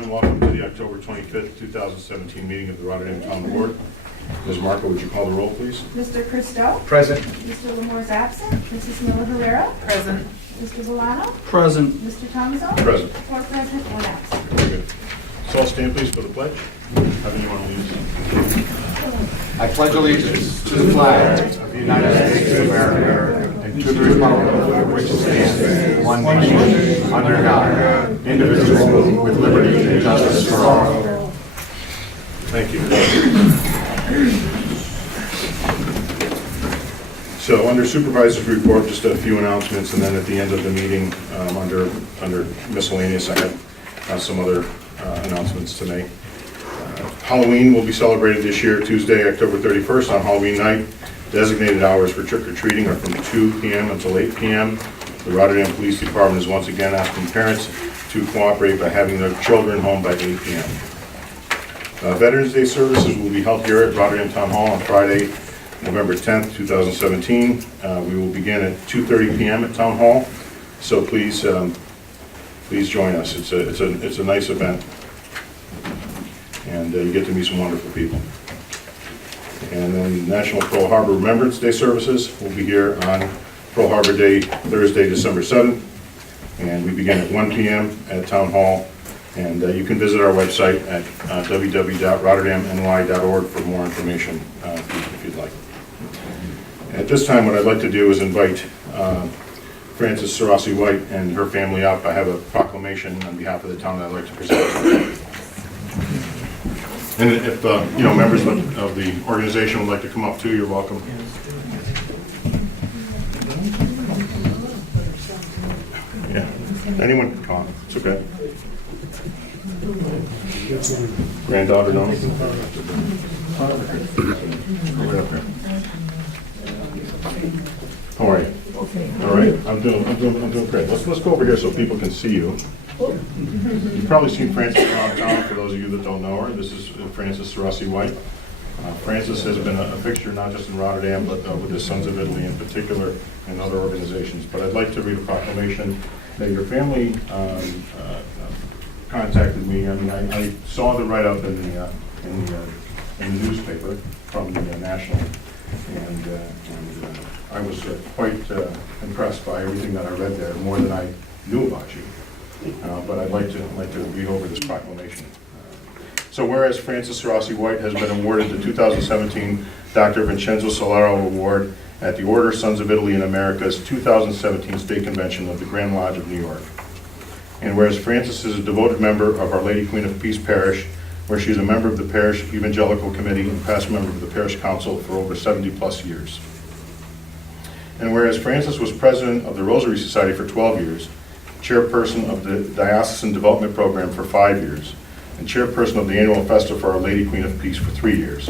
everyone. Welcome to the October 25th, 2017 meeting of the Rotterdam Town Board. Ms. Marco, would you call the roll, please? Mr. Christo? Present. Mr. Lamore is absent. Mrs. Miller Herrera? Present. Mr. Volano? Present. Mr. Thomason? Present. Four present, one absent. Very good. So all stand, please, for the pledge. How do you want to lead us? I pledge allegiance to the flag of the United States of America and to the republic for which it stands, one nation, under God, indivisible, with liberty and justice for all. Thank you. So under supervisor's report, just a few announcements, and then at the end of the meeting, under miscellaneous, I have some other announcements to make. Halloween will be celebrated this year, Tuesday, October 31st on Halloween night. Designated hours for trick-or-treating are from 2 p.m. until 8 p.m. The Rotterdam Police Department is once again asking parents to cooperate by having their children home by 8 p.m. Veterans Day services will be held here at Rotterdam Town Hall on Friday, November 10th, 2017. We will begin at 2:30 p.m. at Town Hall, so please join us. It's a nice event, and you get to meet some wonderful people. And then National Pearl Harbor Remembrance Day services will be here on Pearl Harbor Day, Thursday, December 7th, and we begin at 1 p.m. at Town Hall. And you can visit our website at www.rotterdamny.org for more information if you'd like. At this time, what I'd like to do is invite Frances Sarasi White and her family up. I have a proclamation on behalf of the town that I'd like to present. And if members of the organization would like to come up too, you're welcome. Yeah, anyone can come. It's okay. Granddaughter, no? Right up here. How are you? All right, I'm doing great. Let's go over here so people can see you. You've probably seen Frances around town. For those of you that don't know her, this is Frances Sarasi White. Frances has been a fixture not just in Rotterdam, but with the Sons of Italy in particular and other organizations. But I'd like to read a proclamation that your family contacted me. I mean, I saw the write-up in the newspaper from the National, and I was quite impressed by everything that I read there, more than I knew about you. But I'd like to read over this proclamation. So whereas Frances Sarasi White has been awarded the 2017 Dr. Vincenzo Solaro Award at the Order Sons of Italy in America's 2017 State Convention of the Grand Lodge of New York. And whereas Frances is a devoted member of Our Lady Queen of Peace Parish, where she is a member of the Parish Evangelical Committee and past member of the Parish Council for over 70 plus years. And whereas Frances was president of the Rosary Society for 12 years, chairperson of the Diocesan Development Program for 5 years, and chairperson of the annual Festa for Our Lady Queen of Peace for 3 years.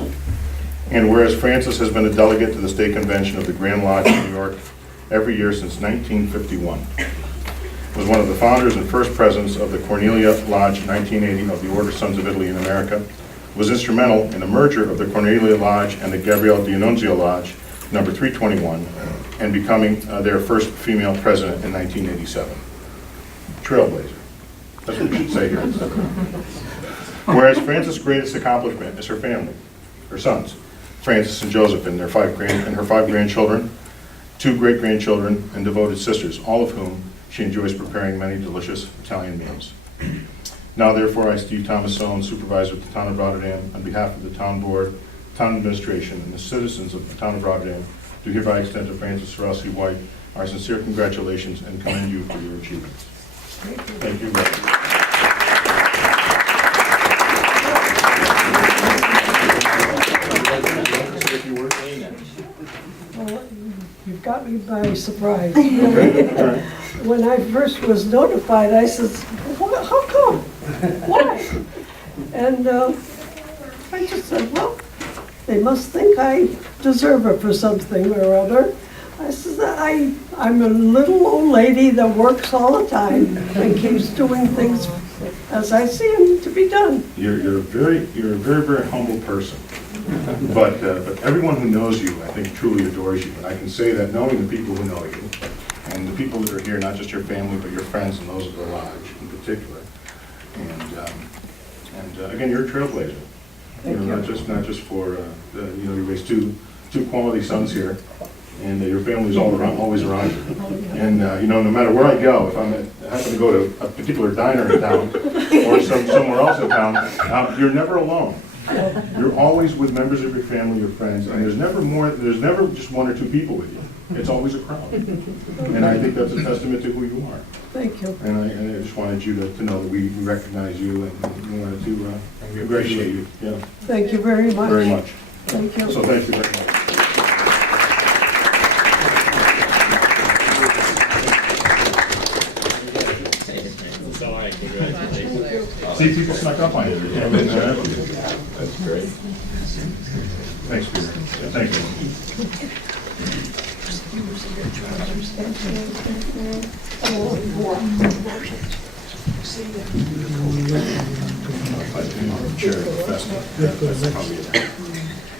And whereas Frances has been a delegate to the State Convention of the Grand Lodge of New York every year since 1951. Was one of the founders and first presidents of the Cornelia Lodge 1980 of the Order Sons of Italy in America, was instrumental in the merger of the Cornelia Lodge and the Gabriele D'Annunzio Lodge, number 321, and becoming their first female president in 1987. Trailblazer. That's what we should say here. Whereas Frances' greatest accomplishment is her family, her sons, Frances and Joseph, and her 5 grandchildren, 2 great-grandchildren, and devoted sisters, all of whom she enjoys preparing many delicious Italian meals. Now, therefore, I, Steve Thomasone, Supervisor of the Town of Rotterdam, on behalf of the Town Board, Town Administration, and the citizens of the Town of Rotterdam, do hereby extend to Frances Sarasi White our sincere congratulations and commend you for your achievements. Thank you. Well, you've got me by surprise. When I first was notified, I said, how come? Why? And I just said, well, they must think I deserve it for something or other. I said, I'm a little old lady that works all the time and keeps doing things as I see them to be done. You're a very, very humble person. But everyone who knows you, I think, truly adores you. And I can say that knowing the people who know you, and the people that are here, not just your family, but your friends and those of the lodge in particular. And And again, you're a trailblazer. Thank you. Not just for, you raised two quality sons here, and your family's always around you. And, no matter where I go, if I happen to go to a particular diner in town, or somewhere else in town, you're never alone. You're always with members of your family, your friends, and there's never just one or two people with you. It's always a crowd. And I think that's a testament to who you are. Thank you. And I just wanted you to know that we recognize you and we wanted to congratulate you. Yeah, Thank you very much. very much. Thank you. So thank you very much. See, people snuck up on you. That's great. Thanks, Peter. Thank you. Chair of the festival. That's probably it.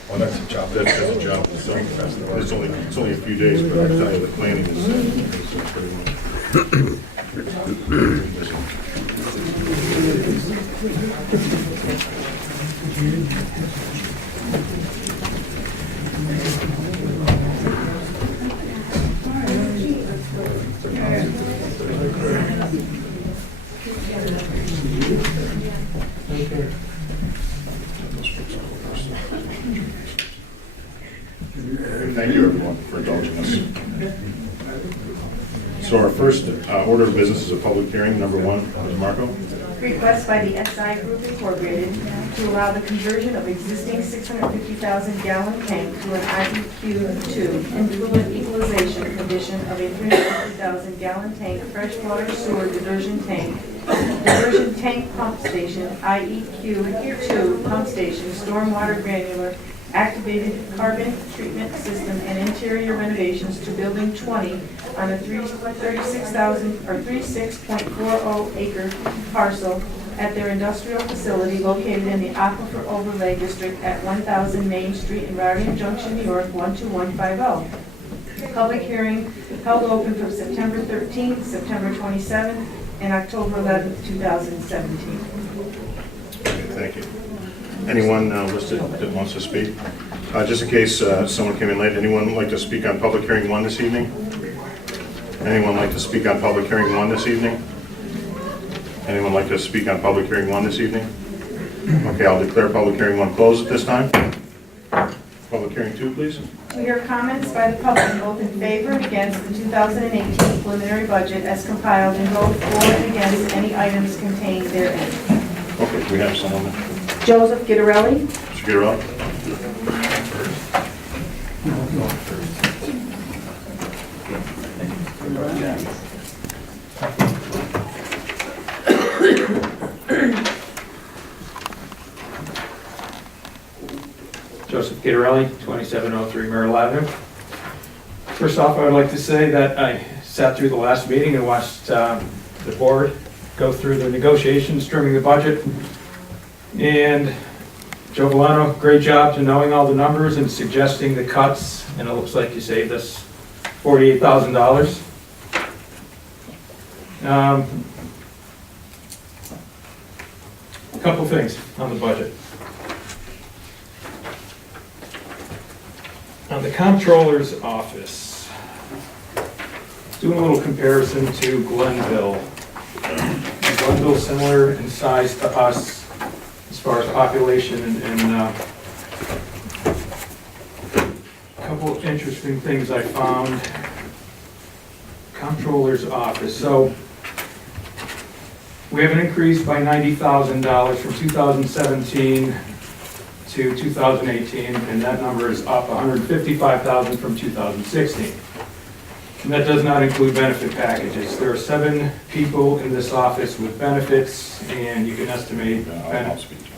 Well, that's a job. That's a job. It's only the festival. It's only a few days, but I can tell you the planning is pretty Thank you, everyone, for indulging us. So our first order of business is a public hearing. Number one, Ms. Marco. Request by the SI Group Incorporated to allow the conversion of existing 650,000 gallon tank to an IEQ2 influent equalization condition of a 350,000 gallon tank freshwater sewer diversion tank pump station, IEQ2 pump station, stormwater granular, activated carbon treatment system and interior renovations to building 20 on a 36.40 acre parcel at their industrial facility located in the Aquifer Overlay District at 1000 Main Street in Rotterdam Junction, New York, 12150. Public hearing held open from September 13th, September 27th, and October 11th, 2017. Okay, thank you. Anyone listed that wants to speak? Just in case someone came in late, anyone like to speak on public hearing one this evening? Anyone like to speak on public hearing one this evening? Anyone like to speak on public hearing one this evening? Okay, I'll declare public hearing one closed at this time. Public hearing two, please. To hear comments by the public both in favor and against the 2018 preliminary budget as compiled and vote for and against any items contained therein. Okay, do we have someone? Joseph Gittarelli. Mr. Guerrero? Joseph Gittarelli, 2703 Merrill Avenue. First off, I would like to say that I sat through the last meeting and watched the board go through the negotiations trimming the budget. And Joe Villano, great job to knowing all the numbers and suggesting the cuts, and it looks like you saved us $48,000. A couple things on the budget. On the comptroller's office, doing a little comparison to Glenville. Glenville's similar in size to us as far as population and a couple of interesting things I found. Comptroller's office. So we have an increase by $90,000 from 2017 to 2018, and that number is up $155,000 from 2016. And that does not include benefit packages. There are 7 people in this office with benefits, and you can estimate. I'll speak to him.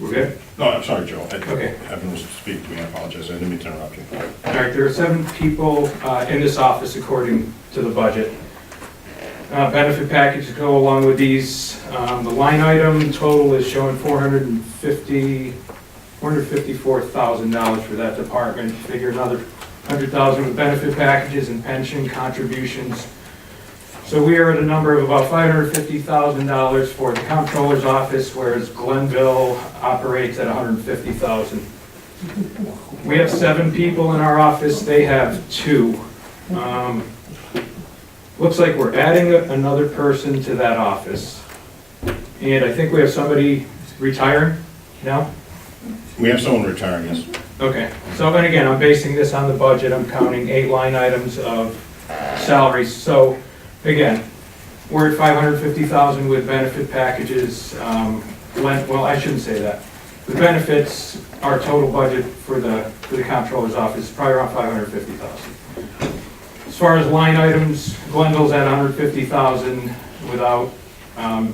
We're good? No, I'm sorry, Joe. Okay. Having to speak to me, I apologize. I didn't mean to interrupt you. All right, there are 7 people in this office according to the budget. Benefit packages go along with these. The line item total is showing $454,000 for that department. Figure another $100,000 with benefit packages and pension contributions. So we are at a number of about $550,000 for the comptroller's office, whereas Glenville operates at $150,000. We have 7 people in our office, they have 2. Looks like we're adding another person to that office. And I think we have somebody retiring now? We have someone retiring, yes. Okay, so, and again, I'm basing this on the budget, I'm counting 8 line items of salaries. So, again, we're at $550,000 with benefit packages. Well, I shouldn't say that. The benefits, our total budget for the comptroller's office is probably around $550,000. As far as line items, Glenville's at $150,000 without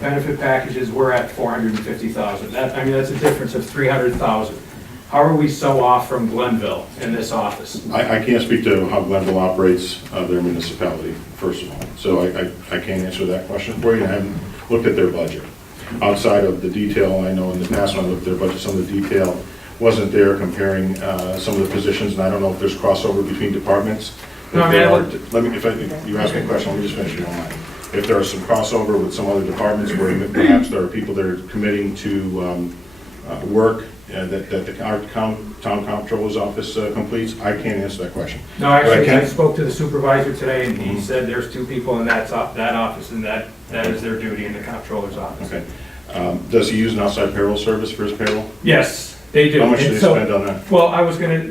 benefit packages, we're at $450,000. That, I mean, that's a difference of $300,000. How are we so off from Glenville in this office? I can't speak to how Glenville operates their municipality, first of all. So I can't answer that question for you. I haven't looked at their budget. Outside of the detail, I know in the past when I looked at their budget, some of the detail wasn't there comparing some of the positions, and I don't know if there's crossover between departments. No, I mean, you asked me a question, let me just finish if you don't mind. If there is some crossover with some other departments where perhaps there are people that are committing to work that the town comptroller's office completes, I can't answer that question. No, actually, I spoke to the supervisor today, and he said there's 2 people in that office, and that is their duty in the comptroller's office. Okay. Does he use an outside payroll service for his payroll? Yes, they do. How much do And they so- spend on that? Well, I was gonna,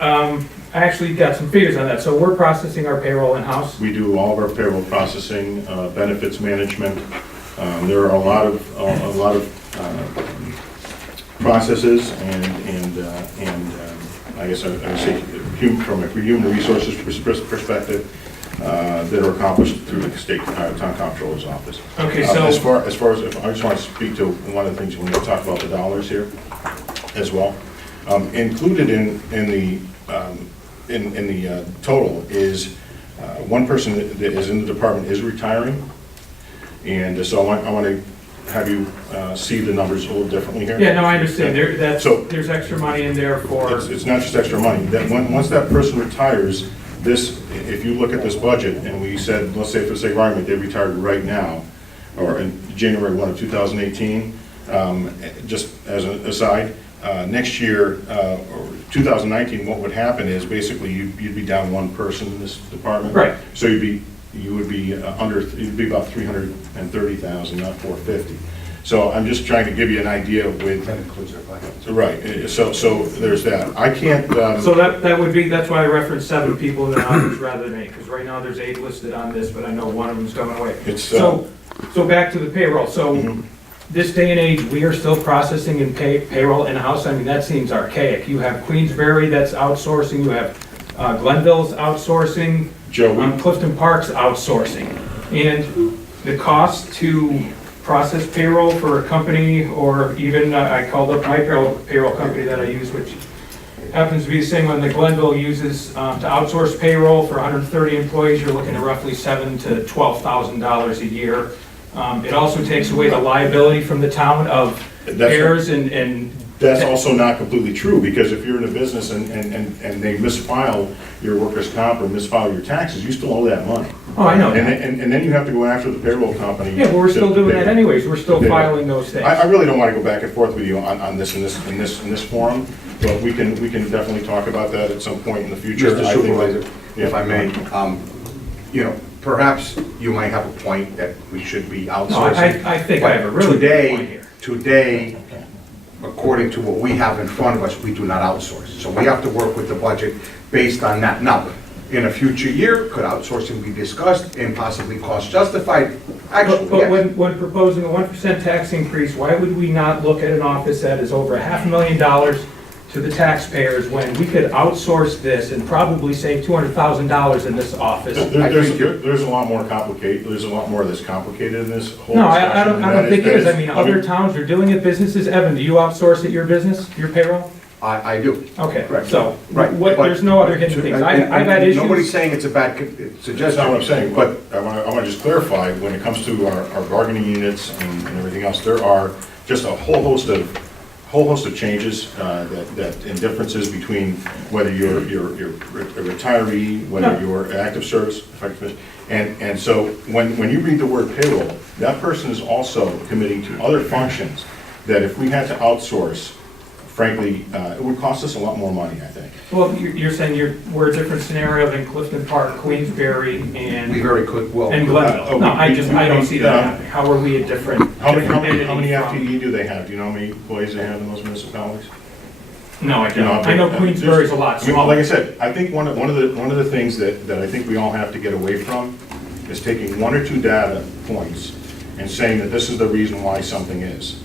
I actually got some figures on that. So we're processing our payroll in-house. We do all of our payroll processing, benefits management. There are a lot of processes and I guess I would say from a human resources perspective that are accomplished through the state town comptroller's office. Okay, so. As far as, I just want to speak to one of the things when we talk about the dollars here as well. Included in the total is one person that is in the department is retiring, and so I want to have you see the numbers a little differently here. Yeah, no, I understand. So- There's extra money in there for, It's not just extra money. That once that person retires, if you look at this budget and we said, let's say for the sake of argument, they retired right now, or in January 1 of 2018, just as an aside, next year, or 2019, what would happen is basically you'd be down 1 person in this department. Right. So you'd be you'd be about 330,000, not 450. So I'm just trying to give you an idea with. That includes our budget. Right, so there's that. I can't. so that would be, that's why I referenced 7 people in the office rather than 8, because right now there's 8 listed on this, but I know one of them's going away. It's, So back to the payroll. So this day and age, we are still processing and payroll in-house. I mean, that seems archaic. You have Queensbury that's outsourcing, you have Glenville's outsourcing, Joe, Clifton Park's outsourcing. And the cost to process payroll for a company, or even, I called up my payroll company that I use, which happens to be the same one that Glenville uses, to outsource payroll for 130 employees, you're looking at roughly $7,000 to $12,000 a year. It also takes away the liability from the town of errors and. that's also not completely true, because if you're in a business and they misfile your workers' comp or misfile your taxes, you still owe that money. Oh, I know. And then you have to go after the payroll company. Yeah, but we're still to doing pay. that anyways, we're still filing those things. I really don't want to go back and forth with you on this in this forum, but we can definitely talk about that at some point in the future. Mr. I think- Supervisor, Yeah. if I may, perhaps you might have a point that we should be No, outsourcing. I think I have a really good point here. Today, according to what we have in front of us, we do not outsource. So we have to work with the budget based on that number. In a future year, could outsourcing be discussed and possibly cost justified? Actually, But yes. when proposing a 1% tax increase, why would we not look at an office that is over $500,000 to the taxpayers when we could outsource this and probably save $200,000 in this office? There's a lot more complicated, there's a lot more that's complicated in this whole No, discussion. I don't think it is. I mean, other towns are doing it, businesses. Evan, do you outsource at your business, your payroll? I do. Okay, Correct. so, Right, what, but- there's no other hidden things. I've had issues. Nobody's saying it's a bad suggestion. That's not what I'm saying, but I want to just clarify, when it comes to our bargaining units and everything else, there are just a whole host of whole host of changes and differences between whether you're a retiree, whether you're active service, effective, and so when you read the word payroll, that person is also committing to other functions that if we had to outsource, frankly, it would cost us a lot more money, I think. Well, you're saying we're a different scenario than Clifton Park, Queensbury, and We very could, well. and Glenville. No, I don't see that Yeah. happening. How are we a different? How many entity from- FTE do they have? Do you know how many employees they have in those municipalities? No, I You know, don't. I know Queensbury's a lot I mean, like I smaller. said, I think one of the things that I think we all have to get away from is taking one or two data points and saying that this is the reason why something is.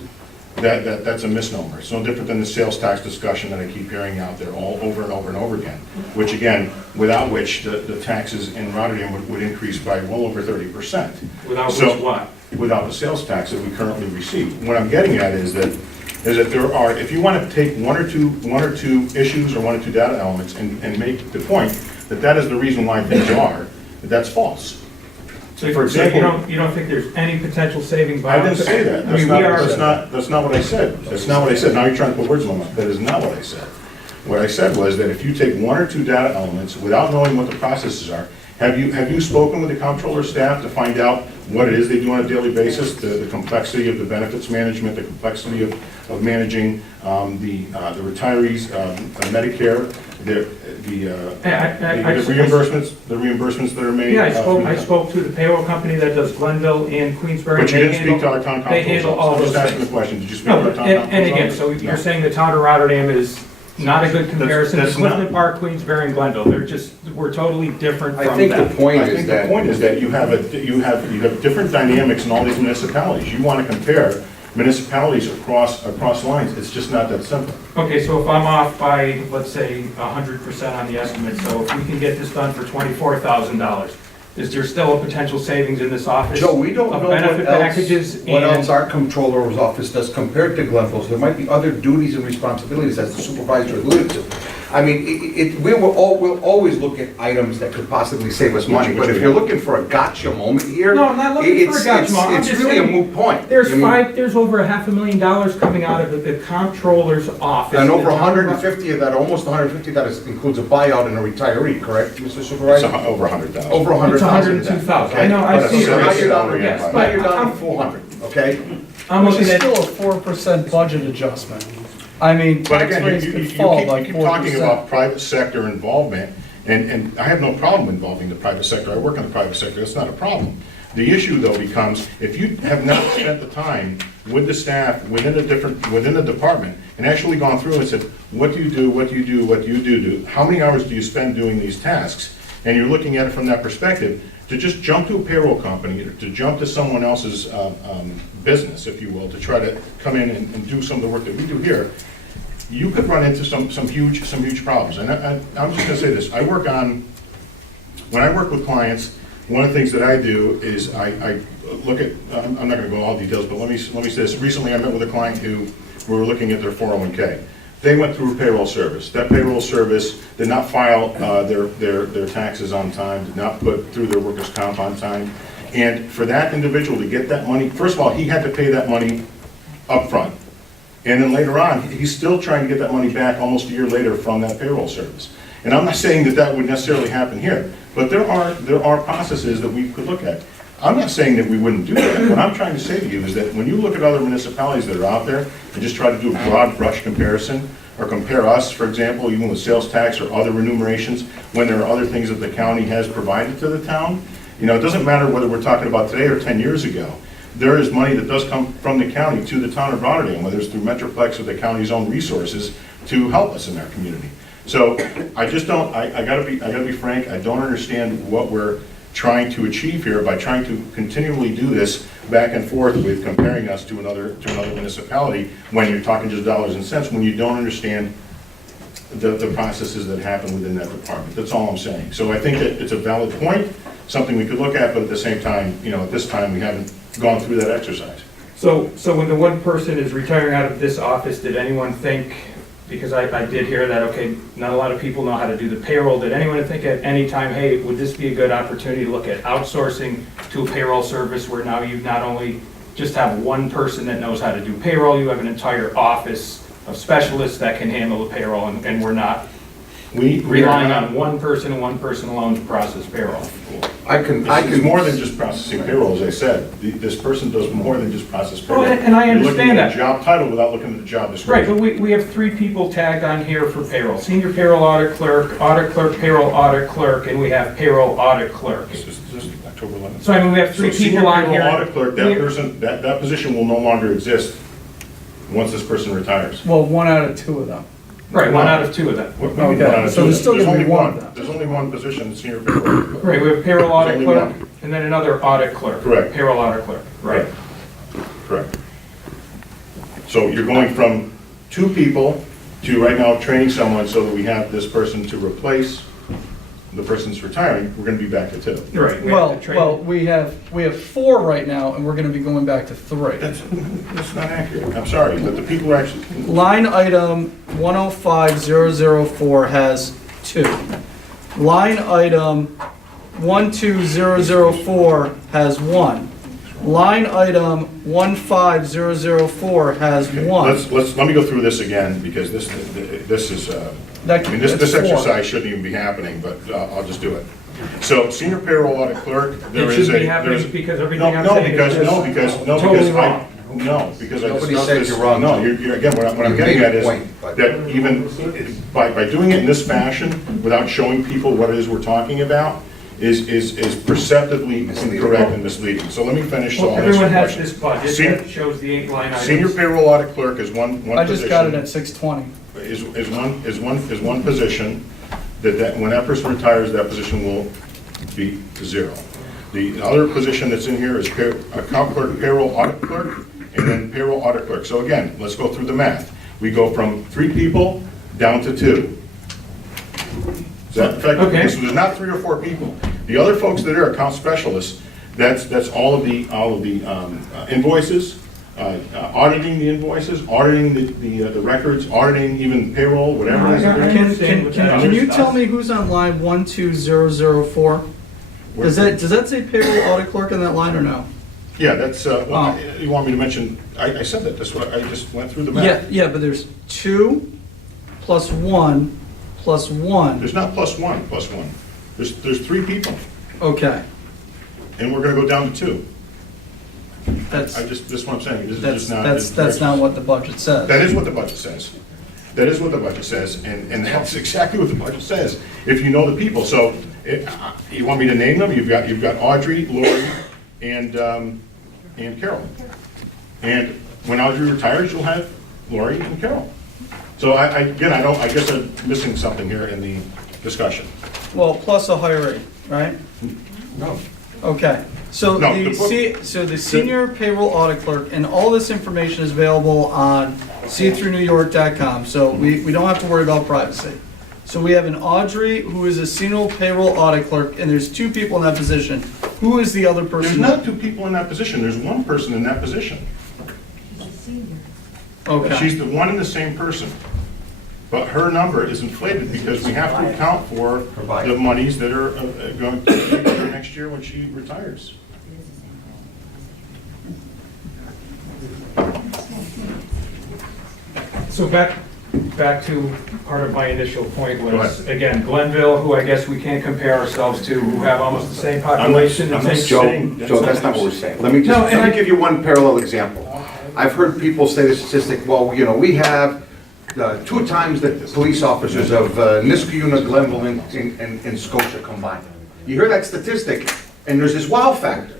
That's a misnomer. It's no different than the sales tax discussion that I keep hearing out there all over and over and over again, which again, without which the taxes in Rotterdam would increase by well over 30%. Without So- which what? Without the sales tax that we currently receive. What I'm getting at is that there are, if you want to take one or two issues or one or two data elements and make the point that that is the reason why things are, that's false. So For so example- you don't think there's any potential savings by? I didn't say that. I mean, we are. That's not what I said. That's not what I said. Now you're trying to put words in my mouth. That is not what I said. What I said was that if you take one or two data elements without knowing what the processes are, have you spoken with the comptroller staff to find out what it is they do on a daily basis, the complexity of the benefits management, the complexity of managing the retirees, Medicare, the reimbursements that are made? Yeah, I spoke to the payroll company that does Glenville and Queensbury. But you They didn't speak to our town They council's handle office. all I'm those just asking the things. question. Did you speak No, to our but, town council's and again, office? so No. you're saying the town of Rotterdam is not a good comparison to that's not- Clifton Park, Queensbury, and Glenville. We're totally different from I that. think the point I is think the that, point is that you have different dynamics in all these municipalities. You want to compare municipalities across lines. It's just not that simple. Okay, so if I'm off by, let's say, 100% on the estimate, so if we can get this done for $24,000, is there still a potential savings in this office? Joe, we don't of know benefit packages what else and- our comptroller's office does compared to Glenville's. There might be other duties and responsibilities as the supervisor alluded to. I mean, we'll always look at items that could possibly save us money, but if you're looking for a gotcha moment here, No, I'm not looking for a gotcha moment. I'm it's just really a saying moot point. There's I mean, there's over $500,000 coming out of the comptroller's office. And over The town- 150 of that, almost 150 that includes a buyout and a retiree, correct, Mr. It's Supervisor? over 100,000. Over 100,000. It's 102,000. Okay. I know, I But see so it. now you're down to, Yes, now but you're down I'm- to 400, okay? I'm Which looking is at, still a 4% budget adjustment. I mean, But tax again, rates you could keep fall by talking about 4%. private sector involvement, and I have no problem involving the private sector. I work in the private sector. That's not a problem. The issue, though, becomes if you have not spent the time with the staff within the department and actually gone through and said, what do you do, what do you do, what do you do, how many hours do you spend doing these tasks, and you're looking at it from that perspective, to just jump to a payroll company, or to jump to someone else's business, if you will, to try to come in and do some of the work that we do here, you could run into some huge problems. And I'm just gonna say this, when I work with clients, one of the things that I do is I look at, I'm not gonna go into all details, but let me say this. Recently, I met with a client who, we were looking at their 401K. They went through a payroll service. That payroll service did not file their taxes on time, did not put through their workers' comp on time. And for that individual to get that money, first of all, he had to pay that money upfront. And then later on, he's still trying to get that money back almost a year later from that payroll service. And I'm not saying that that would necessarily happen here, but there are processes that we could look at. I'm not saying that we wouldn't do that. What I'm trying to say to you is that when you look at other municipalities that are out there and just try to do a broad brush comparison, or compare us, for example, even with sales tax or other remunerations, when there are other things that the county has provided to the town, you know, it doesn't matter whether we're talking about today or 10 years ago. There is money that does come from the county to the town of Rotterdam, whether it's through Metroplex or the county's own resources, to help us in our community. So I just don't, I gotta be frank, I don't understand what we're trying to achieve here by trying to continually do this back and forth with comparing us to another municipality when you're talking just dollars and cents, when you don't understand the processes that happen within that department. That's all I'm saying. So I think that it's a valid point, something we could look at, but at the same time, you know, at this time, we haven't gone through that exercise. so when the one person is retiring out of this office, did anyone think, because I did hear that, okay, not a lot of people know how to do the payroll, did anyone think at any time, hey, would this be a good opportunity to look at outsourcing to a payroll service where now you not only just have one person that knows how to do payroll, you have an entire office of specialists that can handle the payroll, and we're not We relying on one person and one person alone to process payroll. It's more than just processing payroll, as I said. This person does more than just process payroll. Well, and I understand that. You're looking at a job title without looking at the job Right, description. but we have 3 people tagged on here for payroll. Senior payroll audit clerk, payroll audit clerk, and we have payroll audit clerk. This is October 11th. So I mean, we have 3 So senior people on here. payroll audit clerk, that person, that position will no longer exist once this person retires. Well, 1 out of 2 of them. Right, 1 out of 2 of them. What do you mean, Okay, one out of so two? there's still gonna only be one of them. There's only one position, senior payroll. Right, we have payroll audit only clerk, one. and then another audit clerk. Correct. Payroll audit clerk, right. Correct. So you're going from 2 people to right now training someone so that we have this person to replace the person's retiring. We're gonna be back to 2. Right. we have Well, to train- well, we have 4 right now, and we're gonna be going back to 3. That's not accurate. I'm sorry, but the people are actually, Line item 105004 has 2. Line item 12004 has 1. Line item 15004 has 1. let me go through this again, because this is, That- I mean, this that's 4. exercise shouldn't even be happening, but I'll just do it. So senior payroll audit clerk, there It is should a. be happening there's- because everything I'm No, saying is because, just totally wrong. because I Nobody discussed said this. you're wrong. No, you're, again, what I'm You getting made a at is point, but- that even by doing it in this fashion, without showing people what it is we're talking about, is perceptively incorrect and misleading. So let me finish, so Well, I'll answer everyone your has question. this budget Senior- that shows the 8 line items. Senior payroll audit clerk is one position. I just got it at 620. Is one position that when that person retires, that position will be 0. The other position that's in here is account clerk, payroll audit clerk, and then payroll audit clerk. So again, let's go through the math. We go from 3 people down to 2. Is that effective? Okay. So there's not 3 or 4 people. The other folks that are account specialists, that's all of the invoices, auditing the invoices, auditing the records, auditing even payroll, whatever it is. I understand what that Can you is. tell me who's on line 12004? Does that say payroll audit clerk in that line or no? Yeah, that's, Oh. you want me to mention, I said that, that's what, I just went through the math. Yeah, but there's 2 plus 1 plus 1. There's not plus one. There's 3 people, Okay, and we're gonna go down to 2. that's, This is what I'm saying, this is that's, just not. that's not what the budget says. That is what the budget says. That is what the budget says, and that's exactly what the budget says, if you know the people. So, you want me to name them? You've got Audrey, Lori, and Carol. And when Audrey retires, you'll have Lori and Carol. So I guess I'm missing something here in the discussion. Well, plus a hiree, right? No. Okay, so No, the senior payroll audit clerk, and all this information is available on seethroughnewyork.com, so we don't have to worry about privacy. So we have an Audrey, who is a senior payroll audit clerk, and there's 2 people in that position. Who is the other There's person? not 2 people in that position, there's 1 person in that position. Okay, She's the one and the same person. But her number is inflated because we have to account for the monies that are going to be there next year when she retires. So back to part of my initial point Go was, ahead. again, Glenville, who I guess we can't compare ourselves to, who have almost the same population. I'm the not same- saying- Joe, that's not what we're saying. Let me No, and I- give you one parallel example. I've heard people say the statistic, well, we have 2 times the police officers of Niskayuna, Glenville, and Scotia combined. You hear that statistic, and there's this wow factor.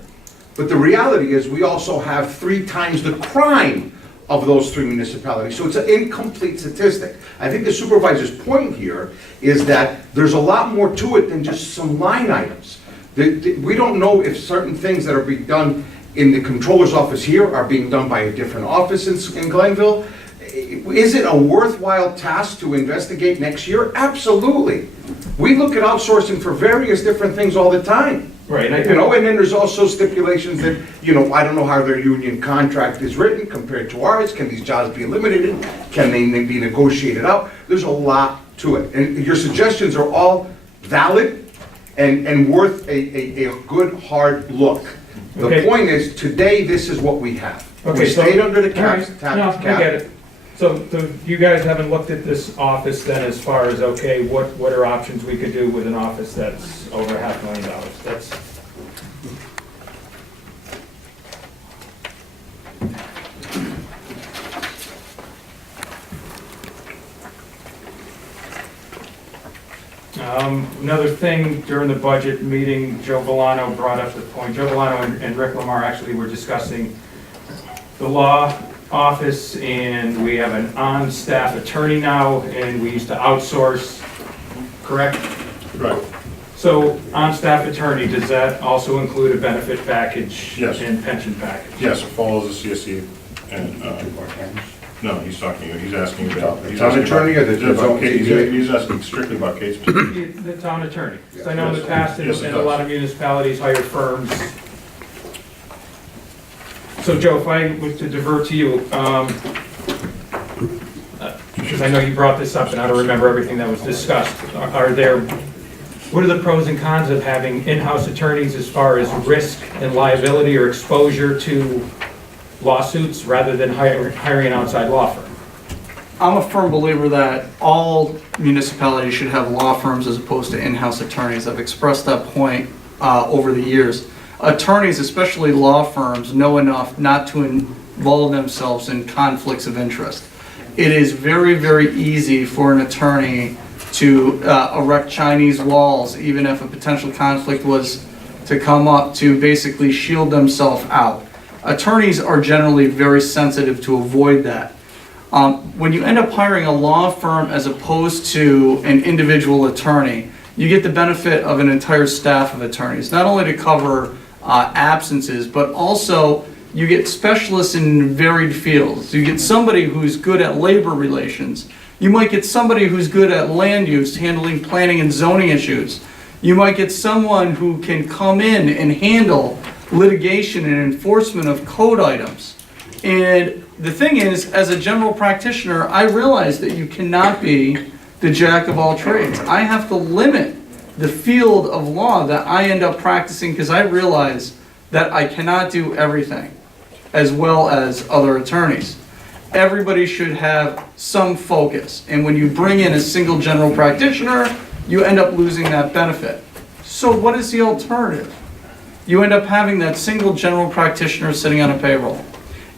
But the reality is, we also have 3 times the crime of those 3 municipalities. So it's an incomplete statistic. I think the supervisor's point here is that there's a lot more to it than just some line items. We don't know if certain things that are being done in the controller's office here are being done by a different office in Glenville. Is it a worthwhile task to investigate next year? Absolutely. We look at outsourcing for various different things all the time. Right, and I And then there's also stipulations that, I don't know how their union contract is written compared to ours. Can these jobs be eliminated? Can they be negotiated out? There's a lot to it. And your suggestions are all valid and worth a good, hard look. The Okay. point is, today, this is what we have. Okay, We so- stayed under the all right. cap. No, I get it. So you guys haven't looked at this office then as far as, okay, what are options we could do with an office that's over $500,000? That's, another thing, during the budget meeting, Joe Villano brought up the point, Joe Villano and Rick Lamar actually were discussing the law office, and we have an on-staff attorney now, and we used to outsource, correct? Right. So on-staff attorney, does that also include a benefit package? Yes. And pension package? Yes, it follows the CSE and, no, he's asking about. he's Town asking attorney or the- That's okay, he's asking strictly about Kate's position. The town attorney. 'Cause I know in the Yes. past, Yes, it and a does. lot of municipalities hire firms. So Joe, if I was to divert to you, because I know you brought this up and I don't remember everything that was discussed, what are the pros and cons of having in-house attorneys as far as risk and liability or exposure to lawsuits rather than hiring an outside law firm? I'm a firm believer that all municipalities should have law firms as opposed to in-house attorneys. I've expressed that point over the years. Attorneys, especially law firms, know enough not to involve themselves in conflicts of interest. It is very, very easy for an attorney to erect Chinese walls, even if a potential conflict was to come up, to basically shield themselves out. Attorneys are generally very sensitive to avoid that. When you end up hiring a law firm as opposed to an individual attorney, you get the benefit of an entire staff of attorneys, not only to cover absences, but also you get specialists in varied fields. You get somebody who's good at labor relations. You might get somebody who's good at land use, handling planning and zoning issues. You might get someone who can come in and handle litigation and enforcement of code items. And the thing is, as a general practitioner, I realize that you cannot be the jack of all trades. I have to limit the field of law that I end up practicing because I realize that I cannot do everything as well as other attorneys. Everybody should have some focus. And when you bring in a single general practitioner, you end up losing that benefit. So what is the alternative? You end up having that single general practitioner sitting on a payroll.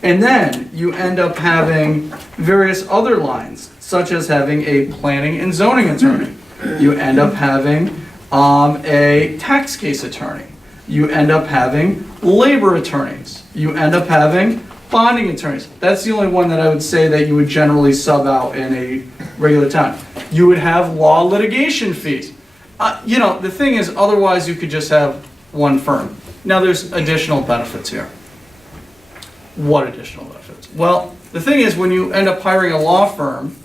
And then you end up having various other lines, such as having a planning and zoning attorney. You end up having a tax case attorney. You end up having labor attorneys. You end up having bonding attorneys. That's the only one that I would say that you would generally sub out in a regular town. You would have law litigation fees. The thing is, otherwise you could just have one firm. Now there's additional benefits here. What additional benefits? Well, the thing is, when you end up hiring a law firm,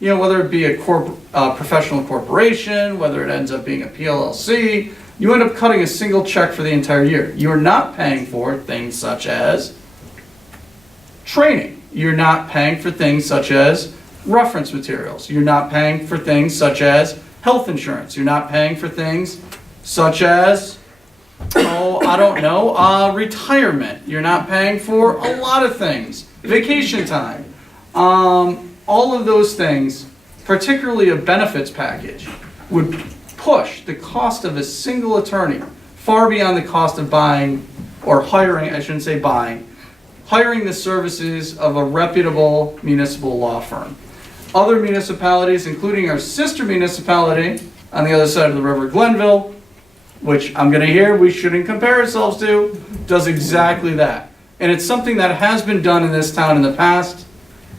whether it be a professional corporation, whether it ends up being a PLLC, you end up cutting a single check for the entire year. You're not paying for things such as training. You're not paying for things such as reference materials. You're not paying for things such as health insurance. You're not paying for things such as, retirement. You're not paying for a lot of things. Vacation time. All of those things, particularly a benefits package, would push the cost of a single attorney far beyond the cost of buying, or hiring, I shouldn't say buying, hiring the services of a reputable municipal law firm. Other municipalities, including our sister municipality on the other side of the river, Glenville, which I'm going to hear we shouldn't compare ourselves to, does exactly that. And it's something that has been done in this town in the past.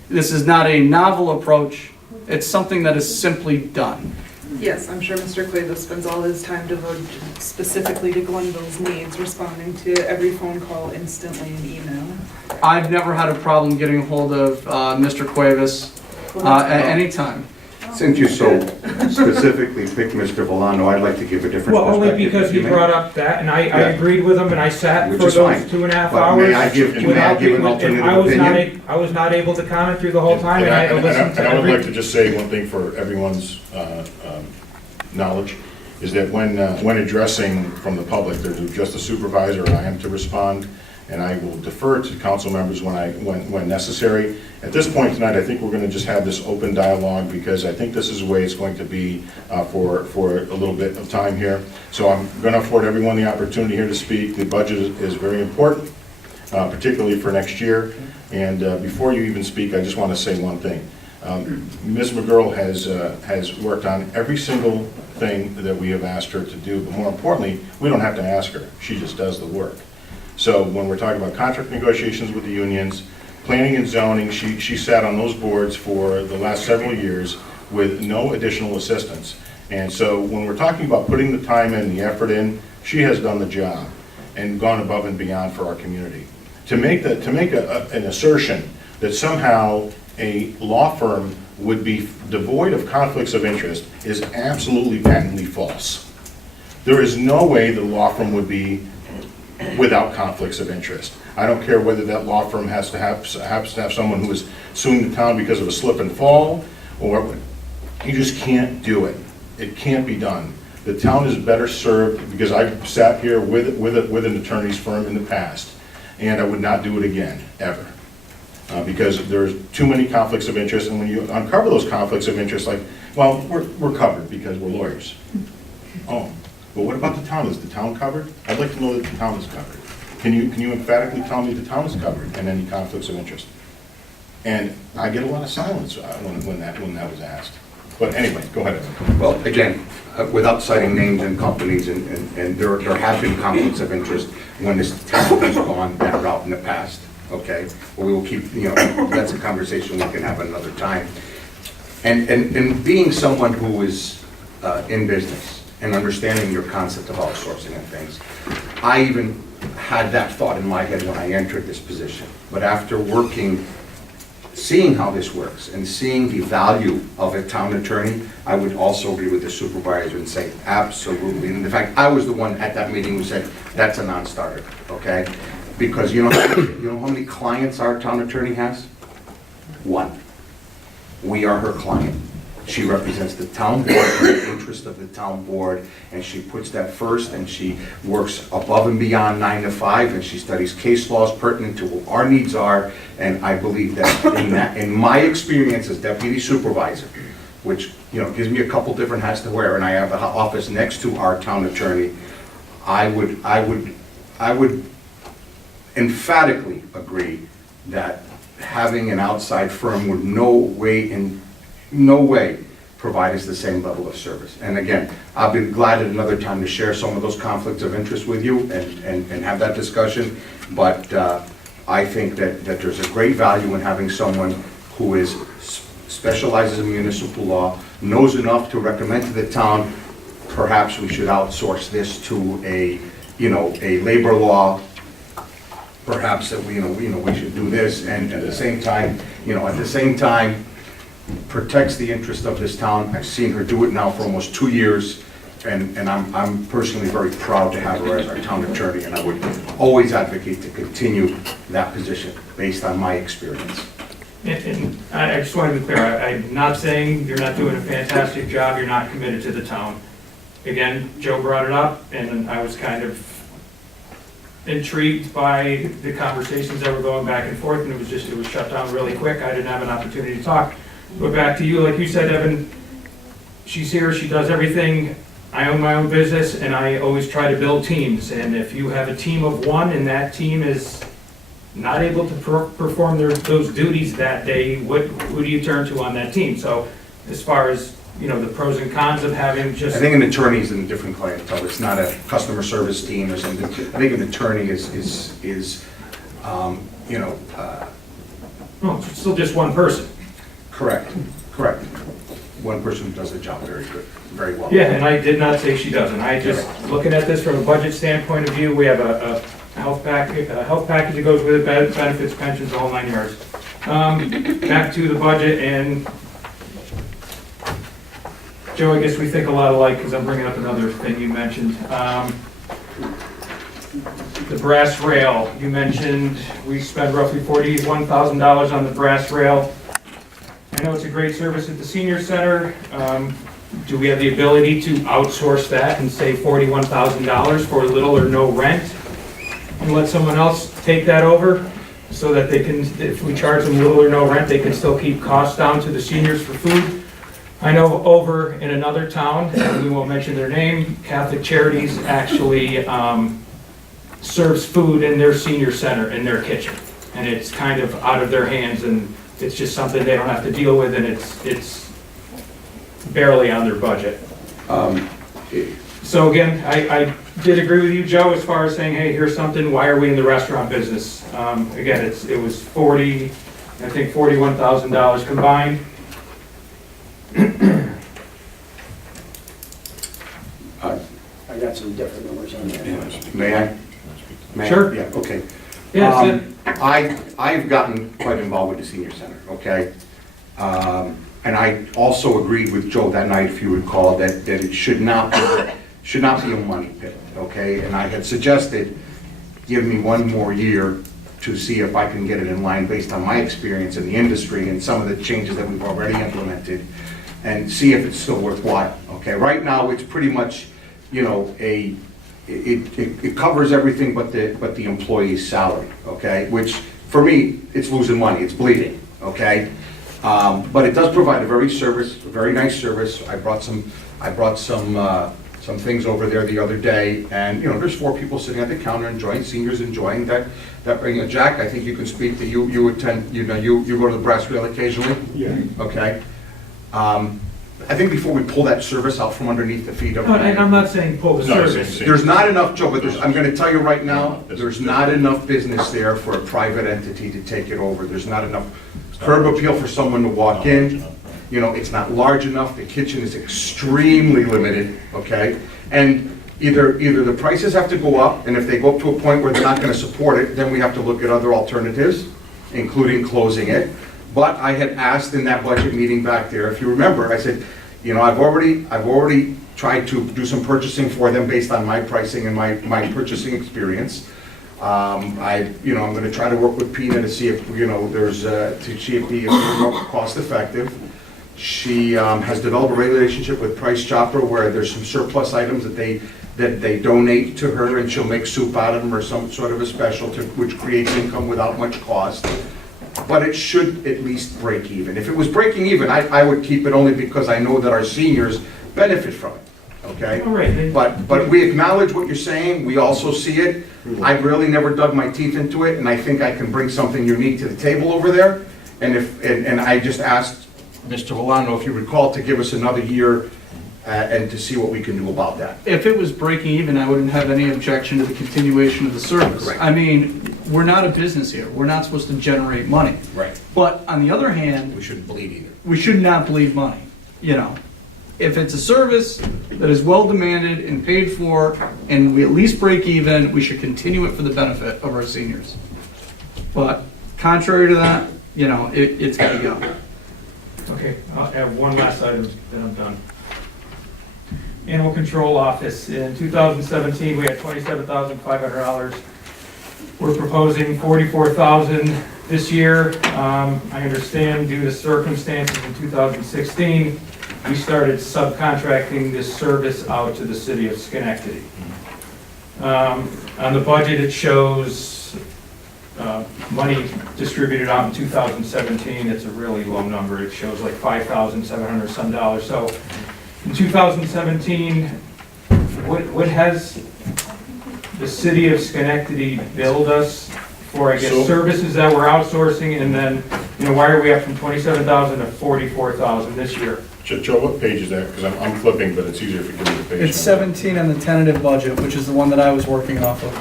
This is not a novel approach. It's something that is simply done. Yes, I'm sure Mr. Cuevas spends all his time devoted specifically to Glenville's needs, responding to every phone call instantly and email. I've never had a problem getting a hold of Mr. Cuevas at any time. Since you so specifically picked Mr. Villano, I'd like to give a different Well, perspective. only because he if you may. brought up that, and I Yeah. agreed with him, and I sat Which for is those fine. 2.5 But hours. may I give an alternative I was not opinion? I was not able to comment through the whole time, and I had to listen to And I would like every... to just say one thing for everyone's knowledge, is that when addressing from the public, there's just a supervisor, and I am to respond, and I will defer to council members when necessary. At this point tonight, I think we're going to just have this open dialogue, because I think this is the way it's going to be for a little bit of time here. So I'm going to afford everyone the opportunity here to speak. The budget is very important, particularly for next year. And before you even speak, I just want to say one thing. Ms. McGurl has worked on every single thing that we have asked her to do, but more importantly, we don't have to ask her. She just does the work. So when we're talking about contract negotiations with the unions, planning and zoning, she sat on those boards for the last several years with no additional assistance. And so when we're talking about putting the time in, the effort in, she has done the job and gone above and beyond for our community. To make an assertion that somehow a law firm would be devoid of conflicts of interest is absolutely patently false. There is no way the law firm would be without conflicts of interest. I don't care whether that law firm has to have someone who is suing the town because of a slip and fall, or you just can't do it. It can't be done. The town is better served, because I've sat here with an attorney's firm in the past, and I would not do it again, ever. Because there's too many conflicts of interest, and when you uncover those conflicts of interest, like, well, we're covered because we're lawyers. Oh, but what about the town? Is the town covered? I'd like to know that the town is covered. Can you emphatically tell me the town is covered and any conflicts of interest? And I get a lot of silence when that was asked. But anyway, go ahead. Well, again, without citing names and companies, and there have been conflicts of interest when this town has gone that route in the past, okay? Well, we will keep, that's a conversation we can have another time. And being someone who is in business and understanding your concept of outsourcing and things, I even had that thought in my head when I entered this position. But after seeing how this works and seeing the value of a town attorney, I would also agree with the supervisor and say absolutely. And in fact, I was the one at that meeting who said that's a non-starter, okay? Because you know how many clients our town attorney has? One. We are her client. She represents the town board and the interest of the town board, and she puts that first, and she works above and beyond 9 to 5, and she studies case laws pertinent to what our needs are. And I believe that in my experience as deputy supervisor, which gives me a couple different hats to wear, and I have an office next to our town attorney, I would emphatically agree that having an outside firm would no way provide us the same level of service. And again, I'll be glad at another time to share some of those conflicts of interest with you and have that discussion. But I think that there's a great value in having someone who specializes in municipal law, knows enough to recommend to the town, perhaps we should outsource this to a labor law. Perhaps that we should do this, and at the same time, protects the interest of this town. I've seen her do it now for almost 2 years, and I'm personally very proud to have her as our town attorney, and I would always advocate to continue that position based on my experience. And I just want to be clear, I'm not saying you're not doing a fantastic job, you're not committed to the town. Again, Joe brought it up, and I was kind of intrigued by the conversations that were going back and forth, and it was shut down really quick. I didn't have an opportunity to talk. But back to you, like you said, Evan, she's here, she does everything. I own my own business, and I always try to build teams. And if you have a team of one and that team is not able to perform those duties that day, who do you turn to on that team? So as far as the pros and cons of having just... I think an attorney is in a different clientele. It's not a customer service team or something. I think an attorney is Well, it's still just one person. Correct. One person who does the job very well. Yeah, and I did not say she doesn't. I just, looking at this from a budget standpoint of view, we have a health package that goes with it, benefits, pensions, all 9 yards. Back to the budget, and Joe, I guess we think a lot alike, because I'm bringing up another thing you mentioned. The brass rail, you mentioned we spent roughly $41,000 on the brass rail. I know it's a great service at the senior center. Do we have the ability to outsource that and save $41,000 for little or no rent? and let someone else take that over so that they can, if we charge them little or no rent, they can still keep costs down to the seniors for food. I know over in another town, and we won't mention their name, Catholic Charities actually serves food in their senior center, in their kitchen. And it's kind of out of their hands, and it's just something they don't have to deal with, and it's barely on their budget. So again, I did agree with you, Joe, as far as saying, hey, here's something, why are we in the restaurant business? Again, it was $41,000 combined. I got some different numbers on there. May I? May I? Sure. Yeah, okay. Yeah, I've gotten quite involved with the senior center, okay? And I also agreed with Joe that night, if you recall, that it should not be a money pit, okay? And I had suggested, give me one more year to see if I can get it in line based on my experience in the industry and some of the changes that we've already implemented, and see if it's still worthwhile, okay? Right now, it's pretty much, you know, it covers everything but the employee's salary, okay? Which, for me, it's losing money, it's bleeding, okay? But it does provide a very nice service. I brought some things over there the other day, and, you know, there's 4 people sitting at the counter enjoying, seniors enjoying that. Jack, I think you can speak to, you attend, you know, you go to the brass reel occasionally? Yeah. Okay. I think before we pull that service out from underneath the feet of. and I'm not saying pull the No, service. same. There's not enough, Joe, but I'm gonna tell you right now, there's not enough business there for a private entity to take it over. There's not enough curb appeal for someone to walk in. You know, it's not large enough, the kitchen is extremely limited, okay? And either the prices have to go up, and if they go up to a point where they're not gonna support it, then we have to look at other alternatives, including closing it. But I had asked in that budget meeting back there, if you remember, I said, you know, I've already tried to do some purchasing for them based on my pricing and my purchasing experience. I'm gonna try to work with Pina to see if, you know, to see if the more cost effective. She has developed a relationship with Price Chopper where there's some surplus items that they donate to her, and she'll make soup out of them or some sort of a special which creates income without much cost. But it should at least break even. If it was breaking even, I would keep it only because I know that our seniors benefit from it, okay? All right. But we acknowledge what you're saying, we also see it. I've really never dug my teeth into it, and I think I can bring something unique to the table over there. And I just asked Mr. Volano, if you recall, to give us another year and to see what we can do about that. If it was breaking even, I wouldn't have any objection to the continuation of the service. Correct. I mean, we're not a business here. We're not supposed to generate money. Right. But on the other hand, We shouldn't bleed either. we should not bleed money, you know. If it's a service that is well demanded and paid for, and we at least break even, we should continue it for the benefit of our seniors. But contrary to that, you know, it's gotta go. Okay, I'll add one last item, then I'm done. Animal Control Office, in 2017, we had $27,500. We're proposing $44,000 this year. I understand due to circumstances in 2016, we started subcontracting this service out to the city of Schenectady. On the budget, it shows money distributed out in 2017. It's a really low number. It shows like $5,700 some dollars. So in 2017, what has the city of Schenectady billed us for, I guess, So- services that we're outsourcing? And then, you know, why are we up from 27,000 to 44,000 this year? Joe, what page is that? Because I'm flipping, but it's easier if you give me the page. It's 17 on the tentative budget, which is the one that I was working off of.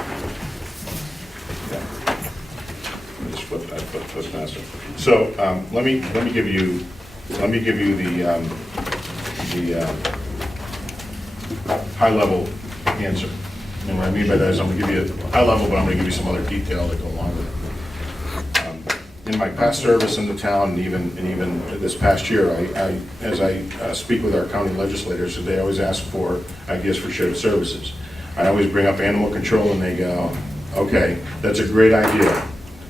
Just flip faster. So, let me give you the high-level answer. And what I mean by that is I'm gonna give you a high level, but I'm gonna give you some other detail that go along with it. In my past service in the town, and even this past year, as I speak with our county legislators, they always ask for ideas for shared services. I always bring up animal control, and they go, okay, that's a great idea.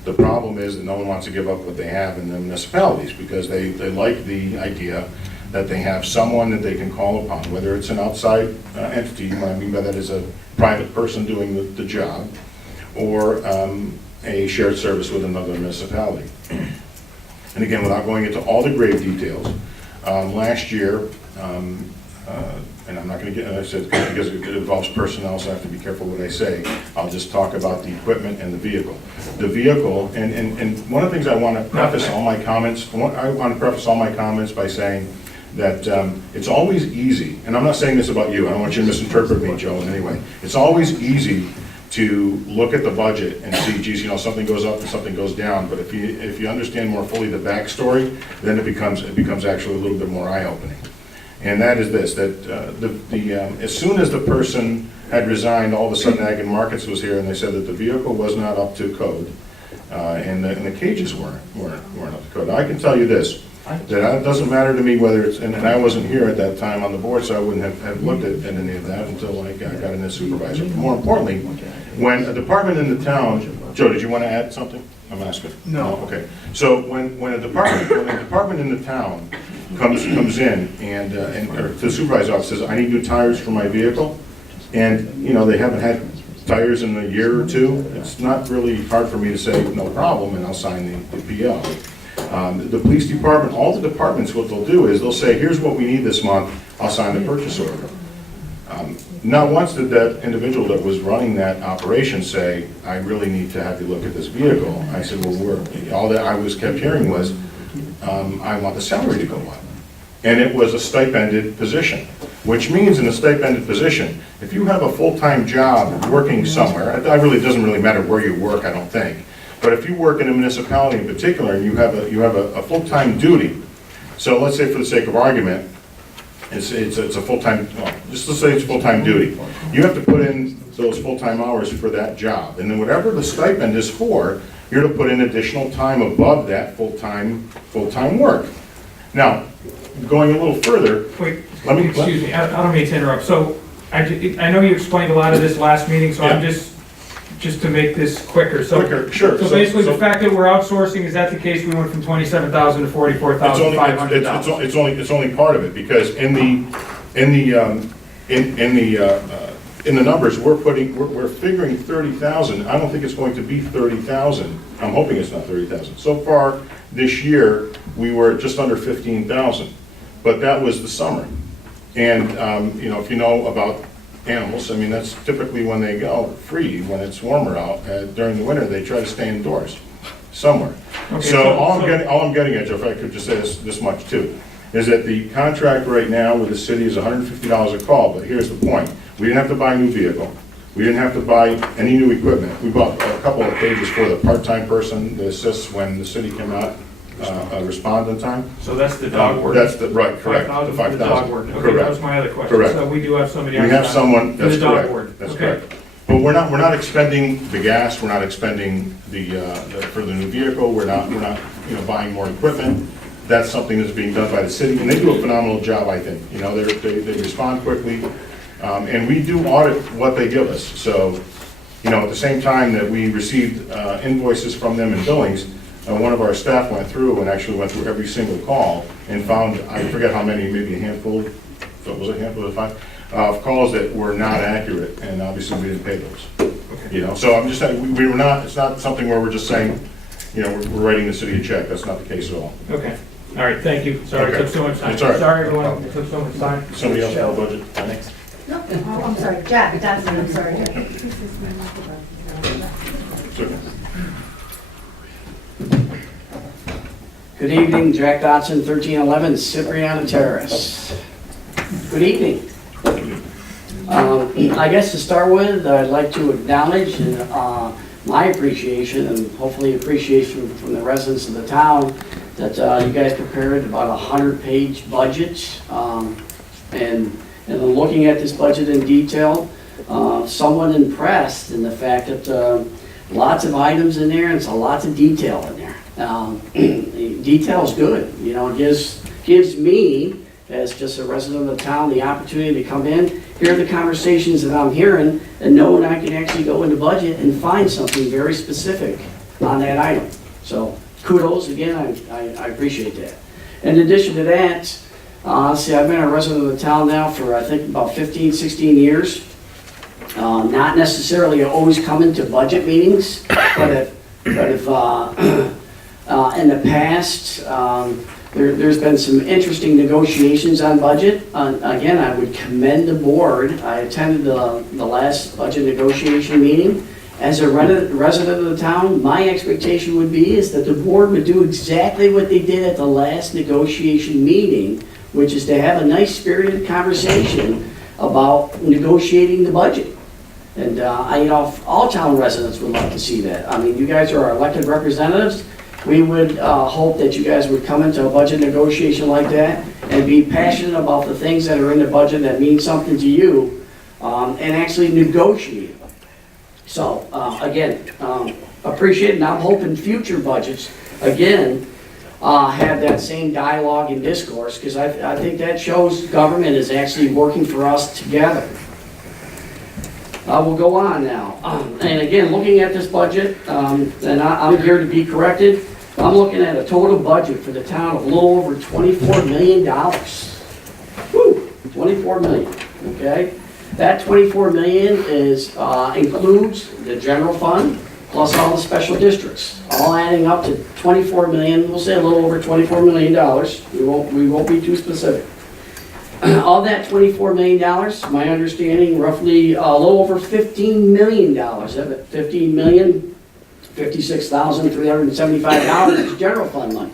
The problem is that no one wants to give up what they have in the municipalities, because they like the idea that they have someone that they can call upon, whether it's an outside entity, what I mean by that is a private person doing the job, or a shared service with another municipality. And again, without going into all the grave details, last year, and I'm not going to get, as I said, because it involves personnel, so I have to be careful what I say. I'll just talk about the equipment and the vehicle. The vehicle, and one of the things I want to preface all my comments, by saying that it's always easy, and I'm not saying this about you, I don't want you to misinterpret me, Joe, in any way. It's always easy to look at the budget and see, geez, you know, something goes up and something goes down, but if you understand more fully the backstory, then it becomes actually a little bit more eye-opening. And that is this, that as soon as the person had resigned, all of a sudden Ag and Markets was here, and they said that the vehicle was not up to code, and the cages weren't up to code. I can tell you this, that it doesn't matter to me whether it's, and I wasn't here at that time on the board, so I wouldn't have looked at any of that until I got in as supervisor. But more importantly, when a department in the town, Joe, did you want to add something? I'm asking. No. Okay. So when a department in the town comes in and or the supervisor's office says, I need new tires for my vehicle, and you know they haven't had tires in a year or two, it's not really hard for me to say no problem, and I'll sign the PO. The police department, all the departments, what they'll do is they'll say, here's what we need this month, I'll sign the purchase order. Not once did that individual that was running that operation say, I really need to have you look at this vehicle. I said, well, all that I kept hearing was, I want the salary to go up. And it was a stipended position, which means in a stipended position, if you have a full-time job working somewhere, it really doesn't really matter where you work, I don't think. But if you work in a municipality in particular, and you have a full-time duty, so let's say for the sake of argument, it's a full-time, well, just to say it's full-time duty. You have to put in those full-time hours for that job. And then whatever the stipend is for, you're to put in additional time above that full-time work. Now, going a little further, Wait, excuse me, I don't mean to interrupt. So I know you explained a lot of this last meeting, so I'm just to make this quicker. Quicker, sure. So basically, the fact that we're outsourcing, is that the case? We went from 27,000 to 44,500 dollars. It's only part of it, because in the numbers we're figuring 30,000. I don't think it's going to be 30,000. I'm hoping it's not 30,000. So far this year we were just under 15,000, but that was the summer. And you know, if you know about animals, I mean, that's typically when they go free, when it's warmer out. During the winter, they try to stay indoors somewhere. Okay, so all I'm getting at, Joe, if I could just say this much too, is that the contract right now with the city is $150 a call, but here's the point. We didn't have to buy a new vehicle. We didn't have to buy any new equipment. We bought a couple of pages for the part-time person that assists when the city cannot respond in time. So that's the dog ward. That's the, right, correct. 5,000 for the dog ward. Okay, Correct. that was my other question. Correct. So we do have somebody. We have someone, that's the dog correct. ward. That's okay. correct. But we're not expending the gas. We're not expending for the new vehicle. We're not buying more equipment. That's something that's being done by the city, and they do a phenomenal job, I think. You know, they respond quickly, and we do audit what they give us. So, you know, at the same time that we received invoices from them and billings, one of our staff went through every single call and found, I forget how many, maybe a handful, so it was a handful of 5, of calls that were not accurate, and obviously we didn't pay those. Okay. You know, so I'm just saying, we were not, it's not something where we're just saying, you know, we're writing the city a check. That's not the case at all. Okay. All right, thank you. Sorry it took so much time. It's all right. Sorry everyone, it took so much time. Somebody else have a budget? No, oh, I'm sorry, Jack, that's me, I'm sorry. Sure. Good evening, Jack Dotson, 1311 Cipriano Terrace. Good evening. I guess to start with, I'd like to acknowledge my appreciation and hopefully appreciation from the residents of the town that you guys prepared about a 100-page budget. And looking at this budget in detail, somewhat impressed in the fact that lots of items in there and it's a lot of detail in there. Detail's good, you know, it gives me, as just a resident of the town, the opportunity to come in, hear the conversations that I'm hearing, and know when I can actually go into budget and find something very specific on that item. So kudos, again, I appreciate that. In addition to that, see, I've been a resident of the town now for, I think, about 15, 16 years. not necessarily always coming to budget meetings, but if in the past, there's been some interesting negotiations on budget. Again, I would commend the board. I attended the last budget negotiation meeting. As a resident of the town, my expectation would be is that the board would do exactly what they did at the last negotiation meeting, which is to have a nice spirited conversation about negotiating the budget. And all town residents would like to see that. I mean, you guys are our elected representatives. We would hope that you guys would come into a budget negotiation like that and be passionate about the things that are in the budget that mean something to you, and actually negotiate. So, again, appreciate it, and I'm hoping future budgets, again, have that same dialogue and discourse, because I think that shows government is actually working for us together. We'll go on now. And again, looking at this budget, and I'm here to be corrected, I'm looking at a total budget for the town of a little over $24 million. Woo, $24 million, okay? That $24 million includes the general fund plus all the special districts, all adding up to $24 million. We'll say a little over $24 million. We won't be too specific. Of that $24 million, my understanding, roughly a little over $15 million of it, $56,375 is general fund money.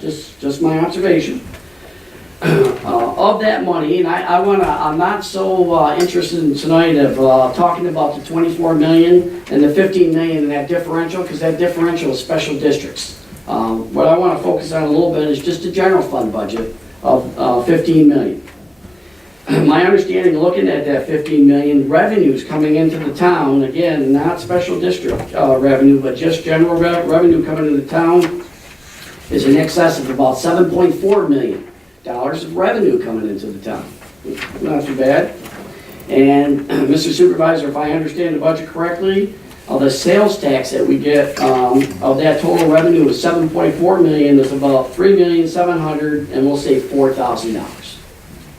Just my observation. Of that money, and I'm not so interested in tonight of talking about the 24 million and the 15 million in that differential, because that differential is special districts. What I want to focus on a little bit is just the general fund budget of 15 million. My understanding, looking at that 15 million, revenues coming into the town, again, not special district revenue, but just general revenue coming into the town, is in excess of about $7.4 million of revenue coming into the town. Not too bad. And Mr. Supervisor, if I understand the budget correctly, the sales tax that we get of that total revenue is $7.4 million. Is about $3,700,000, and we'll say $4,000.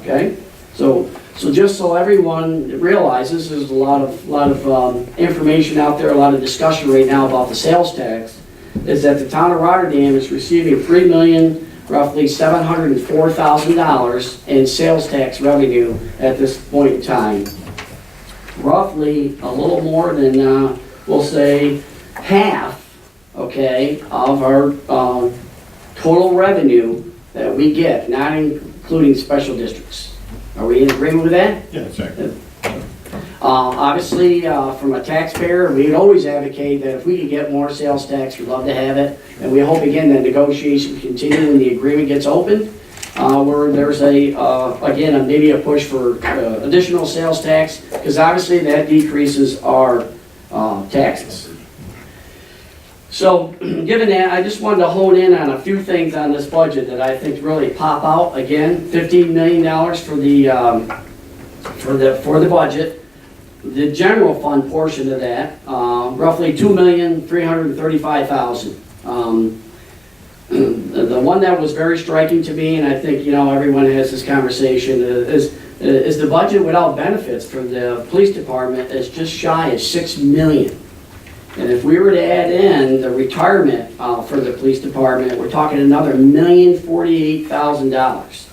Okay, so just so everyone realizes, there's a lot of information out there, a lot of discussion right now about the sales tax. Is that the town of Rotterdam is receiving roughly $704,000 in sales tax revenue at this point in time. Roughly a little more than, we'll say, half, okay, of our total revenue that we get, not including special districts. Are we in agreement with that? Yeah, exactly. Obviously, from a taxpayer, we'd always advocate that if we could get more sales tax, we'd love to have it. And we hope, again, that negotiation continue when the agreement gets opened, where there's again, maybe a push for additional sales tax, because obviously that decreases our taxes. So, given that, I just wanted to hone in on a few things on this budget that I think really pop out. Again, $15 million for the budget. The general fund portion of that, roughly $2,335,000. The one that was very striking to me, and I think everyone has this conversation, is the budget without benefits for the police department is just shy of $6 million. And if we were to add in the retirement for the police department, we're talking another $1,048,000.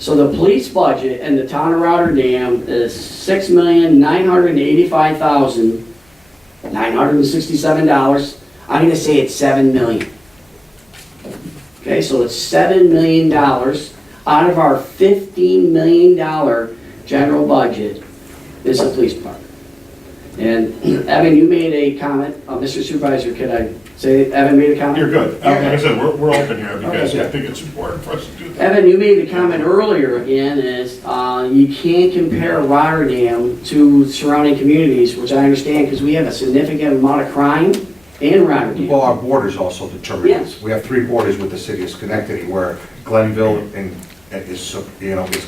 So the police budget in the town of Rotterdam is $6,985,967. I'm going to say it's $7 million. Okay, so it's $7 million out of our $15 million general budget is the police department. And Evan, you made a comment. Mr. Supervisor, could I say Evan made a comment? You're good. Like I said, we're open here because Okay. I think it's important for us to do that. Evan, you made a comment earlier again, is you can't compare Rotterdam to surrounding communities, which I understand because we have a significant amount of crime in Rotterdam. Well, our borders also determine Yes. this. We have 3 borders with the city of Schenectady, where Glenville is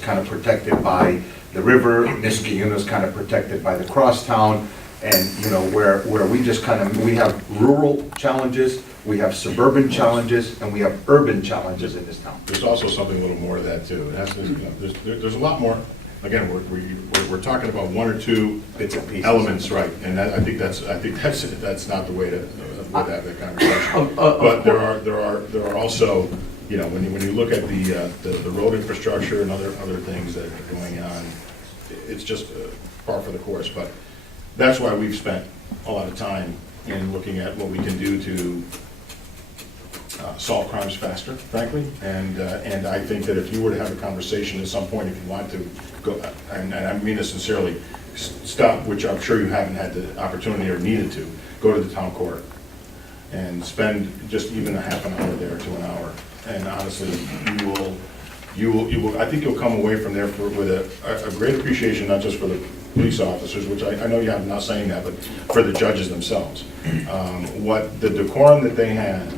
kind of protected by the river, Niskayuna is kind of protected by the crosstown, and where we just we have rural challenges, we have suburban challenges, and we have urban challenges in this town. There's also something a little more to that too. It has to, there's a lot more again, we're talking about one or two elements, right? And I think that's not the way to, with that conversation. But there are also, you know, when you look at the road infrastructure and other things that are going on, it's just par for the course. But that's why we've spent a lot of time in looking at what we can do to solve crimes faster, frankly. And I think that if you were to have a conversation at some point, if you want to go, and I mean this sincerely, stop, which I'm sure you haven't had the opportunity or needed to, go to the town court and spend just even a half an hour there to an hour. And honestly, you will, I think you'll come away from there with a great appreciation, not just for the police officers, which I know you have, I'm not saying that, but for the judges themselves. What the decorum that they had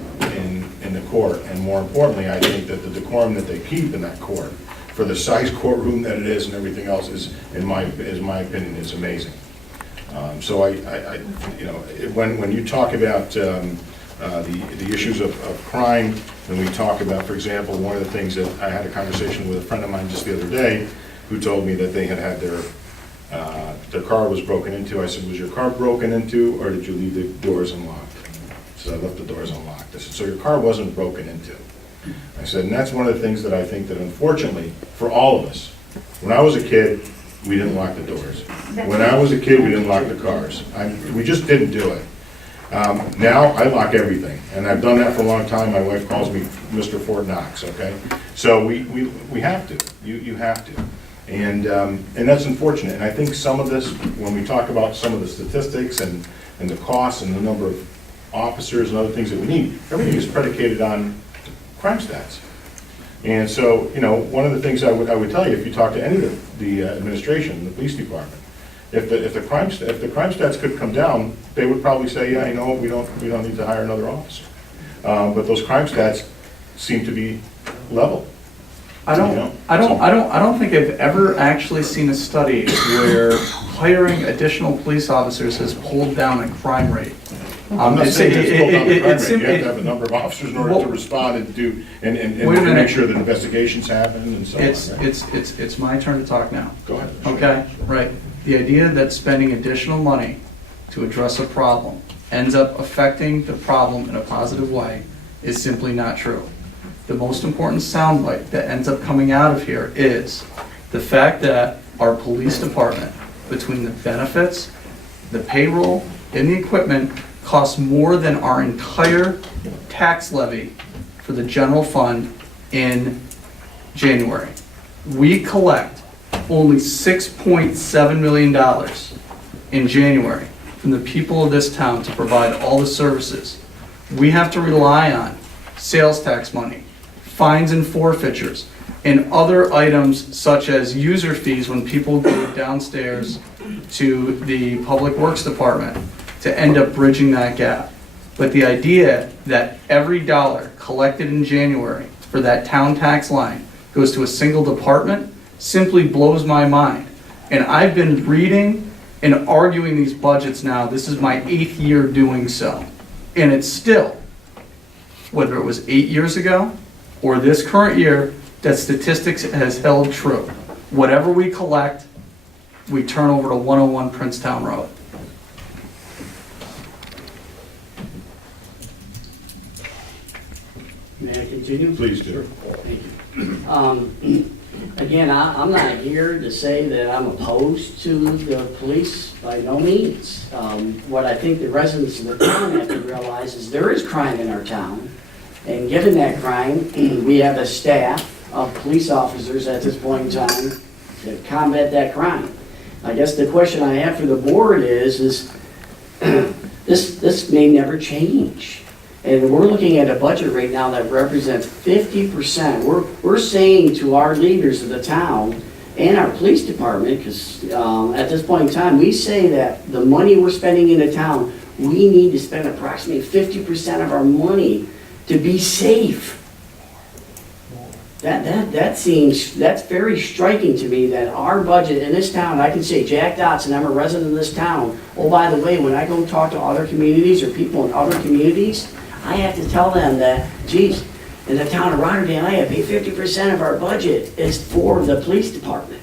in the court, and more importantly, I think that the decorum that they keep in that court, for the size courtroom that it is and everything else, is, in my opinion, is amazing. So I you know, when you talk about the issues of crime, and we talk about, for example, one of the things that I had a conversation with a friend of mine just the other day, who told me that they had their car was broken into. I said, was your car broken into, or did you leave the doors unlocked? So I left the doors unlocked. I said, so your car wasn't broken into. I said, and that's one of the things that I think that unfortunately, for all of us, when I was a kid, we didn't lock the doors. When I was a kid, we didn't lock the cars. We just didn't do it. Now I lock everything, and I've done that for a long time. My wife calls me Mr. Fort Knox, okay? So we have to, you have to. And that's unfortunate. And I think some of this, when we talk about some of the statistics and the costs and the number of officers and other things that we need, everything is predicated on crime stats. And so, you know, one of the things I would tell you, if you talk to any of the administration, the police department, if the crime stats could come down, they would probably say, yeah, you know, we don't need to hire another officer. But those crime stats seem to be level. I don't think I've ever actually seen a study where hiring additional police officers has pulled down a crime rate. I'm not saying it's pulled down the crime rate. You have to have a number of officers in order to respond and do, and make sure that investigations happen and so on. Right? It's my turn to talk now. Go ahead. Okay, right. The idea that spending additional money to address a problem ends up affecting the problem in a positive way is simply not true. The most important soundbite that ends up coming out of here is the fact that our police department, between the benefits, the payroll, and the equipment, costs more than our entire tax levy for the general fund in January. We collect only $6.7 million in January from the people of this town to provide all the services. We have to rely on sales tax money, fines and forfeitures, and other items such as user fees when people go downstairs to the Public Works Department to end up bridging that gap. But the idea that every dollar collected in January for that town tax line goes to a single department simply blows my mind. And I've been reading and arguing these budgets now. This is my 8th year doing so. And it's still, whether it was 8 years ago or this current year, that statistics has held true. Whatever we collect, we turn over to 101 Princetown Road. May I continue? Please do. Thank you. Again, I'm not here to say that I'm opposed to the police, by no means. What I think the residents of the town have to realize is there is crime in our town. And given that crime, we have a staff of police officers at this point in time to combat that crime. I guess the question I have for the board is this may never change. And we're looking at a budget right now that represents 50%. We're saying to our leaders of the town and our police department, because at this point in time, we say that the money we're spending in the town, we need to spend approximately 50% of our money to be safe. That's very striking to me that our budget in this town, I can say Jack Dotson, I'm a resident of this town. Oh, by the way, when I go talk to other communities or people in other communities, I have to tell them that, geez, in the town of Rotterdam, I have to pay 50% of our budget is for the police department.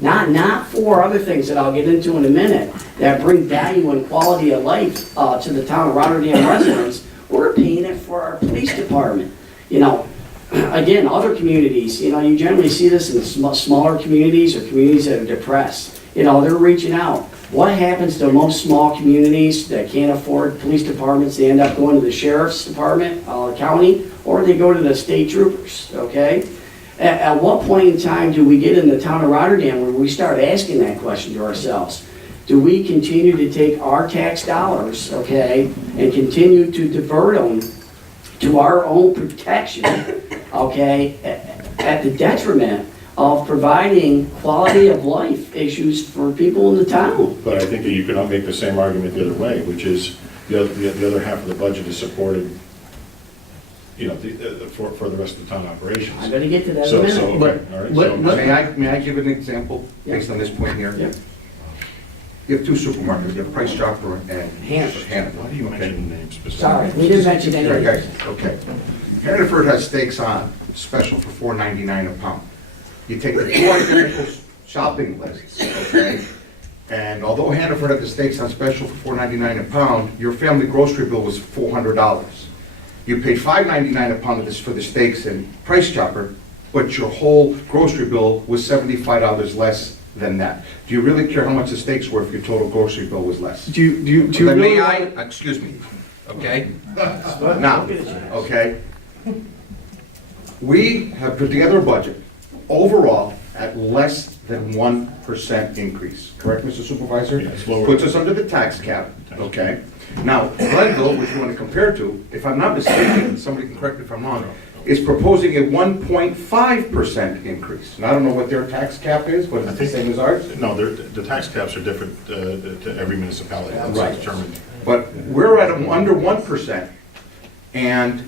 not for other things that I'll get into in a minute, that bring value and quality of life to the town of Rotterdam residents. We're paying it for our police department. You know, again, other communities, you know, you generally see this in smaller communities or communities that are depressed. You know, they're reaching out. What happens to most small communities that can't afford police departments? They end up going to the sheriff's department, county, or they go to the state troopers, okay? At what point in time do we get in the town of Rotterdam where we start asking that question to ourselves? Do we continue to take our tax dollars, okay, and continue to divert them to our own protection, okay, at the detriment of providing quality of life issues for people in the town? But I think that you cannot make the same argument the other way, which is the other half of the budget is supported, you know, for the rest of the town operations. I'm gonna get to that in a So, minute. okay, all right. So- May I give an example based on this point here? Yep. You have two supermarkets, you have Price Chopper and Hannaford. Why do you mention names specifically? Sorry, we didn't mention any Okay, names. okay. Hannaford has steaks on special for $4.99 a pound. You take the two identical shopping lists, okay? And although Hannaford had the steaks on special for $4.99 a pound, your family grocery bill was $400. You paid $5.99 a pound for the steaks in Price Chopper, but your whole grocery bill was $75 less than that. Do you really care how much the steaks were if your total grocery bill was less? Do you Then really? may I, excuse me, okay? Now, okay? We have put together a budget overall at less than 1% increase, correct, Mr. Supervisor? Yeah, it's lower. Puts us under the tax cap, okay? Now, Glenville, which you want to compare to, if I'm not mistaken, somebody can correct me if I'm wrong, is proposing a 1.5% increase. And I don't know what their tax cap is, but it's the same as ours. No, the tax caps are different to every municipality. That's Right. determined. But we're at under 1%, and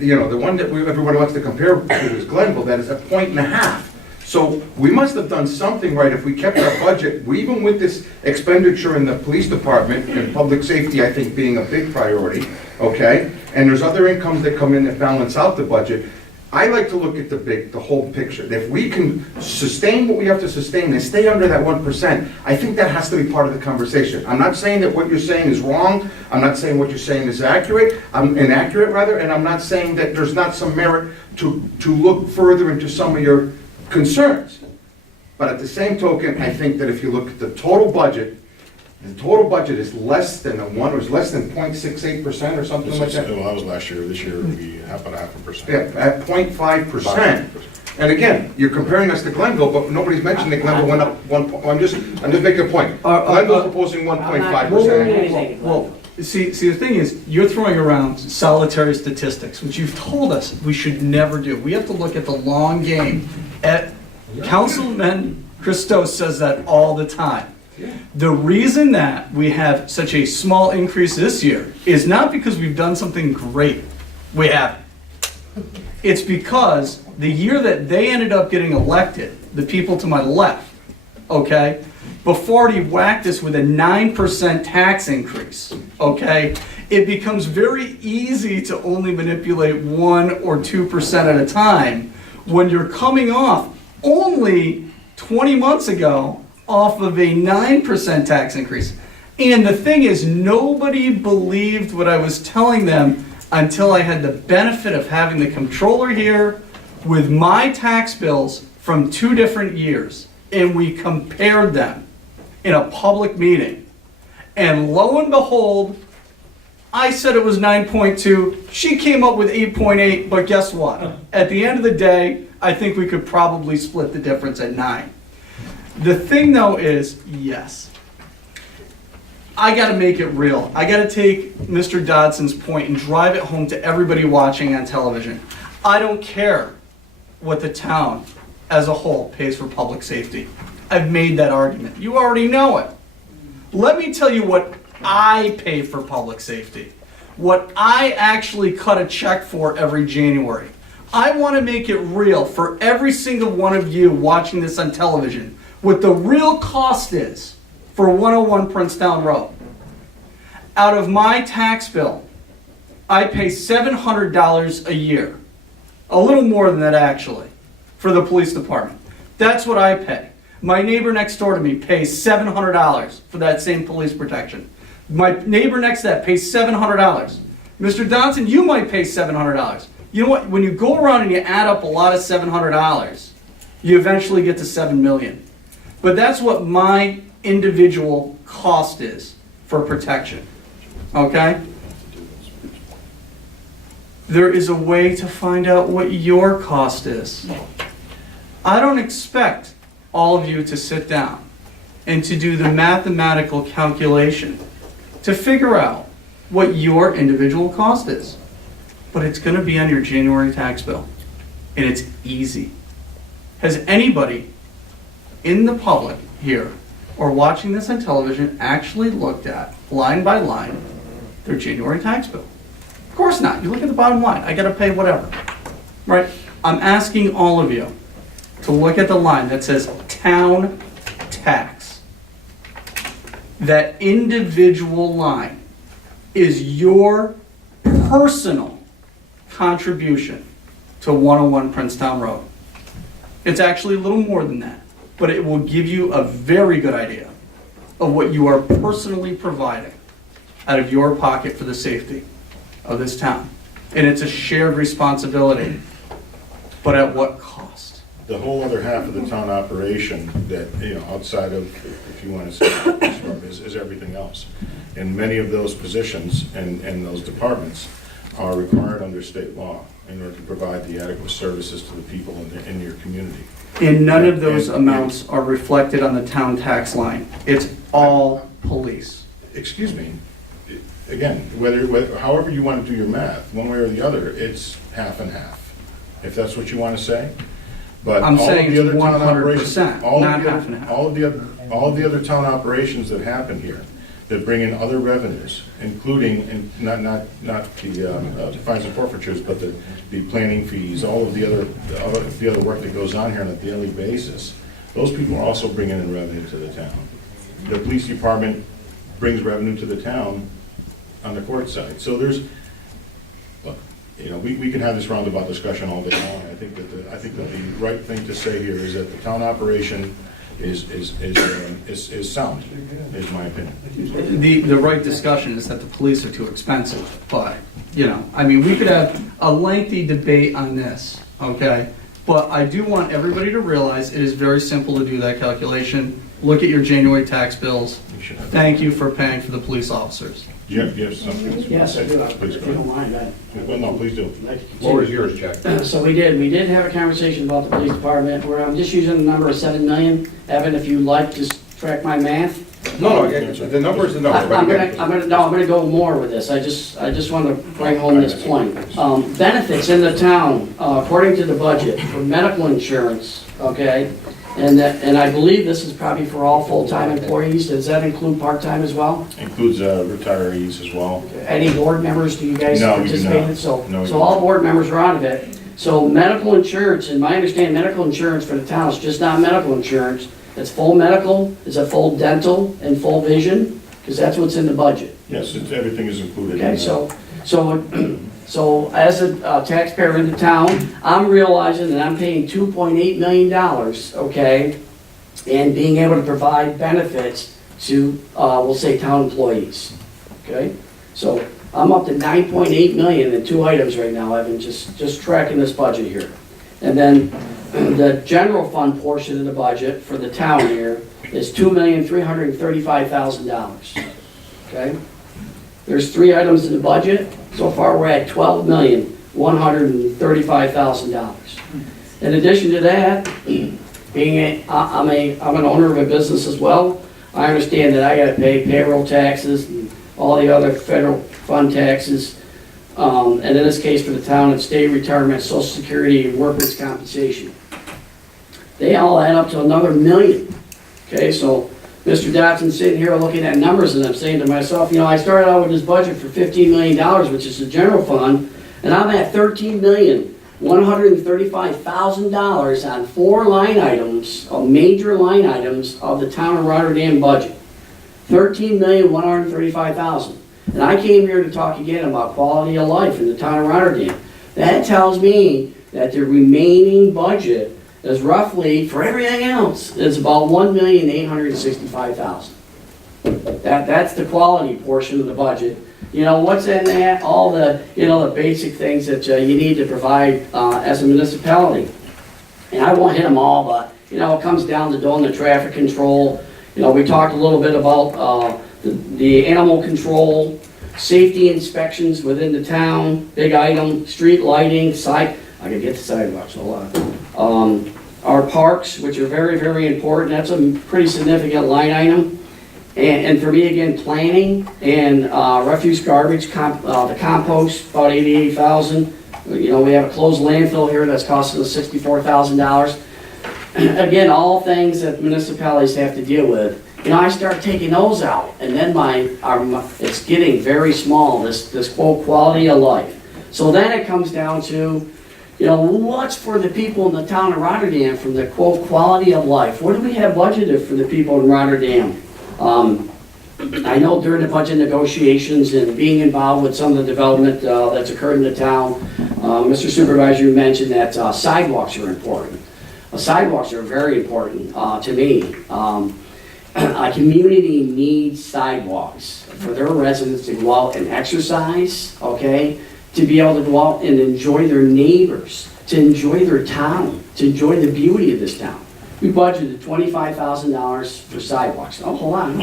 you know, the one that everybody wants to compare to is Glenville, that is a 1.5. So we must have done something right if we kept our budget, even with this expenditure in the police department and public safety, I think, being a big priority, okay? And there's other incomes that come in that balance out the budget. I like to look at the whole picture. If we can sustain what we have to sustain and stay under that 1%, I think that has to be part of the conversation. I'm not saying that what you're saying is wrong. I'm not saying what you're saying is inaccurate rather, and I'm not saying that there's not some merit to look further into some of your concerns. But at the same token, I think that if you look at the total budget is less than or is less than 0.68% or something like that. Well, that was last year. This year it would be about 0.5%. Yeah, at 0.5%. And again, you're comparing us to Glenville, but nobody's mentioned that Glenville went up I'm just making a point. Glenville's proposing 1.5%. Well, see, the thing is, you're throwing around solitary statistics, which you've told us we should never do. We have to look at the long game. Councilman Christos says that all the time. The reason that we have such a small increase this year is not because we've done something great. We haven't. It's because the year that they ended up getting elected, the people to my left, okay, before he whacked us with a 9% tax increase, okay, it becomes very easy to only manipulate 1 or 2% at a time when you're coming off only 20 months ago off of a 9% tax increase. And the thing is, nobody believed what I was telling them until I had the benefit of having the controller here with my tax bills from 2 different years. And we compared them in a public meeting. And lo and behold, I said it was 9.2. She came up with 8.8, but guess what? At the end of the day, I think we could probably split the difference at 9. The thing though is, yes, I gotta make it real. I gotta take Mr. Dodson's point and drive it home to everybody watching on television. I don't care what the town as a whole pays for public safety. I've made that argument. You already know it. Let me tell you what I pay for public safety. What I actually cut a check for every January. I wanna make it real for every single one of you watching this on television. What the real cost is for 101 Princetown Road. Out of my tax bill, I pay $700 a year. A little more than that actually, for the police department. That's what I pay. My neighbor next door to me pays $700 for that same police protection. My neighbor next to that pays $700. Mr. Johnson, you might pay $700. You know what? When you go around and you add up a lot of $700, you eventually get to $7 million. But that's what my individual cost is for protection. Okay? There is a way to find out what your cost is. I don't expect all of you to sit down and to do the mathematical calculation to figure out what your individual cost is. But it's going to be on your January tax bill. And it's easy. Has anybody in the public here or watching this on television actually looked at, line by line, their January tax bill? Of course not. You look at the bottom line. I got to pay whatever. Right? I'm asking all of you to look at the line that says town tax. That individual line is your personal contribution to 101 Princetown Road. It's actually a little more than that, but it will give you a very good idea of what you are personally providing out of your pocket for the safety of this town. And it's a shared responsibility, but at what cost? The whole other half of the town operation that, outside of, if you want to say, is everything else. And many of those positions and those departments are required under state law in order to provide the adequate services to the people in your community. And none of those amounts are reflected on the town tax line. It's all police. Excuse me, again, however you want to do your math, one way or the other, it's half and half, if that's what you want to say. But I'm all saying of the it's other town 100%, operations, not half and half. all of the other town operations that happen here, that bring in other revenues, including, and not the fines and forfeitures, but the planning fees, all of the other work that goes on here on a daily basis. Those people are also bringing in revenue to the town. The police department brings revenue to the town on the court side. So there's, look, we can have this roundabout discussion all day long. I think that the right thing to say here is that the town operation is sound, is my opinion. The right discussion is that the police are too expensive, but, we could have a lengthy debate on this, okay? But I do want everybody to realize it is very simple to do that calculation. Look at your January tax bills. Thank you for paying for the police officers. Do you have something to say? Yes, I do. Please If go you don't ahead. mind, Well, no, please do. I'd like to What was continue. yours, Jack? So we did have a conversation about the police department, where I'm just using the number of 7 million. Evan, if you like, just track my math. No, the number is the number. I'm gonna go more with this. I just want to bring home this point. Benefits in the town, according to the budget, for medical insurance, okay? And I believe this is probably for all full-time employees. Does that include part-time as well? Includes retirees as well. Any board members, do you guys No, we do participate in? not. So, No, we so don't. all board members are out of it. So medical insurance, and my understanding, medical insurance for the town is just not medical insurance. It's full medical, it's a full dental and full vision, because that's what's in the budget. Yes, everything is included in Okay, that. so as a taxpayer in the town, I'm realizing that I'm paying $2.8 million, okay? And being able to provide benefits to, we'll say, town employees, okay? So I'm up to 9.8 million in 2 items right now, Evan, just tracking this budget here. And then the general fund portion of the budget for the town here is $2,335,000, okay? There's 3 items in the budget. So far, we're at $12,135,000. In addition to that, I'm an owner of a business as well. I understand that I got to pay payroll taxes and all the other federal fund taxes. And in this case, for the town, it's state retirement, Social Security, and workers' compensation. They all add up to another $1 million. Okay, so Mr. Dotson's sitting here looking at numbers, and I'm saying to myself, I started out with this budget for $15 million, which is the general fund, and I'm at $13,135,000 on 4 line items, major line items of the town of Rotterdam budget. $13,135,000. And I came here to talk again about quality of life in the town of Rotterdam. That tells me that the remaining budget is roughly, for everything else, it's about $1,865,000. That's the quality portion of the budget. You know, what's in that? All the, the basic things that you need to provide as a municipality. And I won't hit them all, but, it comes down to doing the traffic control. We talked a little bit about the animal control, safety inspections within the town, big item, street lighting, I could get the sidewalks, hold on. Our parks, which are very, very important, that's a pretty significant line item. And for me, again, planning and refuse garbage, the compost, about $88,000. We have a closed landfill here that's costing us $64,000. Again, all things that municipalities have to deal with. I start taking those out, and then it's getting very small, this quote, quality of life. So then it comes down to, what's for the people in the town of Rotterdam from the quote, quality of life? What do we have budgeted for the people in Rotterdam? I know during the budget negotiations and being involved with some of the development that's occurred in the town, Mr. Supervisor, you mentioned that sidewalks are important. Sidewalks are very important to me. A community needs sidewalks for their residents to go out and exercise, okay? To be able to go out and enjoy their neighbors, to enjoy their town, to enjoy the beauty of this town. We budgeted $25,000 for sidewalks. Oh, hold on.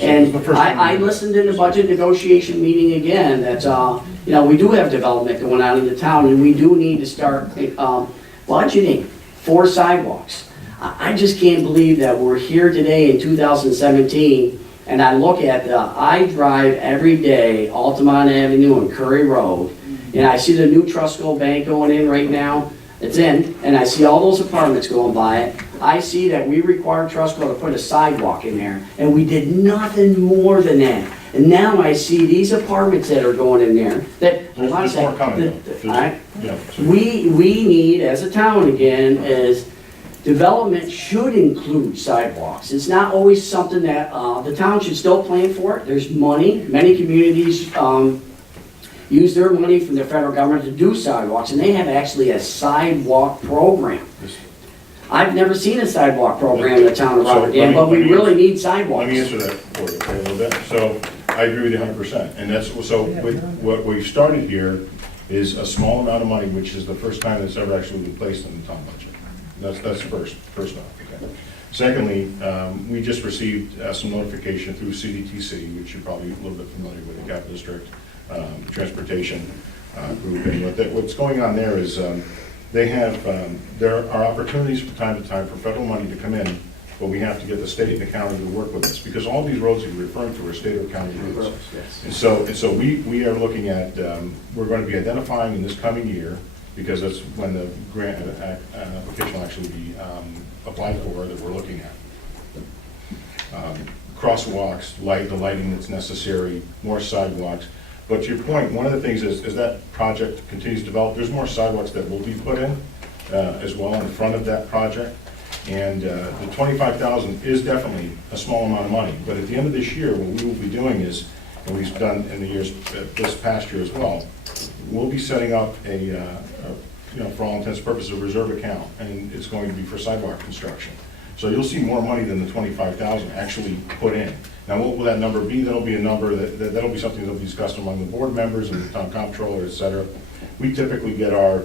And I listened in the budget negotiation meeting again that, we do have development going on in the town, and we do need to start budgeting for sidewalks. I just can't believe that we're here today in 2017, and I look at I drive every day Altamont Avenue and Curry Road, and I see the new Trustco Bank going in right now. It's in, and I see all those apartments going by it. I see that we required Trustco to put a sidewalk in there, and we did nothing more than that. And now I see these apartments that are going in there, that, There's more coming. we need, as a town again, is development should include sidewalks. It's not always something that, the town should still plan for it. There's money. Many communities use their money from the federal government to do sidewalks, and they have actually a sidewalk program. I've never seen a sidewalk program in the town of Rotterdam, but we really need sidewalks. Let me answer that for you okay, a little bit. So I agree with you 100%. And that's, so with what we've started here is a small amount of money, which is the first time that's ever actually been placed in the town budget. That's first off. Okay. Secondly, we just received some notification through CDTC, which you're probably a little bit familiar with, the Capital District Transportation Group. And what's going on there is there are opportunities from time to time for federal money to come in, but we have to get the state and the county to work with us, because all these roads that you're referring to are state or county roads. And so we are looking at, we're going to be identifying in this coming year, because that's when the grant application will actually be applied for, that we're looking at. Crosswalks, the lighting that's necessary, more sidewalks. But to your point, one of the things is that project continues to develop, there's more sidewalks that will be put in as well in front of that project. And the $25,000 is definitely a small amount of money. But at the end of this year, what we will be doing is, and we've done in the years, this past year as well, we'll be setting up for all intents and purposes, a reserve account, and it's going to be for sidewalk construction. So you'll see more money than the $25,000 actually put in. Now, what will that number be? That'll be a number that'll be something that'll be discussed among the board members and the town comptroller, et cetera. We typically get our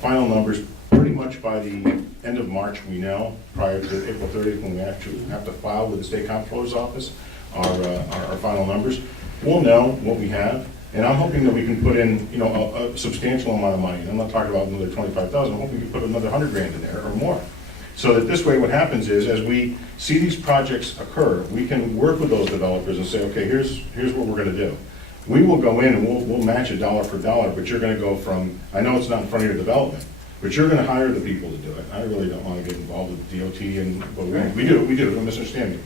final numbers pretty much by the end of March. We know prior to April 30th, when we actually have to file with the state comptroller's office our final numbers. We'll know what we have. And I'm hoping that we can put in, a substantial amount of money. And I'm not talking about another $25,000. I'm hoping we can put another $100,000 in there or more. So that this way, what happens is, as we see these projects occur, we can work with those developers and say, okay, here's what we're going to do. We will go in and we'll match it dollar for dollar, but you're going to go from, I know it's not in front of your development, but you're going to hire the people to do it. I really don't want to get involved with DOT, but we do, don't misunderstand me.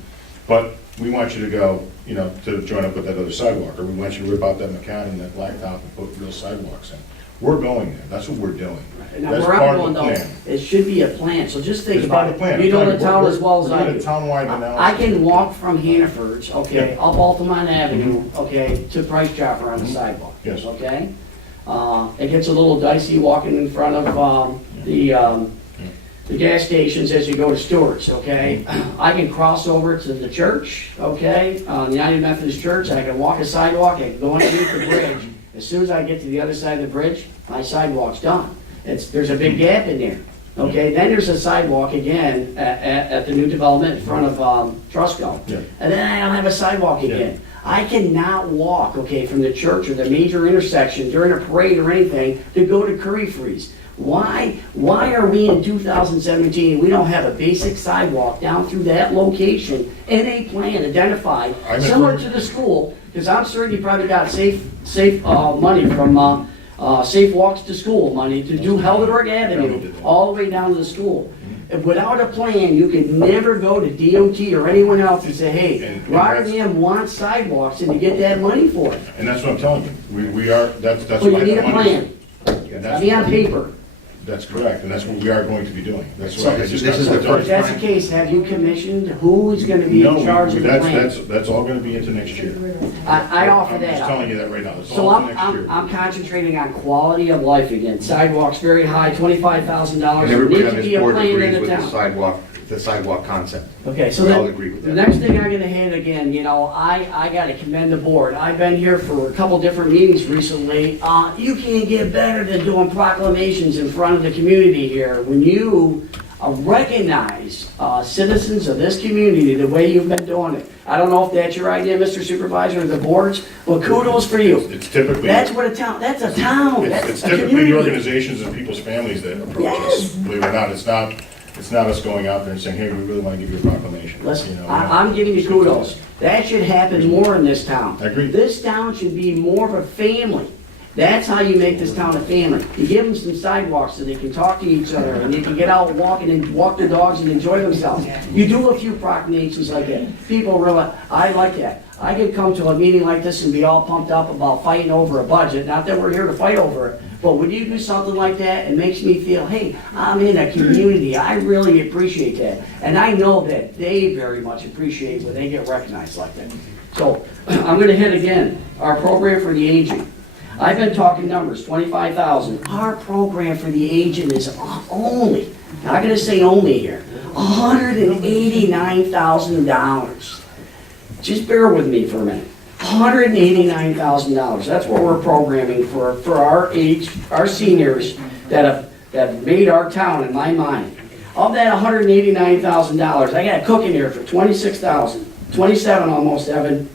But we want you to go, to join up with that other sidewalk, or we want you to rip out that macadam, that blacktop, and put real sidewalks in. We're going there. That's what we're doing. Now, That's where part I'm of going the though, plan. it should be a plan, so just think It's about part of it. the plan. You know the We're town as well as I doing do. a town-wide analysis. I can walk from Hannaford's, okay, up Altamont Avenue, okay, to Price Chopper on the sidewalk. Yes. Okay? It gets a little dicey walking in front of the gas stations as you go to Stewart's, okay? I can cross over to the church, okay, the United Methodist Church, I can walk a sidewalk, I can go underneath the bridge. As soon as I get to the other side of the bridge, my sidewalk's done. There's a big gap in there, okay? Then there's a sidewalk again at the new development in front of Trusco. Yeah. And then I don't have a sidewalk again. I cannot walk, okay, from the church or the major intersection during a parade or anything to go to Curry Freeze. Why are we in 2017, and we don't have a basic sidewalk down through that location in a plan identified, similar to the school? Because I'm certain you probably got safe money from Safe Walks to School money to do Helderberg Avenue all the way down to the school. Without a plan, you could never go to DOT or anyone else and say, hey, Rotterdam wants sidewalks, and you get that money for it. And that's what I'm telling you. We are, that's Well, why you need the a money. plan. Be on paper. That's correct, and that's what we are going to be doing. That's So what I just got this is the told. If that's the case, have you commissioned who is gonna be in charge of the plan? That's all gonna be into next year. I offer I'm just that telling up. you that right now. It's So all into next year. I'm concentrating on quality of life again. Sidewalks very high, $25,000. And There everybody needs on to this be a board plan in agrees the with town. the sidewalk concept. Okay, so We all then, agree with the that. next thing I'm gonna hit again, I gotta commend the board. I've been here for a couple different meetings recently. You can't get better than doing proclamations in front of the community here when you recognize citizens of this community the way you've been doing it. I don't know if that's your idea, Mr. Supervisor, or the board's, but kudos for you. It's typically. That's what a town, that's a town, It's that's a typically the community. organizations and people's families that approach us, believe it or not. It's not us going out there and saying, hey, we really want to give you a proclamation. Listen, You know, I'm giving you kudos. That should happen more in this town. I agree. This town should be more of a family. That's how you make this town a family. You give them some sidewalks so they can talk to each other and they can get out walking and walk their dogs and enjoy themselves. You do a few proclamations like that. People realize, I like that. I could come to a meeting like this and be all pumped up about fighting over a budget. Not that we're here to fight over it, but when you do something like that, it makes me feel, hey, I'm in a community. I really appreciate that. And I know that they very much appreciate when they get recognized like that. So I'm gonna hit again, our program for the aging. I've been talking numbers, 25,000. Our program for the aging is only, not gonna say only here, $189,000. Just bear with me for a minute. $189,000. That's what we're programming for our seniors that have made our town, in my mind. Of that $189,000, I got a cook in here for $26,000, 27 almost, Evan.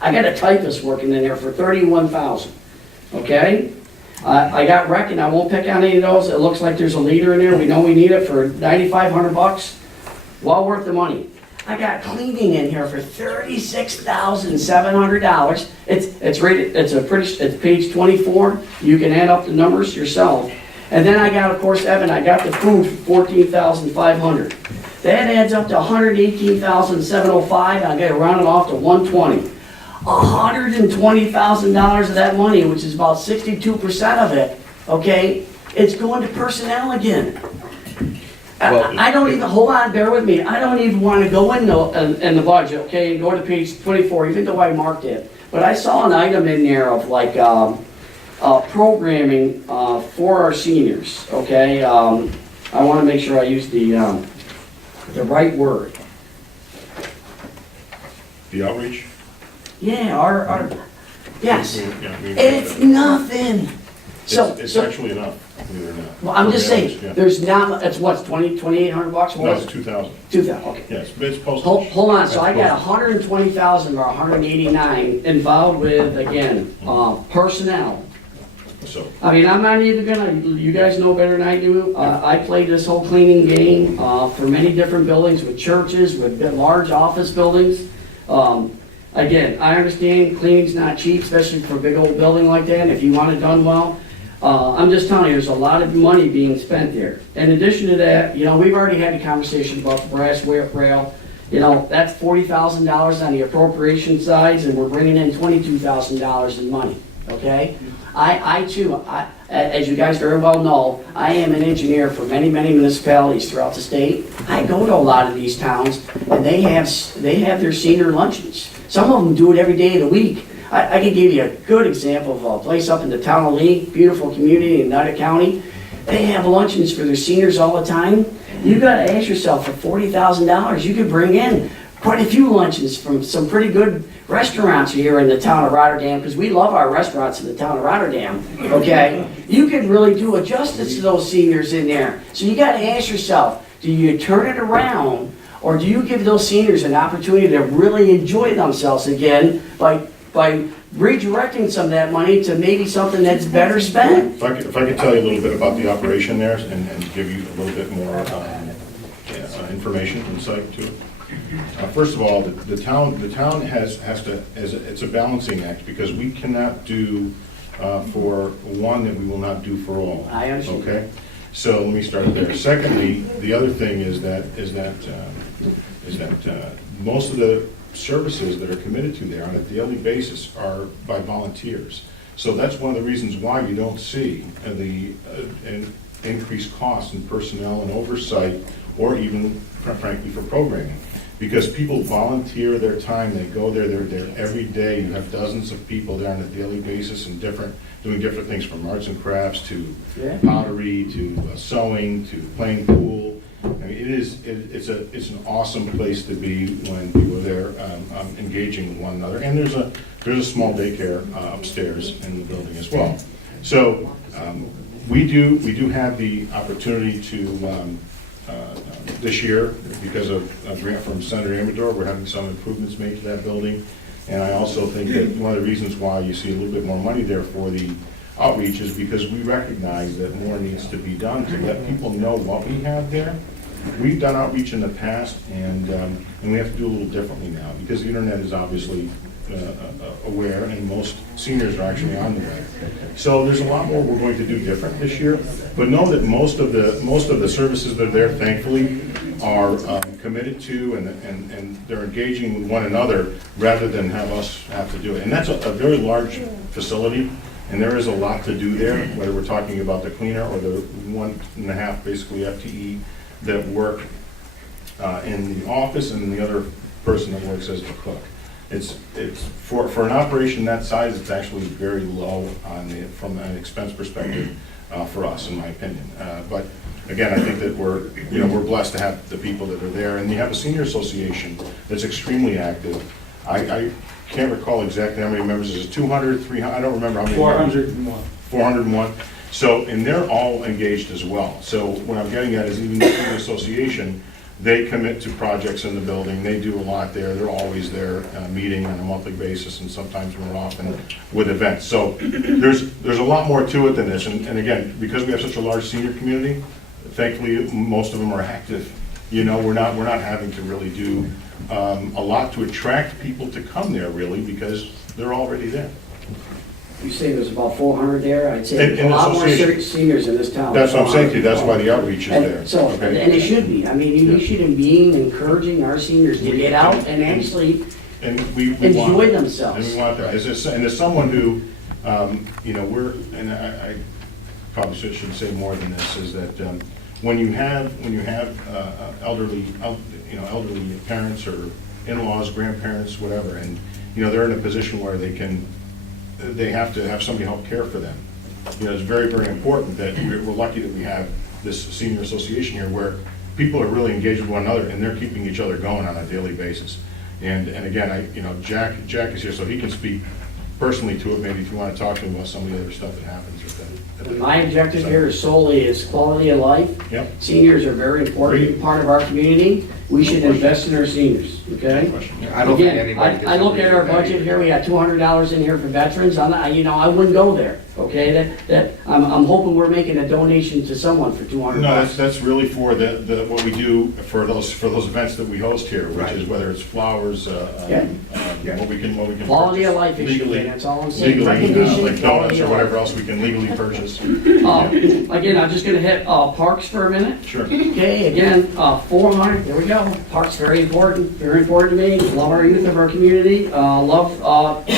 I got a typist working in there for $31,000. Okay? I got rec, and I won't pick on any of those. It looks like there's a leader in there. We know we need it for $9,500. Well worth the money. I got cleaning in here for $36,700. It's rated. It's page 24. You can add up the numbers yourself. And then I got, of course, Evan. I got the food for $14,500. That adds up to $118,705. I got to round it off to $120. $120,000 of that money, which is about 62% of it. Okay, it's going to personnel again. I don't even, hold on, bear with me. I don't even want to go in the budget, okay, and go to page 24, even though I marked it. But I saw an item in there of like programming for our seniors, okay? I want to make sure I use the right word. The outreach? Yeah, yes. Yeah, It's nothing. It's actually enough, believe it or not. Well, I'm just saying, Yeah. there's not, it's what, $2,800? No, it's 2,000. 2,000, okay. Yes, but it's postage. Hold on, so I got That's 120,000 or 189 involved with, again, personnel. postage. So, I mean, I'm not even gonna, you guys know better than I do. I played this whole cleaning game for many different buildings, with churches, with large office buildings. Again, I understand cleaning's not cheap, especially for a big old building like that, if you want it done well. I'm just telling you, there's a lot of money being spent there. In addition to that, we've already had a conversation about the brass rail. That's $40,000 on the appropriation sides, and we're bringing in $22,000 in money, okay? I too, as you guys very well know, I am an engineer for many, many municipalities throughout the state. I go to a lot of these towns, and they have their senior luncheons. Some of them do it every day of the week. I can give you a good example of a place up in the town of Lee, beautiful community in Nutted County. they have luncheons for their seniors all the time. You gotta ask yourself, for $40,000, you could bring in quite a few luncheons from some pretty good restaurants here in the town of Rotterdam, because we love our restaurants in the town of Rotterdam, okay? You could really do a justice to those seniors in there. So you gotta ask yourself, do you turn it around, or do you give those seniors an opportunity to really enjoy themselves again by redirecting some of that money to maybe something that's better spent? If I could tell you a little bit about the operation there and give you a little bit more information, insight to it. First of all, the town has to, it's a balancing act, because we cannot do for one that we will not do for all. I understand. Okay? So let me start there. Secondly, the other thing is that most of the services that are committed to there on a daily basis are by volunteers. So that's one of the reasons why you don't see the increased costs in personnel and oversight, or even, frankly, for programming. Because people volunteer their time, they go there, they're there every day. You have dozens of people there on a daily basis and doing different things, from arts and crafts to pottery to sewing to playing pool. I mean, it's an awesome place to be when people are there engaging with one another. And there's a small daycare upstairs in the building as well. So we do have the opportunity to this year, because of a grant from Senator Amador, we're having some improvements made to that building. And I also think that one of the reasons why you see a little bit more money there for the outreach is because we recognize that more needs to be done to let people know what we have there. We've done outreach in the past, and we have to do a little differently now, because the internet is obviously aware, and most seniors are actually on the web. So there's a lot more we're going to do different this year, but know that most of the services that are there, thankfully, are committed to, and they're engaging with one another rather than have us have to do it. And that's a very large facility, and there is a lot to do there, whether we're talking about the cleaner or the 1.5 basically FTE that work in the office, and the other person that works as the cook. It's for an operation that size, it's actually very low from an expense perspective for us, in my opinion. But again, I think that we're blessed to have the people that are there, and you have a senior association that's extremely active. I can't recall exactly how many members. Is it 200, 300? I don't remember how many. 401. 401. So, and they're all engaged as well. So what I'm getting at is, even the senior association, they commit to projects in the building. They do a lot there. They're always there, meeting on a monthly basis, and sometimes more often with events. So there's a lot more to it than this. And again, because we have such a large senior community, thankfully most of them are active. You know, we're not having to really do a lot to attract people to come there, really, because they're already there. You say there's about 400 there, I'd say In there's a lot more association. seniors in this town. That's what I'm saying to you. That's why the outreach is there. And so, Okay? and it should be. I mean, we should be encouraging our seniors to get out and actually And we want enjoy that. themselves. And we want that. As someone who, and I probably should say more than this, is that when you have elderly parents or in-laws, grandparents, whatever, and they're in a position where they have to have somebody help care for them. It's very, very important that we're lucky that we have this senior association here, where people are really engaged with one another, and they're keeping each other going on a daily basis. And again, Jack is here, so he can speak personally to it, maybe, if you want to talk to him about some of the other stuff that happens with that. My objective here is solely is quality of life. Yep. Seniors are a very important part of our community. We should invest in our seniors, okay? I don't think Again, anybody I look at our budget here, we got $200 in here for veterans. I wouldn't go there, okay? I'm hoping we're making a donation to someone for $200. No, that's really for the what we do for those events that we host here, which is whether it's flowers, what we can Quality of purchase life issue, legally, man, that's all I'm saying. legally, Recognition, like quality donuts or of whatever life. else we can legally purchase. Again, I'm just gonna hit parks for a minute. Sure. Okay, again, 400, there we go. Parks, very important to me. Love our youth of our community. Love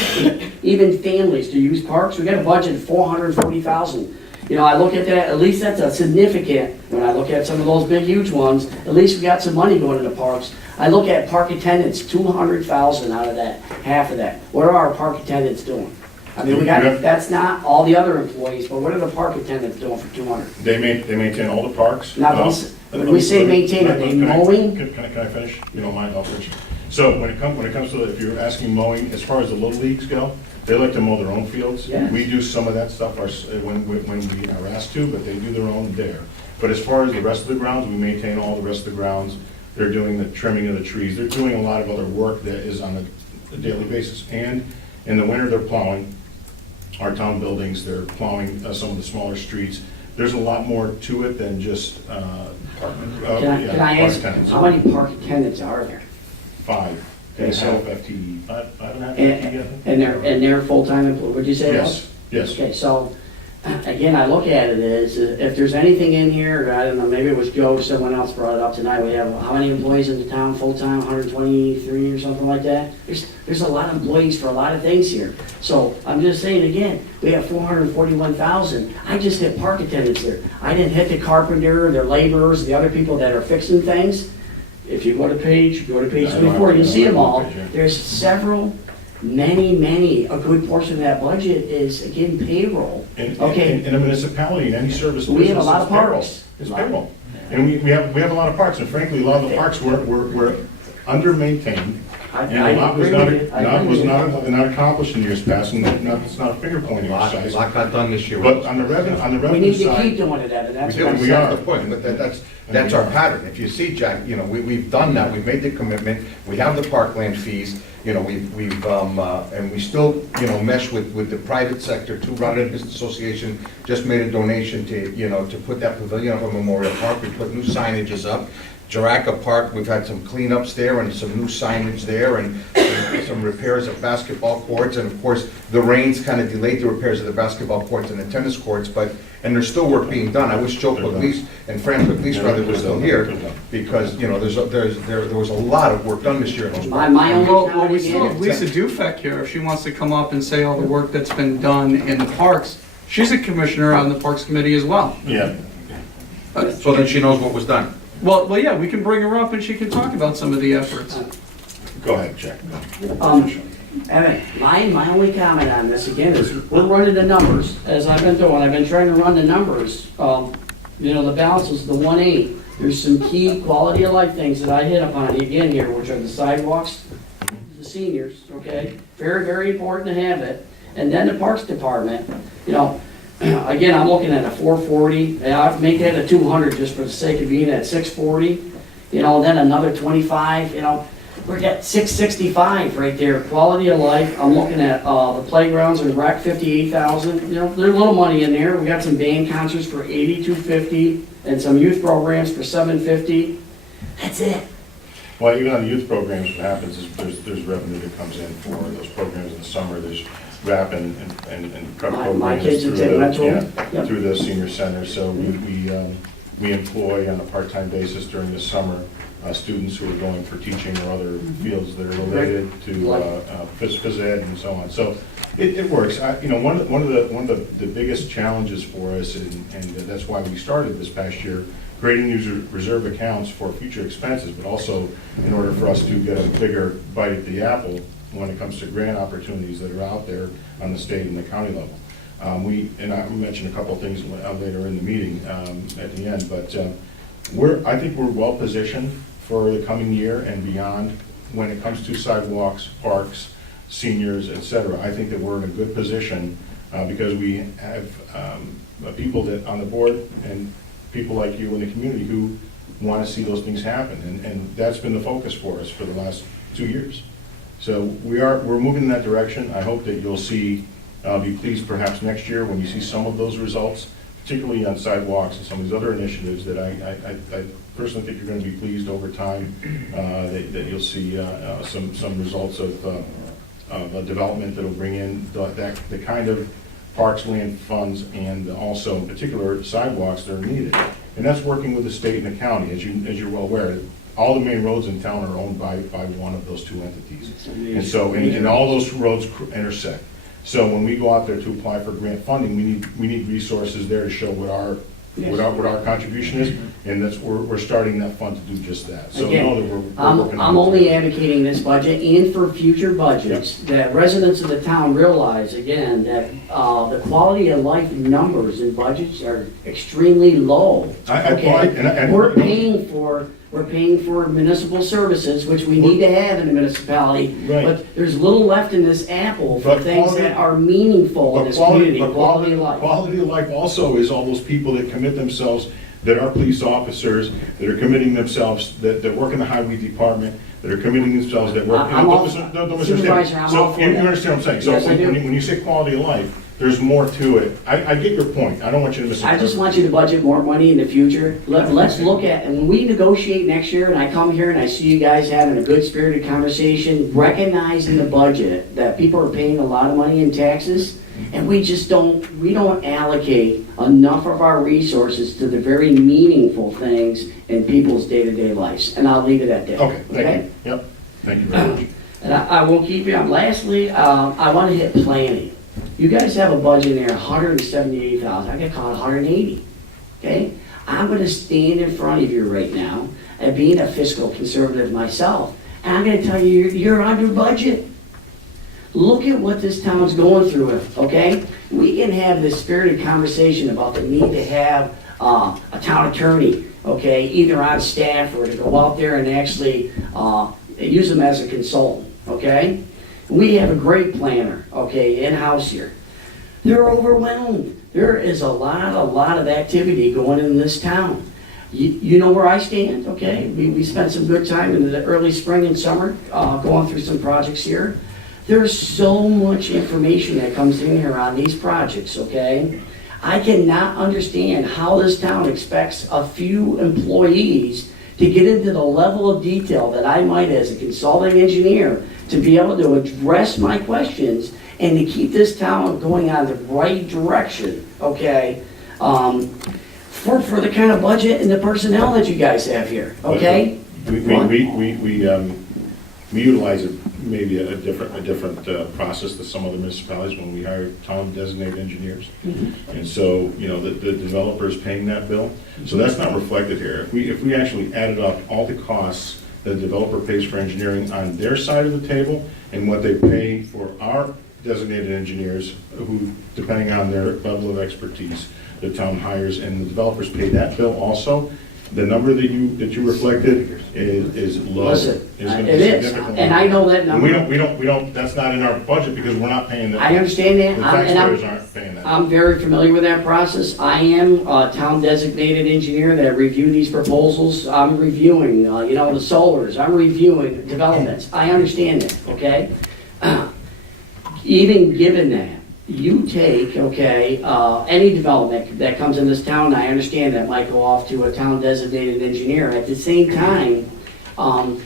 even families to use parks. We got a budget of $440,000. I look at that, at least that's a significant, when I look at some of those big, huge ones, at least we got some money going into parks. I look at park attendants, $200,000 out of that, half of that. What are our park attendants doing? I mean, we got, that's not all the other employees, but what are the park attendants doing for 200? They maintain all the parks. Now, when we say maintain, are they mowing? Can I finish? You don't mind, I'll finish. So when it comes to, if you're asking mowing, as far as the little leagues go, they like to mow their own fields. Yes. We do some of that stuff when we are asked to, but they do their own there. But as far as the rest of the grounds, we maintain all the rest of the grounds. They're doing the trimming of the trees. They're doing a lot of other work that is on a daily basis. And in the winter, they're plowing our town buildings. They're plowing some of the smaller streets. There's a lot more to it than just Can I ask, how many park attendants are there? 5. Okay, so- half FTE. 5.5 FTE, I think. And they're full-time employees, would you say? Yes, yes. Okay, so, again, I look at it as, if there's anything in here, I don't know, maybe it was Joe, someone else brought it up tonight, we have, how many employees in the town, full-time, 123 or something like that? There's a lot of employees for a lot of things here. So, I'm just saying again, we have 441,000, I just hit park attendants there. I didn't hit the carpenter, the laborers, the other people that are fixing things. If you go to page 24, you see them all. There's several, many, a good portion of that budget is, again, payroll. Okay. In a municipality, in any service We have a business, lot it's of payroll. parks. It's payroll. And we have a lot of parks, and frankly, a lot of the parks were under-maintained. And a lot was not accomplished in years past, and it's not a finger-pointing exercise. Lot got done this year. But on the We revenue need to keep side, doing it, Evan, that's We what I'm do, we saying. are the point, but that's our pattern. If you see, Jack, we've done that, we've made the commitment, we have the parkland fees, and we still, mesh with the private sector. Rotterdam Business Association just made a donation to put that pavilion up at Memorial Park. We put new signages up. Jaraka Park, we've had some cleanups there and some new signage there and some repairs of basketball courts. And of course, the rains kind of delayed the repairs of the basketball courts and the tennis courts, and there's still work being done. I wish Joe Pugliese and Fran Pugliese rather was still here, because, there was a lot of work done this year. in those parks. My only Well, comment we still have again, Lisa Dufek here, if she wants to come up and say all the work that's been done in the parks. She's a commissioner on the Parks Committee as well. yeah. So then she knows what was done. Well, yeah, we can bring her up and she can talk about some of the efforts. Go ahead, Jack. Evan, my only comment on this, again, is we're running the numbers, as I've been doing, I've been trying to run the numbers. The balance is the 180. There's some key quality of life things that I hit upon again here, which are the sidewalks, the seniors, okay? Very, very important to have it. And then the Parks Department, again, I'm looking at a 440, and I'd make that a 200 just for the sake of being at 640, then another 25, we're at 665 right there, quality of life. I'm looking at the playgrounds and rec, 58,000, there's a little money in there. We got some band concerts for 8250 and some youth programs for 750. That's it. Well, even on the youth programs, what happens is there's revenue that comes in for those programs in the summer. There's rap and prep programs My kids through are taking that too. Yep. through the senior center. So we employ on a part-time basis during the summer students who are going for teaching or other fields that are related to phys ed and so on. So it works. One of the biggest challenges for us, and that's why we started this past year, creating these reserve accounts for future expenses, but also in order for us to get a bigger bite at the apple when it comes to grant opportunities that are out there on the state and the county level. I mentioned a couple of things later in the meeting at the end, but I think we're well positioned for the coming year and beyond when it comes to sidewalks, parks, seniors, et cetera. I think that we're in a good position because we have people that on the board and people like you in the community who want to see those things happen, and that's been the focus for us for the last 2 years. So we're moving in that direction. I hope that you'll be pleased perhaps next year when you see some of those results, particularly on sidewalks and some of these other initiatives that I personally think you're going to be pleased over time, that you'll see some results of development that'll bring in the kind of parks, land funds, and also in particular sidewalks that are needed. And that's working with the state and the county, as you're well aware. All the main roads in town are owned by one of those two entities. And so, and all those roads intersect. So when we go out there to apply for grant funding, we need resources there to show what our what our contribution is, and that's, we're starting that fund to do just that. So Again, know that we're working on it. I'm only advocating this budget and for future budgets, that residents of the town realize, again, that the quality of life numbers in budgets are extremely low. I Okay? and We're paying for municipal services, which we need to have in a municipality, Right. but there's little left in this apple for But things quality- that are meaningful in this community, quality of life. Quality of life also is all those people that commit themselves, that are police officers, that are committing themselves, that work in the highway department, that are committing themselves, that work. I'm all- Don't Supervisor, misunderstand. I'm So all for you that. understand what I'm saying? So Yes, I do. when you say quality of life, there's more to it. I get your point. I don't want you to I misinterpret. just want you to budget more money in the future. Let's look at, and when we negotiate next year, and I come here and I see you guys having a good spirited conversation, recognizing the budget, that people are paying a lot of money in taxes, and we don't allocate enough of our resources to the very meaningful things in people's day-to-day lives. And I'll leave it at that. Okay, thank you. Yep, thank you very much. And I won't keep you on. Lastly, I want to hit planning. You guys have a budget in there, 178,000. I got caught 180. Okay? I'm going to stand in front of you right now, and being a fiscal conservative myself, and I'm going to tell you, you're under budget. Look at what this town's going through, okay? We can have this spirited conversation about the need to have a town attorney, okay, either on staff or to go out there and actually use them as a consultant, okay? We have a great planner, okay, in-house here. They're overwhelmed. There is a lot of activity going in this town. You know where I stand, okay? We spent some good time in the early spring and summer going through some projects here. There's so much information that comes in here on these projects, okay? I cannot understand how this town expects a few employees to get into the level of detail that I might, as a consulting engineer, to be able to address my questions and to keep this town going on the right direction, okay? For the kind of budget and the personnel that you guys have here, okay? We utilize maybe a different process than some other municipalities when we hire town designated engineers. And so, you know, the developer is paying that bill. So that's not reflected here. If we actually added up all the costs that the developer pays for engineering on their side of the table and what they pay for our designated engineers, who, depending on their level of expertise, the town hires, and the developers pay that bill also, the number that you reflected is low. Listen, It's gonna be it is, significantly and low. I know that And number. we don't, that's not in our budget because we're not paying that. I understand that. The And taxpayers aren't paying that. I'm very familiar with that process. I am a town designated engineer that review these proposals. I'm reviewing, the solars. I'm reviewing developments. I understand that, okay? Even given that, you take, okay, any development that comes in this town, I understand that might go off to a town designated engineer. At the same time, town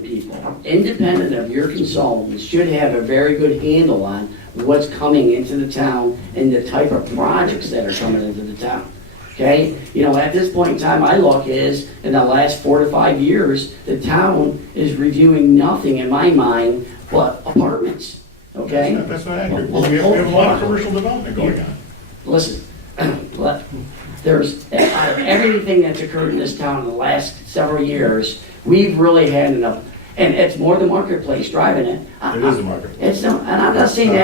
people, independent of your consultants, should have a very good handle on what's coming into the town and the type of projects that are coming into the town. Okay? At this point in time, my look is, in the last 4 to 5 years, the town is reviewing nothing in my mind but apartments. Okay? That's not accurate. We have a lot of commercial development going on. Listen, there's everything that's occurred in this town in the last several years, we've really had enough, and it's more the marketplace driving it. It is the marketplace. It's not, and I'm not saying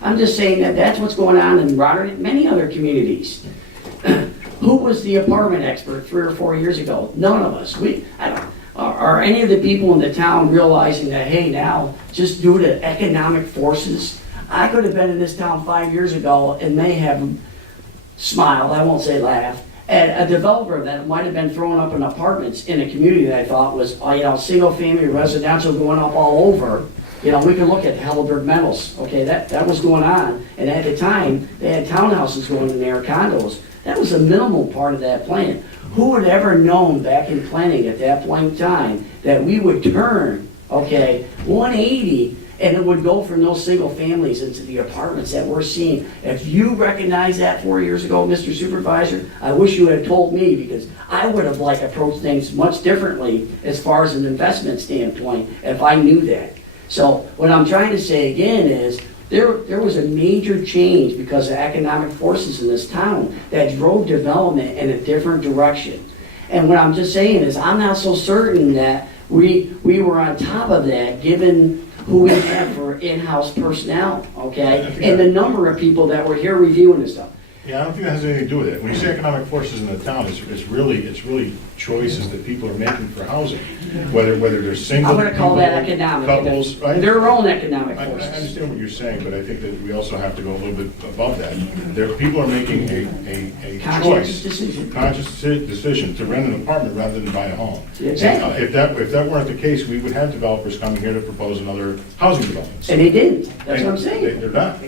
I'm just saying that that's what's going on in Rotterdam and many other communities. Who was the apartment expert 3 or 4 years ago? None of us. Are any of the people in the town realizing that, hey, now, just due to economic forces, I could have been in this town 5 years ago and may have smiled, I won't say laughed, at a developer that might have been throwing up in apartments in a community that I thought was, single family residential going up all over. We could look at Helleberg Metals, okay, that was going on. And at the time, they had townhouses going in there, condos. That was a minimal part of that plan. Who would ever known back in planning at that point in time that we would turn, 180, and it would go from those single families into the apartments that we're seeing? If you recognized that 4 years ago, Mr. Supervisor, I wish you had told me, because I would have approached things much differently as far as an investment standpoint if I knew that. So what I'm trying to say again is, There was a major change because of economic forces in this town that drove development in a different direction. And what I'm just saying is, I'm not so certain that we were on top of that, given who we have for in-house personnel, okay? And the number of people that were here reviewing this stuff. Yeah, I don't think that has anything to do with it. When you say economic forces in the town, it's really choices that people are making for housing. Whether they're single. I'm gonna call that people, economic. couples, right? Their own economic I forces. understand what you're saying, but I think that we also have to go a little bit above that. People are making a Conscientious choice, decision. conscious decision to rent an apartment rather than buy a home. Exactly. If that weren't the case, we would have developers coming here to propose another housing development. And they didn't, that's what I'm And saying. They're not.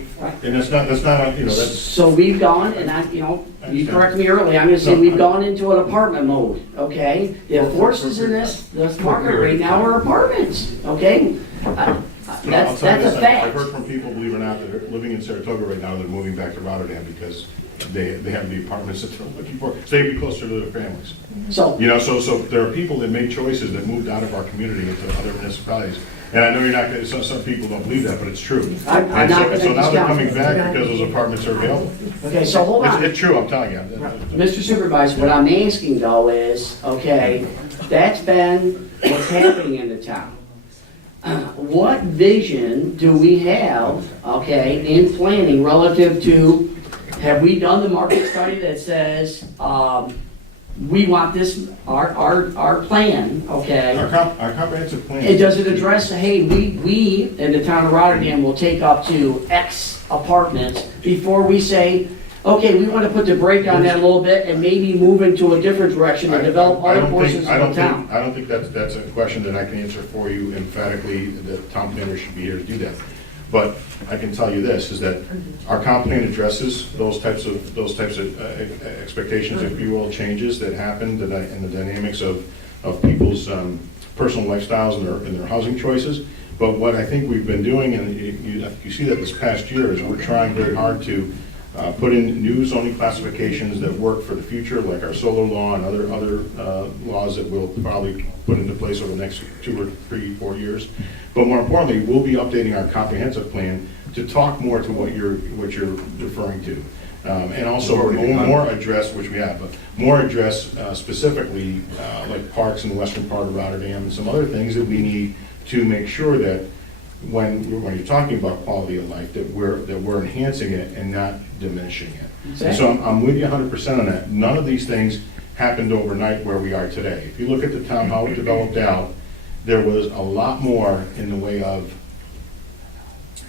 And that's not, that's. So we've gone, and you correct me early, I'm gonna say we've gone into an apartment mode, okay? The forces in this market right now are apartments, okay? That's a I've fact. heard from people, believe it or not, that are living in Saratoga right now, they're moving back to Rotterdam because they have the apartments that they're looking for, so they'd be closer to their families. So, So there are people that made choices that moved out of our community into other municipalities. And I know you're not gonna, some people don't believe that, but it's true. I'm And not gonna so now they're discount coming it. back because those apartments are available. okay, so hold on. It's true, I'm telling you. Mr. Supervisor, what I'm asking though is, okay, that's been what's happening in the town. What vision do we have, okay, in planning relative to, have we done the market study that says, we want this, our plan, okay? Our comprehensive plan. And does it address, hey, we in the town of Rotterdam will take up to X apartments before we say, okay, we want to put the brake on that a little bit and maybe move into a different direction and develop other portions of the town? I don't think that's a question that I can answer for you emphatically, that town planner should be here to do that. But I can tell you this, is that our comp plan addresses those types of expectations, if you will, changes that happened in the dynamics of people's personal lifestyles and their housing choices. But what I think we've been doing, and you see that this past year, is we're trying very hard to put in new zoning classifications that work for the future, like our solar law and other laws that we'll probably put into place over the next 2 or 3, 4 years. But more importantly, we'll be updating our comprehensive plan to talk more to what you're referring to. And also more address, which we have, but more address specifically like parks in the western part of Rotterdam and some other things that we need to make sure that when you're talking about quality of life, that we're enhancing it and not diminishing it. Exactly. So I'm with you 100% on that. None of these things happened overnight where we are today. If you look at the town, how it developed out, there was a lot more in the way of,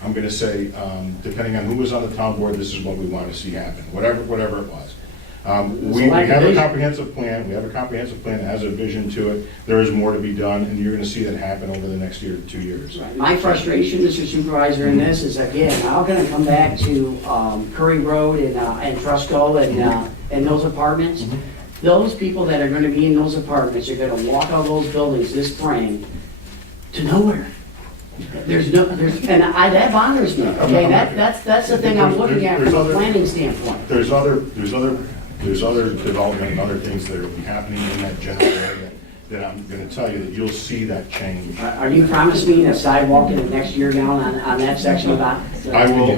I'm gonna say, depending on who was on the town board, this is what we want to see happen, whatever it was. We have a comprehensive plan, that has a vision to it. There is more to be done, and you're gonna see that happen over the next year to 2 years. Right. My frustration, Mr. Supervisor, in this is, again, I'm gonna come back to Curry Road and Trusco and those apartments. Those people that are gonna be in those apartments are gonna walk out of those buildings this spring to nowhere. That bothers me, okay? That's the thing I'm looking at from a planning standpoint. There's other development and other things that are happening in that general area that I'm gonna tell you that you'll see that change. Are you promising me a sidewalk in the next year down on that section of that? I will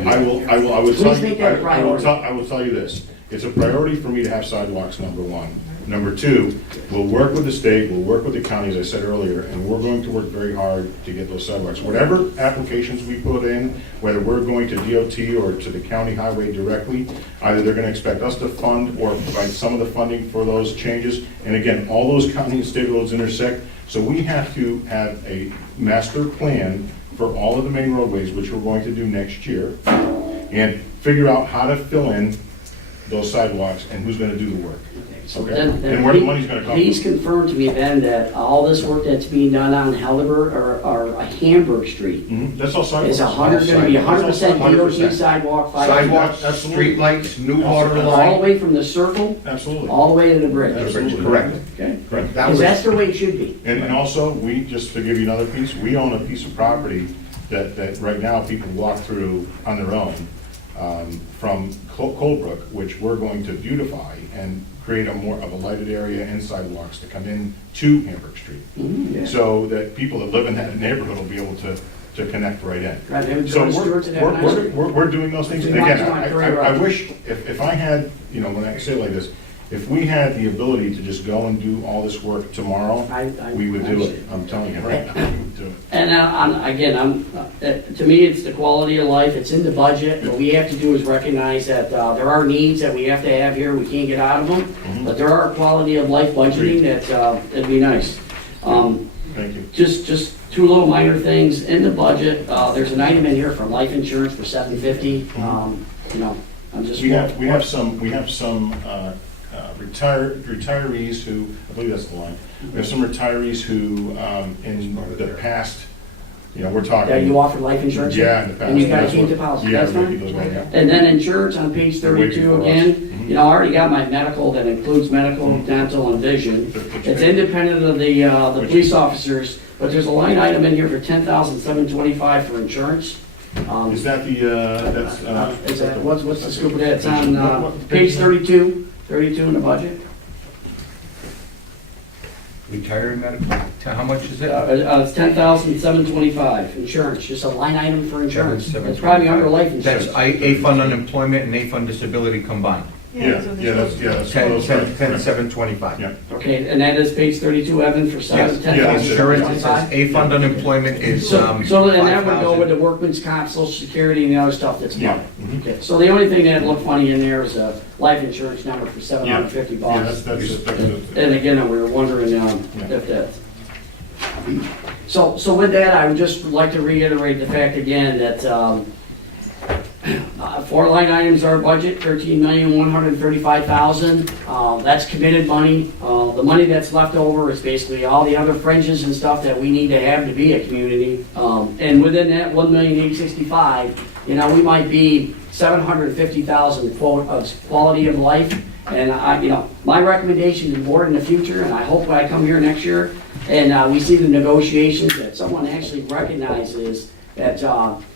Please make that a priority. I will tell you this, it's a priority for me to have sidewalks, number one. Number two, we'll work with the state, we'll work with the county, as I said earlier, and we're going to work very hard to get those sidewalks. Whatever applications we put in, whether we're going to DOT or to the county highway directly, either they're gonna expect us to fund or provide some of the funding for those changes. And again, all those county and state roads intersect, so we have to have a master plan for all of the main roadways, which we're going to do next year, and figure out how to fill in those sidewalks and who's gonna do the work. So Okay. then And where the money's gonna come please from. confirm to me then that all this work that's being done on Helleberg or Hamburg Street That's all sidewalks. is gonna be 100% DOT 100%. sidewalk, Sidewalks, Absolutely. streetlights, new water all the line. way from the circle, Absolutely. all the way to the bridge. Absolutely. Correct. Okay? Correct. That Because was, that's the way it should be. And also, just to give you another piece, we own a piece of property that right now people walk through on their own from Colebrook, which we're going to beautify and create more of a lighted area and sidewalks to come in to Hamburg Street. So that people that live in that neighborhood will be able to to connect right in. Right, they would So go to Stewart's and have a nice week. we're doing those things. We Again, want you on career I road. wish, if I had, you know, when I say it like this, if we had the ability to just go and do all this work tomorrow, we would do it. I'm telling you right now, we would do it. And to me, it's the quality of life, it's in the budget. What we have to do is recognize that there are needs that we have to have here, we can't get out of them, but there are quality of life budgeting that, it'd be nice. Thank you. Just two little minor things in the budget. There's an item in here for life insurance for $750. You know, I'm just. We have some retirees who, I believe that's the line. We have some retirees who, in the past, you know, we're talking. Yeah, you offer life insurance? Yeah, in the past. And you gotta That's keep what- the policy, Yeah, that's we gotta fine. keep those going, yeah. And then insurance on page They're waiting 32 for us. again. Mhm. You know, I already got my medical that includes medical, dental, and vision. It's independent of the police officers, but there's a line item in here for $10,725 for insurance. Is that the, that's? Is that, what's the scoop of that? It's on What page 32 in the budget. Retiring medical, how much is it? It's $10,725, insurance, just a line item for insurance. $7,725. It's probably under life insurance. That's A fund unemployment and A fund disability combined. Yeah, that's $10,725. Yeah. Okay, and that is page 32, Evan, for Yes, yes, insurance, it says $10,725. A fund unemployment is, So then that would go with the 5,000. workman's comp, social security, and the other stuff that's Yeah. money. Okay, so the only thing that looked funny in there is a life insurance number for $750. Yeah, that's. And again, we were wondering if that. So with that, I would just like to reiterate the fact again that 4 line items are budget, $13,135,000. That's committed money. The money that's left over is basically all the other fringes and stuff that we need to have to be a community. And within that $1,865,000, you know, we might be $750,000 quote of quality of life. And my recommendation to the board in the future, and I hope when I come here next year and we see the negotiations, that someone actually recognizes that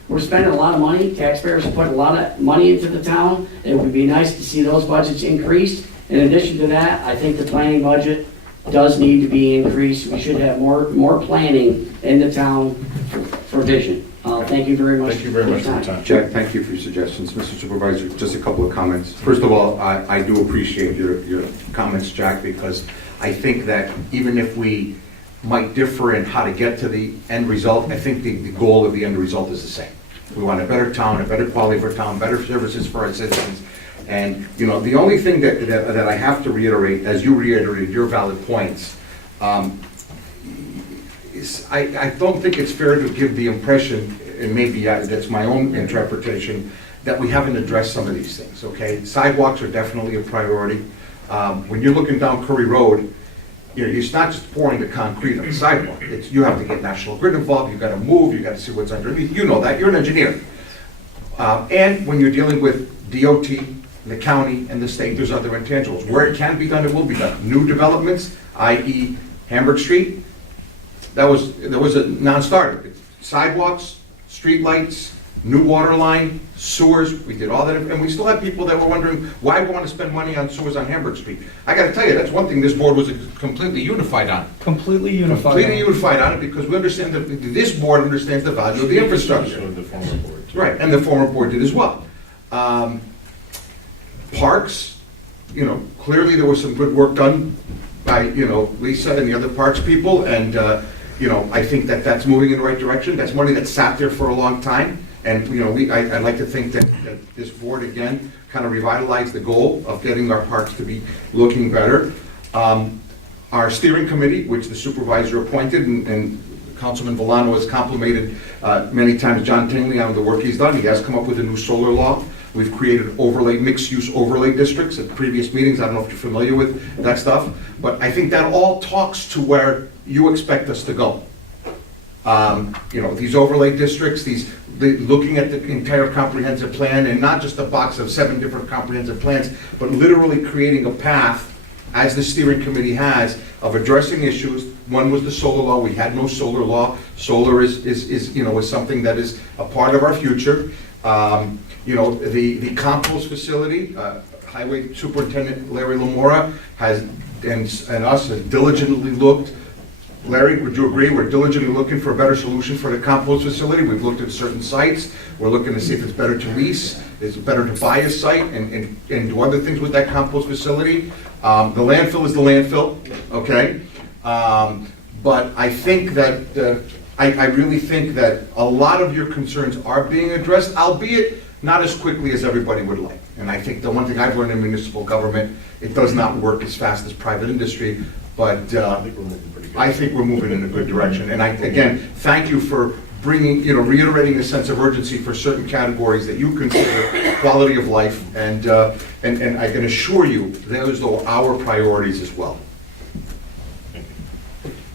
we're spending a lot of money, taxpayers are putting a lot of money into the town. It would be nice to see those budgets increased. In addition to that, I think the planning budget does need to be increased. We should have more planning in the town for vision. Thank you very much. Thank you very much for your time. Jack, thank you for your suggestions. Mr. Supervisor, just a couple of comments. First of all, I do appreciate your comments, Jack, because I think that even if we might differ in how to get to the end result, I think the goal of the end result is the same. We want a better town, a better quality for our town, better services for our citizens. And, you know, the only thing that I have to reiterate, as you reiterated your valid points, is I don't think it's fair to give the impression, and maybe that's my own interpretation, that we haven't addressed some of these things, okay? Sidewalks are definitely a priority. When you're looking down Curry Road, you know, it's not just pouring the concrete on the sidewalk. You have to get National Grid involved, you gotta move, you gotta see what's underneath, you know that, you're an engineer. And when you're dealing with DOT, the county, and the state, there's other intangibles. Where it can be done, it will be done. New developments, i.e. Hamburg Street, there was a non-starter. Sidewalks, streetlights, new water line, sewers, we did all that, and we still have people that were wondering why we want to spend money on sewers on Hamburg Street. I gotta tell you, that's one thing this board was completely unified on. Completely unified. Completely unified on it, because we understand that, this board understands the value of the infrastructure. So the former board, too. Right, and the former board did as well. Parks, you know, clearly there was some good work done by, you know, Lisa and the other parks people, and, you know, I think that that's moving in the right direction. That's money that sat there for a long time, and, you know, I'd like to think that this board, again, kind of revitalized the goal of getting our parks to be looking better. Our steering committee, which the supervisor appointed, and Councilman Volano has complimented many times John Tingley on the work he's done. He has come up with a new solar law. We've created mixed-use overlay districts at previous meetings. I don't know if you're familiar with that stuff, but I think that all talks to where you expect us to go. You know, these overlay districts, looking at the entire comprehensive plan, and not just a box of 7 different comprehensive plans, but literally creating a path, as the steering committee has, of addressing issues. One was the solar law. We had no solar law. Solar is something that is a part of our future. You know, the compost facility, Highway Superintendent Larry Lamora and us has diligently looked Larry, would you agree, we're diligently looking for a better solution for the compost facility? We've looked at certain sites, we're looking to see if it's better to lease, is it better to buy a site and do other things with that compost facility? The landfill is the landfill, okay? But I think that, I really think that a lot of your concerns are being addressed, albeit not as quickly as everybody would like. And I think the one thing I've learned in municipal government, it does not work as fast as private industry, but I think we're moving in a good direction. And I, again, thank you for bringing, reiterating the sense of urgency for certain categories that you consider quality of life. And I can assure you, those are our priorities as well.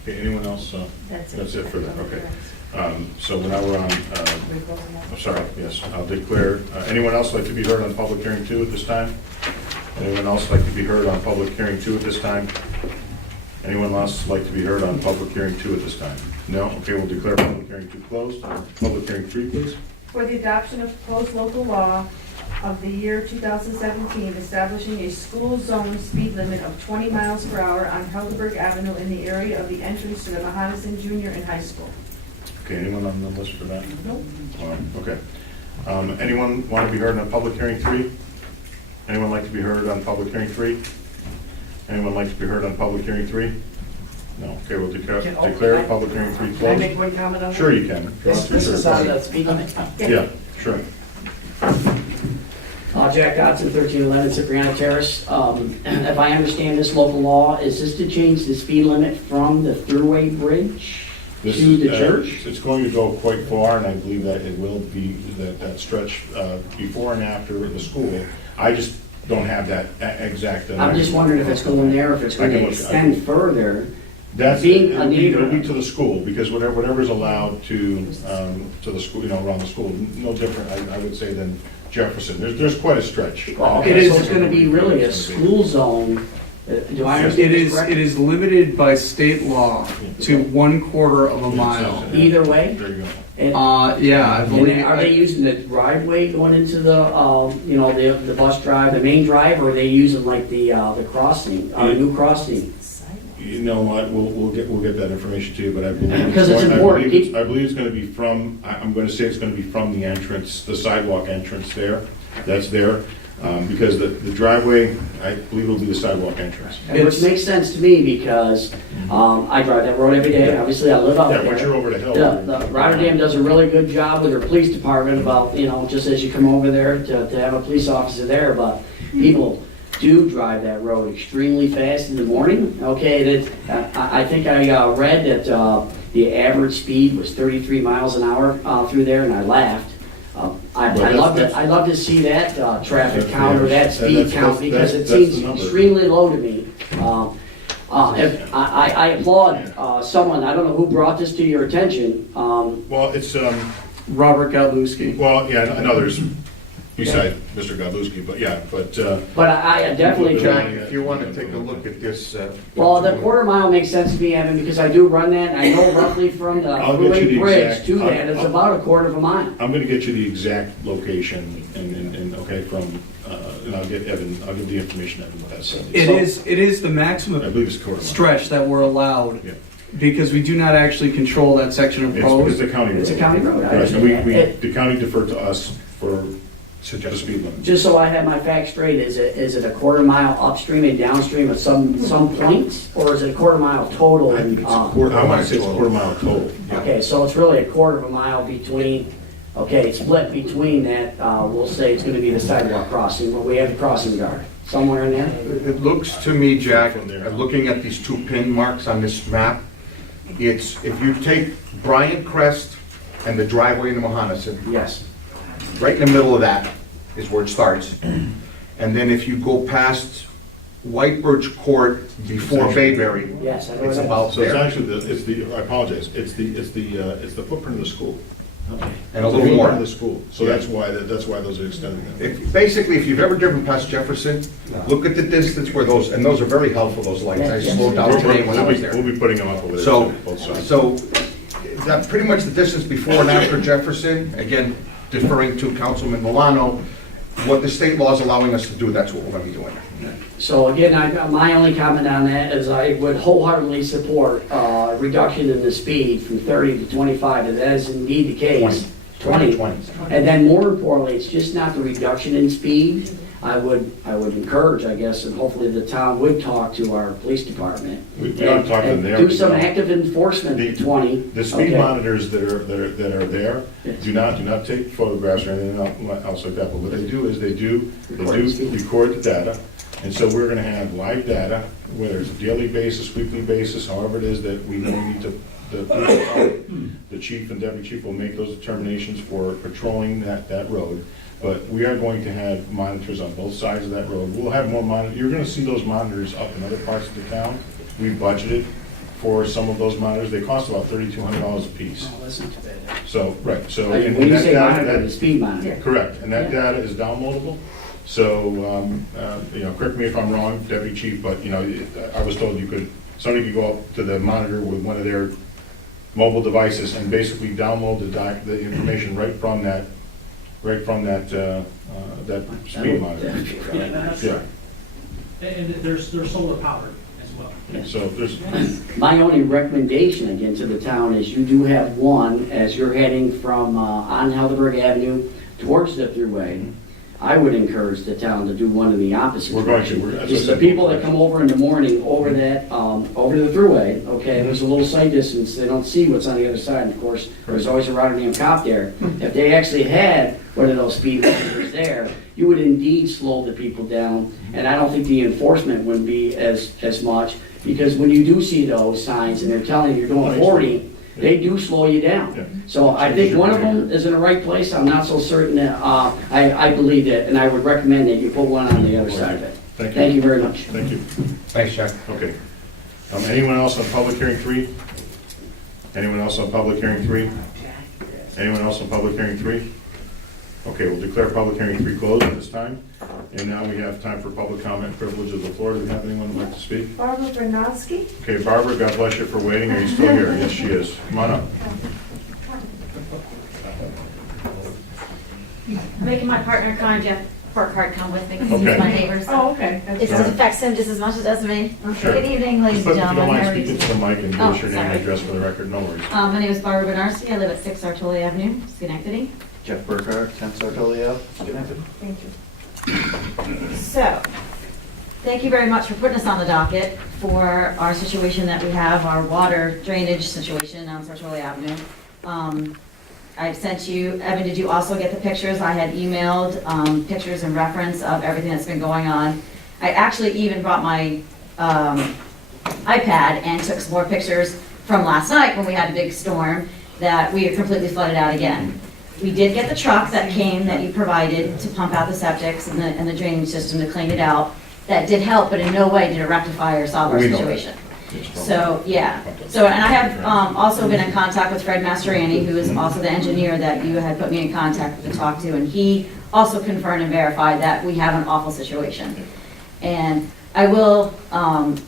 Okay, anyone else? That's it. That's it for that, okay. So now we're on, I'm sorry, yes, I'll declare, anyone else like to be heard on public hearing 2 at this time? Anyone else like to be heard on public hearing 2 at this time? Anyone else like to be heard on public hearing 2 at this time? No? Okay, we'll declare public hearing 2 closed. Public hearing 3, please. For the adoption of proposed local law of the year 2017, establishing a school zone speed limit of 20 miles per hour on Helderberg Avenue in the area of the entrance to the Mahonison Junior and High School. Okay, anyone on the list for that? No. Okay. Anyone want to be heard on public hearing 3? Anyone like to be heard on public hearing 3? Anyone like to be heard on public hearing 3? No. Okay, we'll declare public hearing 3 Can I closed. make one comment on that? Sure you can. If you want to, This sure. is on the speed limit. Yeah, sure. Jack Dotson, 1311 Cipriano Terrace. If I understand this local law, is this to change the speed limit from the Thruway Bridge This to the is, church? It's going to go quite far, and I believe that it will be that stretch before and after the school. I just don't have that exact. I'm just wondering if it's going there, if it's going I can to look- extend further. That's, Being a it'll neighbor. be to the school, because whatever's allowed to the school, around the school, no different, I would say, than Jefferson. There's quite a stretch. Okay, so it's going to be really a school zone. Do I understand this correctly? It is limited by state law to 1/4 of a mile. Either way? There you go. And- Yeah, I And believe. then are they using the driveway going into the, the bus drive, the main drive, or are they using like the crossing, new crossing? You know what, we'll get that information to you, but I believe. Because it's important. I believe it's gonna be from, I'm gonna say it's gonna be from the entrance, the sidewalk entrance there, that's there. Because the driveway, I believe will be the sidewalk entrance. And which makes sense to me because I drive that road every day. Obviously, I live out Yeah, there. once you're over the hill. The Rotterdam does a really good job with their police department about, just as you come over there to have a police officer there, but people do drive that road extremely fast in the morning. Okay, I think I read that the average speed was 33 miles an hour through there, and I laughed. I'd love to see that traffic count or that speed count because it seems extremely low to me. I applaud someone, I don't know who brought this to your attention. Well, it's, Robert Godlewski. well, yeah, and others besides Mr. Godlewski, but yeah, but. But I definitely Jack, can. if you want to take a look at this. Well, the quarter mile makes sense to me, Evan, because I do run that, and I know roughly from the I'll get you Thruway the Bridge exact- to that, it's about a quarter of a mile. I'm gonna get you the exact location and okay, from, and I'll give the information Evan has. It is the I maximum believe it's quarter mile. stretch that we're allowed Yeah. because we do not actually control that section of It's road. a county road. It's a county road, I Right, so we, understand. the county deferred to us for the speed limit. Just so I have my facts straight, is it a quarter mile upstream and downstream at some points? Or is it a quarter mile total? I think it's a quarter, I wanna say it's a quarter mile total. Okay, so it's really a quarter of a mile between, okay, it's split between that, we'll say it's gonna be the sidewalk crossing, where we have the crossing guard, somewhere in there? It looks to me, Jack, From there. looking at these 2 pin marks on this map, it's, if you take Bryant Crest and the driveway into Mahonison, Yes. right in the middle of that is where it starts. And then if you go past White Birch Court before Bayberry, Yes, I know it's that. about So it's there, actually, I apologize, it's the footprint of the school. Okay. and a It's little the more. footprint of the school, so that's why those are extending them. Basically, if you've ever driven past Jefferson, look at the distance where those, and those are very helpful, those lights. I Yes. slowed down today when I was We'll there. be putting them up over there, So, too, both sides. so, that pretty much the distance before and after Jefferson, again, deferring to Councilman Milano, what the state law is allowing us to do, that's what we're gonna be doing. So again, my only comment on that is I would wholeheartedly support reduction in the speed from 30 to 25, if that is indeed the case, 20. 20. And then more importantly, it's just not the reduction in speed. I would encourage, I guess, and hopefully the town would talk to our police department. We don't talk to them, and they do already some know. active enforcement at 20. The speed Okay. monitors that are there Yes. do not take photographs or anything else like that, but what they do is they do record the data. And so we're gonna have live data, whether it's a daily basis, weekly basis, however it is that we know we need to, the chief and deputy chief will make those determinations for patrolling that road. But we are going to have monitors on both sides of that road. We'll have more monitors. You're gonna see those monitors up in other parts of the town. We budgeted for some of those monitors. They cost about $3,200 a piece. Oh, that's not too bad. So, right, so. When and you that say data- monitor, the speed monitor. Correct, and that Yeah. data is downloadable. So, correct me if I'm wrong, Deputy Chief, but, I was told somebody could go up to the monitor with one of their mobile devices and basically download the information right from that speed monitor. That'd be really nice. Yeah, And there's solar powered as well. so there's, My only recommendation again to the town is you do have one as you're heading from on Helderberg Avenue towards the Thruway. I would encourage the town to do one in the opposite We're going to. direction. That's what I Just the said. people that come over in the morning over that, over the Thruway, okay, there's a little sight distance, they don't see what's on the other side. And of course, there's always a Rotterdam cop there. If they actually had one of those speed limiters there, you would indeed slow the people down. And I don't think the enforcement would be as much, because when you do see those signs and they're telling you you're doing 40, they do slow you Yeah. down. So I think one of them is in the right place. I'm not so certain that, I believe that, and I would recommend that you put one on the other side of it. Thank you. Thank you very much. Thank you. Thanks, Chuck. Okay. Anyone else on public hearing 3? Anyone else on public hearing 3? Anyone else on public hearing 3? Okay, we'll declare public hearing 3 closed at this time. And now we have time for public comment, privilege of the floor. Do we have anyone who'd like to speak? Barbara Bernowski? Okay, Barbara, God bless you for waiting. Are you still here? Yes, she is. Come on up. Making my partner Conja work hard come with me because Okay. he's my neighbor. So Oh, okay. That's it fine. affects him just as much as it does me. Sure. Good evening, ladies Just and if you don't gentlemen. mind How are you speaking to the mic and give Oh, us your name and sorry. address for the record, no worries. My name is Barbara Benarski. I live at 6 Artoli Avenue, Schenectady. Jeff Burkhardt, 10 Sartoli Ave, Schenectady. Thank you. So, thank you very much for putting us on the docket for our situation that we have, our water drainage situation on Sartoli Avenue. I've sent you, Evan, did you also get the pictures? I had emailed pictures and reference of everything that's been going on. I actually even brought my iPad and took some more pictures from last night when we had a big storm that we completely flooded out again. We did get the truck that came that you provided to pump out the septics and the drainage system to clean it out. That did help, but in no way did it rectify or solve our We know that. situation. So, yeah. So, and I have also been in contact with Fred Mastriani, who is also the engineer that you had put me in contact with to talk to, and he also confirmed and verified that we have an awful situation. And I will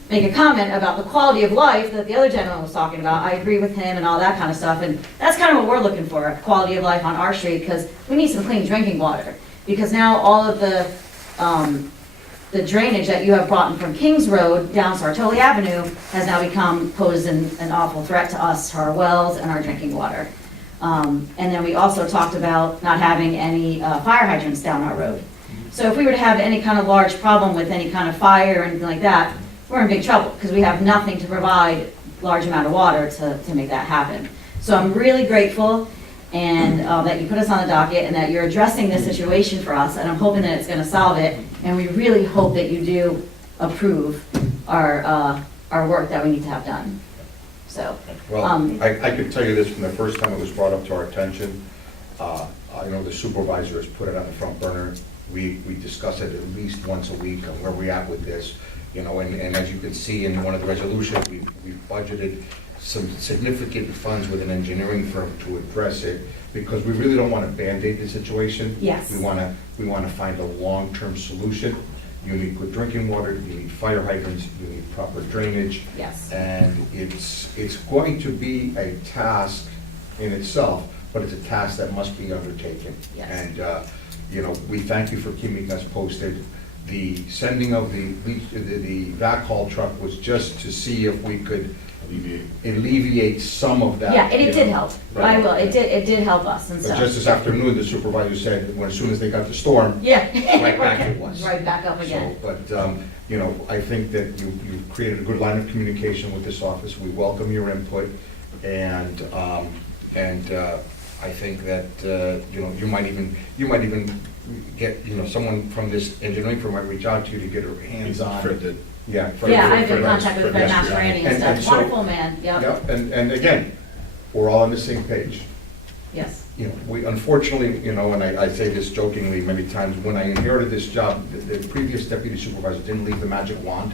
make a comment about the quality of life that the other gentleman was talking about. I agree with him and all that kind of stuff, and that's kind of what we're looking for, quality of life on our street, because we need some clean drinking water. Because now all of the drainage that you have brought in from Kings Road down Sartoli Avenue has now posed an awful threat to us, to our wells and our drinking water. And then we also talked about not having any fire hydrants down our road. So if we were to have any kind of large problem with any kind of fire or anything like that, we're in big trouble because we have nothing to provide large amount of water to make that happen. So I'm really grateful and that you put us on the docket and that you're addressing this situation for us, and I'm hoping that it's gonna solve it, and we really hope that you do approve our work that we need to have done. So, Well, I could tell you this from the first time it was brought up to our attention. I know the supervisor has put it on the front burner. We discuss it at least once a week on where we're at with this. And as you can see in one of the resolutions, we've budgeted some significant funds with an engineering firm to address it, because we really don't want to Band-Aid the situation. Yes. We want to find a long-term solution. You need good drinking water, you need fire hydrants, you need proper drainage. yes. And it's going to be a task in itself, but it's a task that must be undertaken. Yes. And, we thank you for keeping us posted. The sending of the vac haul truck was just to see if we could alleviate some of that. Yeah, and you it did know. help. Right. I will, it did help us and But stuff. just this afternoon, the supervisor said, when, as soon as they got the storm, Yeah. right back it was. Right back up again. So, but, you know, I think that you've created a good line of communication with this office. We welcome your input, and I think that, you know, you might even get, you know, someone from this engineering firm might reach out to you to get her hands on. Fred did. Yeah. Yeah, I've been in contact with Fred yesterday. Mastroianni and And stuff. so- Wonderful man, yep, Yep, and again, we're all on the same page. yes. You know, we unfortunately, you know, and I say this jokingly many times, when I inherited this job, the previous deputy supervisor didn't leave the magic wand.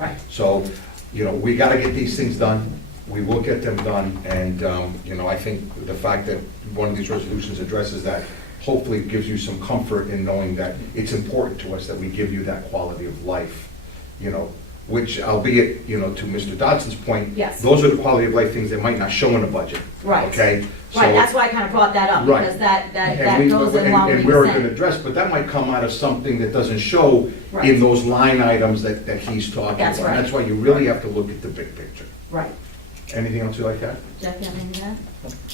Right. So, you know, we gotta get these things done. We will get them done, and, you know, I think the fact that one of these resolutions addresses that hopefully gives you some comfort in knowing that it's important to us that we give you that quality of life, you know, which albeit, you know, to Mr. Dodson's point, Yes. those are the quality of life things that might not show in a budget. Right. Okay? Right, So- that's why I kind of brought that up, Right. because that and we- goes in along and with we're what going you to address, but that might come out of something that doesn't show Right. in those line items that he's talking about. That's right. And that's why you really have to look at the big picture. Right. Anything else you like that? Jeff, you have anything to add?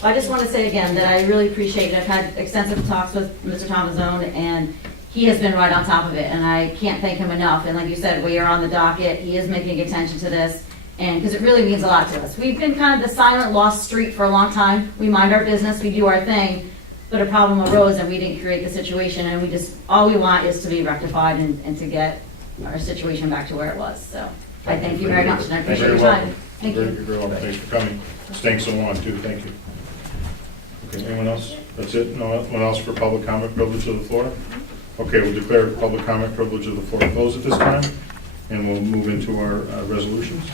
I just want to say again that I really appreciate it. I've had extensive talks with Mr. Tomazone, and he has been right on top of it, and I can't thank him enough. And like you said, we are on the docket. He is making attention to this, and because it really means a lot to us. We've been kind of the silent lost street for a long time. We mind our business, we do our thing, but a problem arose and we didn't create the situation, and we just, all we want is to be rectified and to get our situation back to where it was. So I thank you very much, and I appreciate your time. Thank You're you. very welcome. Thanks for coming. Staying so long, too. Thank you. Okay, anyone else? That's it? No one else for public comment privilege of the floor? Okay, we'll declare public comment privilege of the floor closed at this time, and we'll move into our resolutions.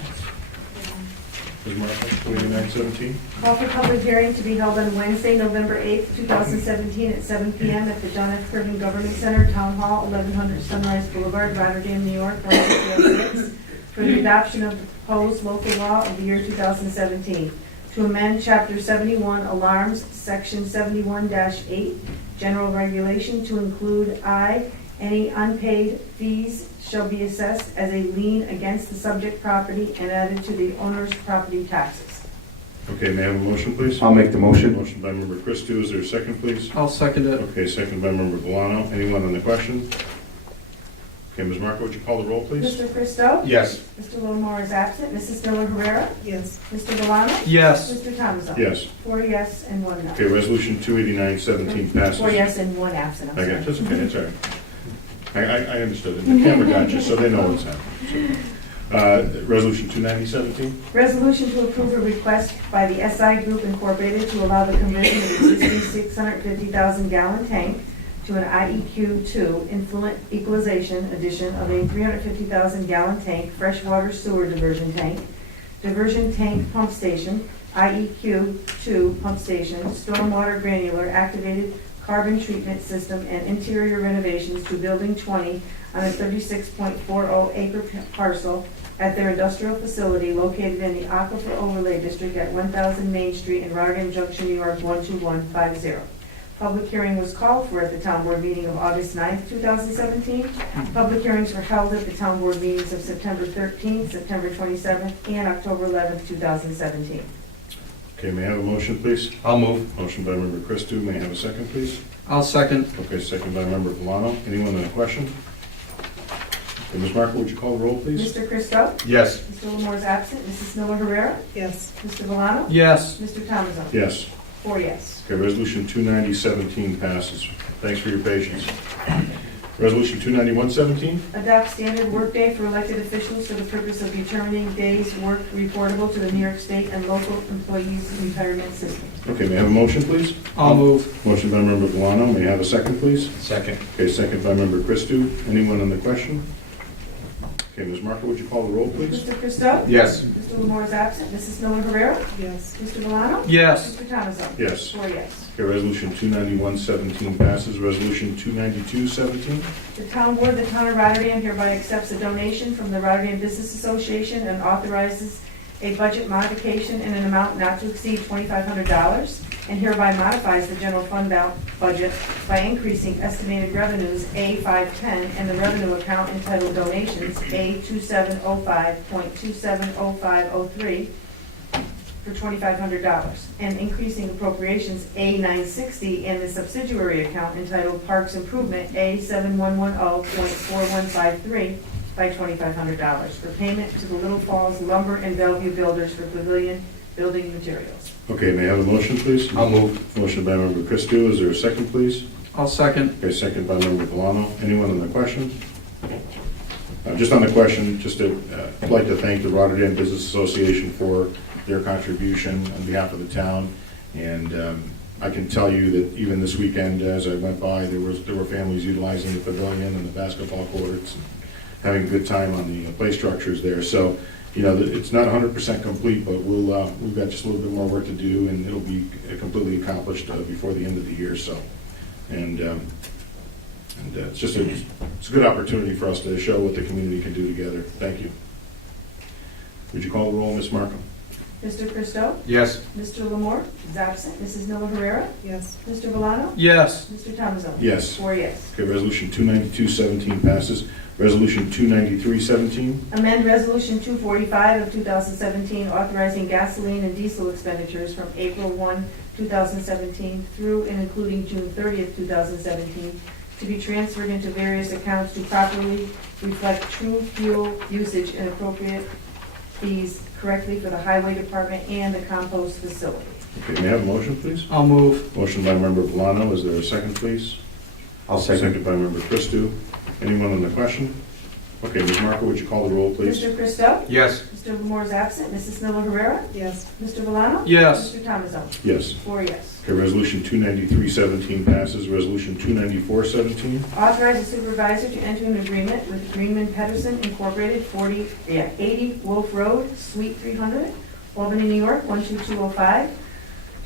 Ms. Marshall, 2917. Call for public hearing to be held on Wednesday, November 8th, 2017, at 7 p.m. at the John F. Kirby Government Center, Town Hall, 1100 Sunrise Boulevard, Rotterdam, New York, 16006, for the adoption of the proposed local law of the year 2017, to amend Chapter 71 Alarms, Section 71-8, General Regulation, to include I, any unpaid fees shall be assessed as a lien against the subject property and added to the owner's property taxes. Okay, may I have a motion, please? I'll make the motion. Motion by member Christou. Is there a second, please? I'll second it. Okay, second by member Valano. Anyone on the question? Okay, Ms. Marco, would you call the roll, please? Mr. Christou? Yes. Mr. Littlemore is absent. Mrs. Miller Herrera? Yes. Mr. Valano? Yes. Mr. Thomasson? Yes. 4 yes and 1 no. Okay, resolution 28917 passes. 4 yes and 1 absent, I'm I sorry. got, that's okay, that's all right. I understood it. The camera got you, so they know what's happening. So, resolution 29017. Resolution to approve a request by the SI Group Incorporated to allow the conversion of existing 650,000-gallon tank to an IEQ-2 influent equalization addition of a 350,000-gallon tank freshwater sewer diversion tank pump station, IEQ-2 pump station, stormwater granular activated carbon treatment system, and interior renovations to Building 20 on a 36.40 acre parcel at their industrial facility located in the Aquifer Overlay District at 1000 Main Street in Rotterdam Junction, New York, 12150. Public hearing was called for at the town board meeting of August 9th, 2017. Public hearings were held at the town board meetings of September 13th, September 27th, and October 11th, 2017. Okay, may I have a motion, please? I'll move. Motion by member Christou. May I have a second, please? I'll second. Okay, second by member Valano. Anyone on the question? Okay, Ms. Marco, would you call the roll, please? Mr. Christou? Yes. Mr. Littlemore is absent. Mrs. Miller Herrera? Yes. Mr. Valano? Yes. Mr. Thomasson? Yes. 4 yes. Okay, resolution 29017 passes. Thanks for your patience. Resolution 29117. Adopt standard workday for elected officials for the purpose of determining days work reportable to the New York State and local employees retirement system. Okay, may I have a motion, please? I'll move. Motion by member Valano. May I have a second, please? Second. Okay, second by member Christou. Anyone on the question? Okay, Ms. Marco, would you call the roll, please? Mr. Christou? Yes. Mr. Littlemore is absent. Mrs. Miller Herrera? Yes. Mr. Valano? Yes. Mr. Thomasson? Yes. 4 yes. Okay, resolution 29117 passes. Resolution 29217. The town board of the town of Rotterdam hereby accepts a donation from the Rotterdam Business Association and authorizes a budget modification in an amount not to exceed $2,500, and hereby modifies the general fund budget by increasing estimated revenues A510 and the revenue account entitled donations A2705.270503 for $2,500, and increasing appropriations A960 in the subsidiary account entitled Parks Improvement A7110.4153 by $2,500 for payment to the Little Falls Lumber and Bellevue Builders for pavilion building materials. Okay, may I have a motion, please? I'll move. Motion by member Christou, is there a second, please? I'll second. Okay, second by member Valano. Anyone on the question? Just on the question, I'd like to thank the Rotterdam Business Association for their contribution on behalf of the town. And I can tell you that even this weekend, as I went by, there were families utilizing the pavilion and the basketball courts, and having a good time on the play structures there. So, you know, it's not 100% complete, but we've got just a little bit more work to do, and it'll be completely accomplished before the end of the year. So, and it's a good opportunity for us to show what the community can do together. Thank you. Would you call the roll, Ms. Markham? Mr. Christou? Yes. Mr. Lamore is absent. Mrs. Miller Herrera? Yes. Mr. Valano? Yes. Mr. Thomasson? Yes. 4 yes. Okay, resolution 292-17 passes. Resolution 293-17. Amend Resolution 245 of 2017, authorizing gasoline and diesel expenditures from April 1, 2017 through and including June 30th, 2017, to be transferred into various accounts to properly reflect true fuel usage and appropriate fees correctly for the Highway Department and the compost facility. Okay, may I have a motion, please? I'll move. Motion by member Valano, is there a second, please? I'll second. Second by member Christou. Anyone on the question? Okay, Ms. Marco, would you call the roll, please? Mr. Christou? Yes. Mr. Lamore is absent. Mrs. Miller Herrera? Yes. Mr. Valano? Yes. Mr. Thomasson? Yes. 4 yes. Okay, resolution 293-17 passes. Resolution 294-17. Authorize the supervisor to enter an agreement with Greenman Pedersen Incorporated, 80 Wolf Road, Suite 300, Albany, New York, 12205,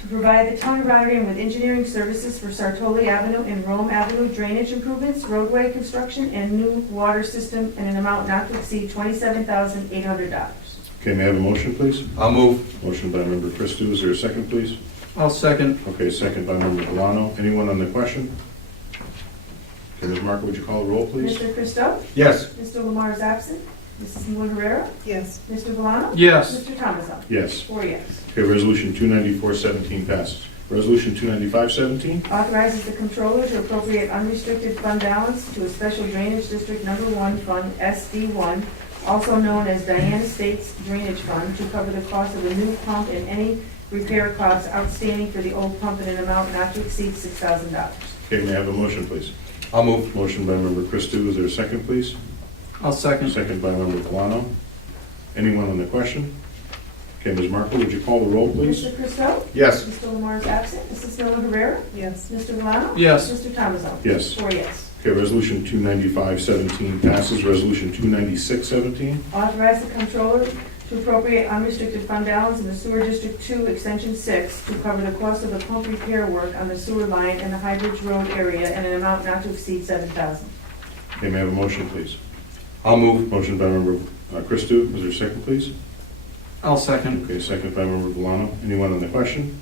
to provide the town of Rotterdam with engineering services for Sartoli Avenue and Rome Avenue drainage improvements, roadway construction, and new water system in an amount not to exceed $27,800. Okay, may I have a motion, please? I'll move. Motion by member Christou, is there a second, please? I'll second. Okay, second by member Valano. Anyone on the question? Okay, Ms. Marco, would you call the roll, please? Mr. Christou? Yes. Mr. Lamar is absent. Mrs. Miller Herrera? Yes. Mr. Valano? Yes. Mr. Thomasson? Yes. 4 yes. Okay, resolution 294-17 passes. Resolution 295-17. Authorizes the controller to appropriate unrestricted fund balance to a special drainage district number 1 fund, SD1, also known as Diana Estates Drainage Fund, to cover the cost of a new pump and any repair costs outstanding for the old pump in an amount not to exceed $6,000. Okay, may I have a motion, please? I'll move. Motion by member Christou, is there a second, please? I'll second. Second by member Valano. Anyone on the question? Okay, Ms. Marco, would you call the roll, please? Mr. Christou? Yes. Mr. Lamar is absent. Mrs. Miller Herrera? Yes. Mr. Valano? Yes. Mr. Thomasson? Yes. 4 yes. Okay, resolution 295-17 passes. Resolution 296-17. Authorize the controller to appropriate unrestricted fund balance in the Sewer District 2, Extension 6, to cover the cost of the pump repair work on the sewer line in the High Bridge Road area in an amount not to exceed $7,000. Okay, may I have a motion, please? I'll move. Motion by member Christou, is there a second, please? I'll second. Okay, second by member Valano. Anyone on the question?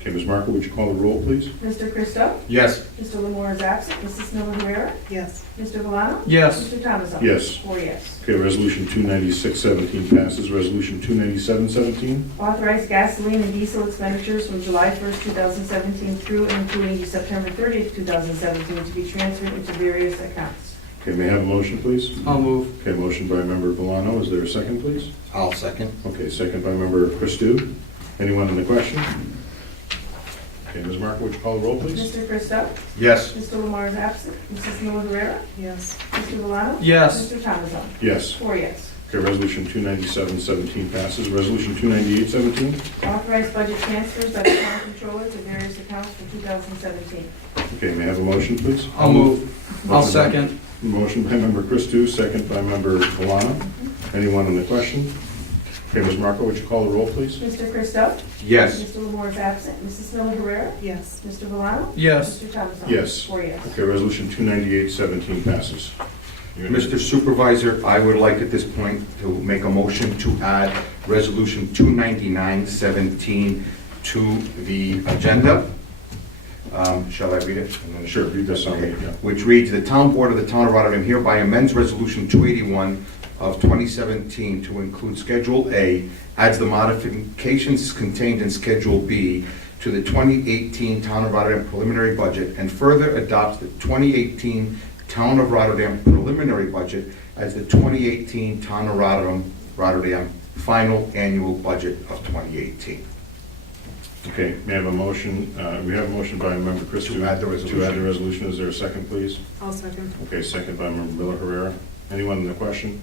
Okay, Ms. Marco, would you call the roll, please? Mr. Christou? Yes. Mr. Lamore is absent. Mrs. Miller Herrera? Yes. Mr. Valano? Yes. Mr. Thomasson? Yes. 4 yes. Okay, resolution 296-17 passes. Resolution 297-17. Authorize gasoline and diesel expenditures from July 1st, 2017 through and including September 30th, 2017 to be transferred into various accounts. Okay, may I have a motion, please? I'll move. Okay, motion by member Valano. Is there a second, please? I'll second. Okay, second by member Christou. Anyone on the question? Okay, Ms. Marco, would you call the roll, please? Mr. Christou? Yes. Mr. Lamar is absent. Mrs. Miller Herrera? Yes. Mr. Valano? Yes. Mr. Thomasson? Yes. 4 yes. Okay, resolution 297-17 passes. Resolution 298-17. Authorize budget transfers by the town controller to various accounts for 2017. Okay, may I have a motion, please? I'll move. I'll second. Motion by member Christou, second by member Valano. Anyone on the question? Okay, Ms. Marco, would you call the roll, please? Mr. Christou? Yes. Mr. Lamar is absent. Mrs. Miller Herrera? Yes. Mr. Valano? Yes. Mr. Thomasson? Yes. 4 yes. Okay, resolution 298-17 passes. Mr. Supervisor, I would like at this point to make a motion to add Resolution 299-17 to the agenda. Shall I read it? Sure, read this on me. Okay. Which reads, "The Town Board of the Town of Rotterdam hereby amends Resolution 281 of 2017 to include Schedule A, adds the modifications contained in Schedule B to the 2018 Town of Rotterdam preliminary budget, and further adopts the 2018 Town of Rotterdam preliminary budget as the 2018 Town of Rotterdam final annual budget of 2018. Okay, may I have a motion? We have a motion by Member Chris To add the resolution. To add the resolution. Is there a second, please? I'll second. Okay, second by Member Miller Herrera. Anyone in the question?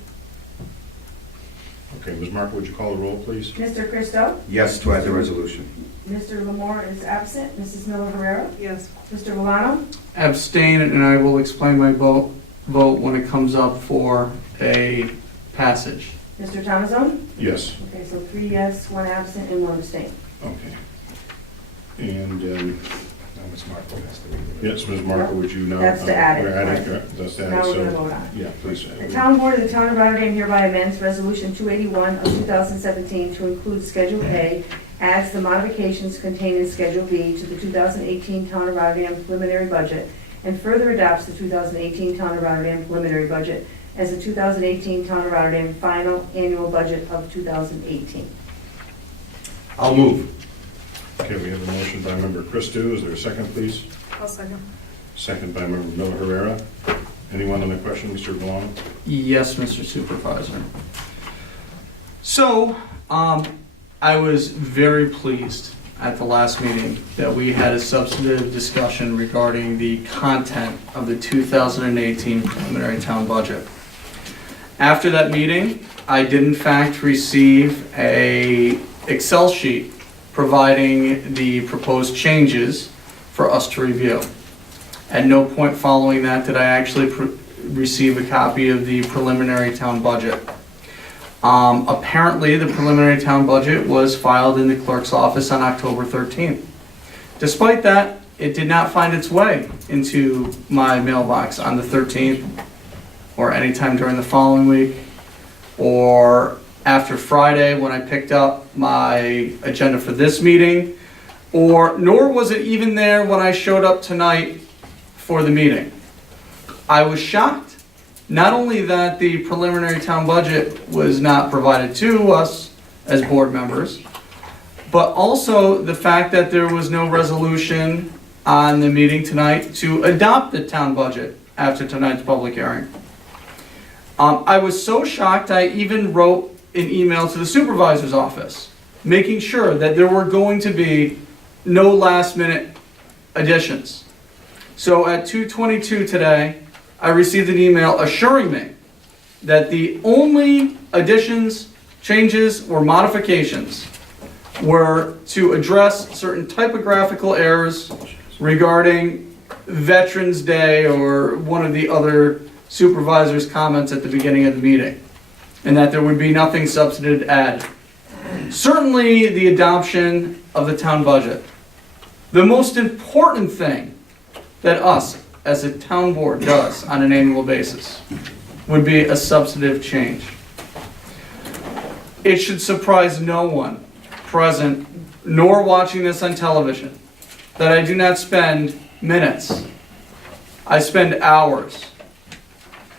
Okay, Ms. Marco, would you call the roll, please? Mr. Christo? Yes, to add the resolution. Mr. Lamore is absent. Mrs. Miller Herrera? Yes. Mr. Valano? Abstain, and I will explain my vote when it comes up for a passage. Mr. Thomasone? Yes. Okay, so 3 yes, 1 absent, and 1 abstain. Okay. And, Now, Ms. Marco has to read the yes, Ms. Marco, would you now? That's to add it, We're adding, right. that's to add it. Now we're So- gonna vote on it. Yeah, please. The Town Board of the Town of Rotterdam hereby amends Resolution 281 of 2017 to include Schedule A, adds the modifications contained in Schedule B to the 2018 Town of Rotterdam preliminary budget, and further adopts the 2018 Town of Rotterdam preliminary budget as the 2018 Town of Rotterdam final annual budget of 2018. I'll move. Okay, we have a motion by Member Christou. Is there a second, please? I'll second. Second by Member Miller Herrera. Anyone on the question, Mr. Valano? Yes, Mr. Supervisor. So, I was very pleased at the last meeting that we had a substantive discussion regarding the content of the 2018 preliminary town budget. After that meeting, I did in fact receive a Excel sheet providing the proposed changes for us to review. At no point following that did I actually receive a copy of the preliminary town budget. Apparently, the preliminary town budget was filed in the clerk's office on October 13th. Despite that, it did not find its way into my mailbox on the 13th, or anytime during the following week, or after Friday when I picked up my agenda for this meeting, nor was it even there when I showed up tonight for the meeting. I was shocked. Not only that the preliminary town budget was not provided to us as board members, but also the fact that there was no resolution on the meeting tonight to adopt the town budget after tonight's public hearing. I was so shocked, I even wrote an email to the supervisor's office, making sure that there were going to be no last-minute additions. So at 2:22 today, I received an email assuring me that the only additions, changes, or modifications were to address certain typographical errors regarding Veterans Day or one of the other supervisor's comments at the beginning of the meeting, and that there would be nothing substantive to add. Certainly the adoption of the town budget. The most important thing that us as a town board does on an annual basis would be a substantive change. It should surprise no one present nor watching this on television that I do not spend minutes. I spend hours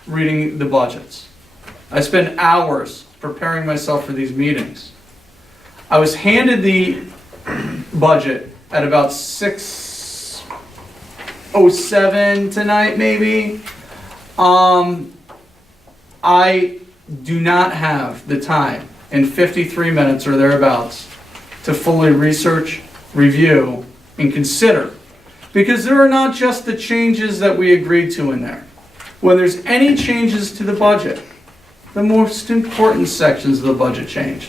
reading the budgets. I spend hours preparing myself for these meetings. I was handed the budget at about 6:07 tonight, maybe. I do not have the time in 53 minutes or thereabouts to fully research, review, and consider. Because there are not just the changes that we agreed to in there. When there's any changes to the budget, the most important sections of the budget change.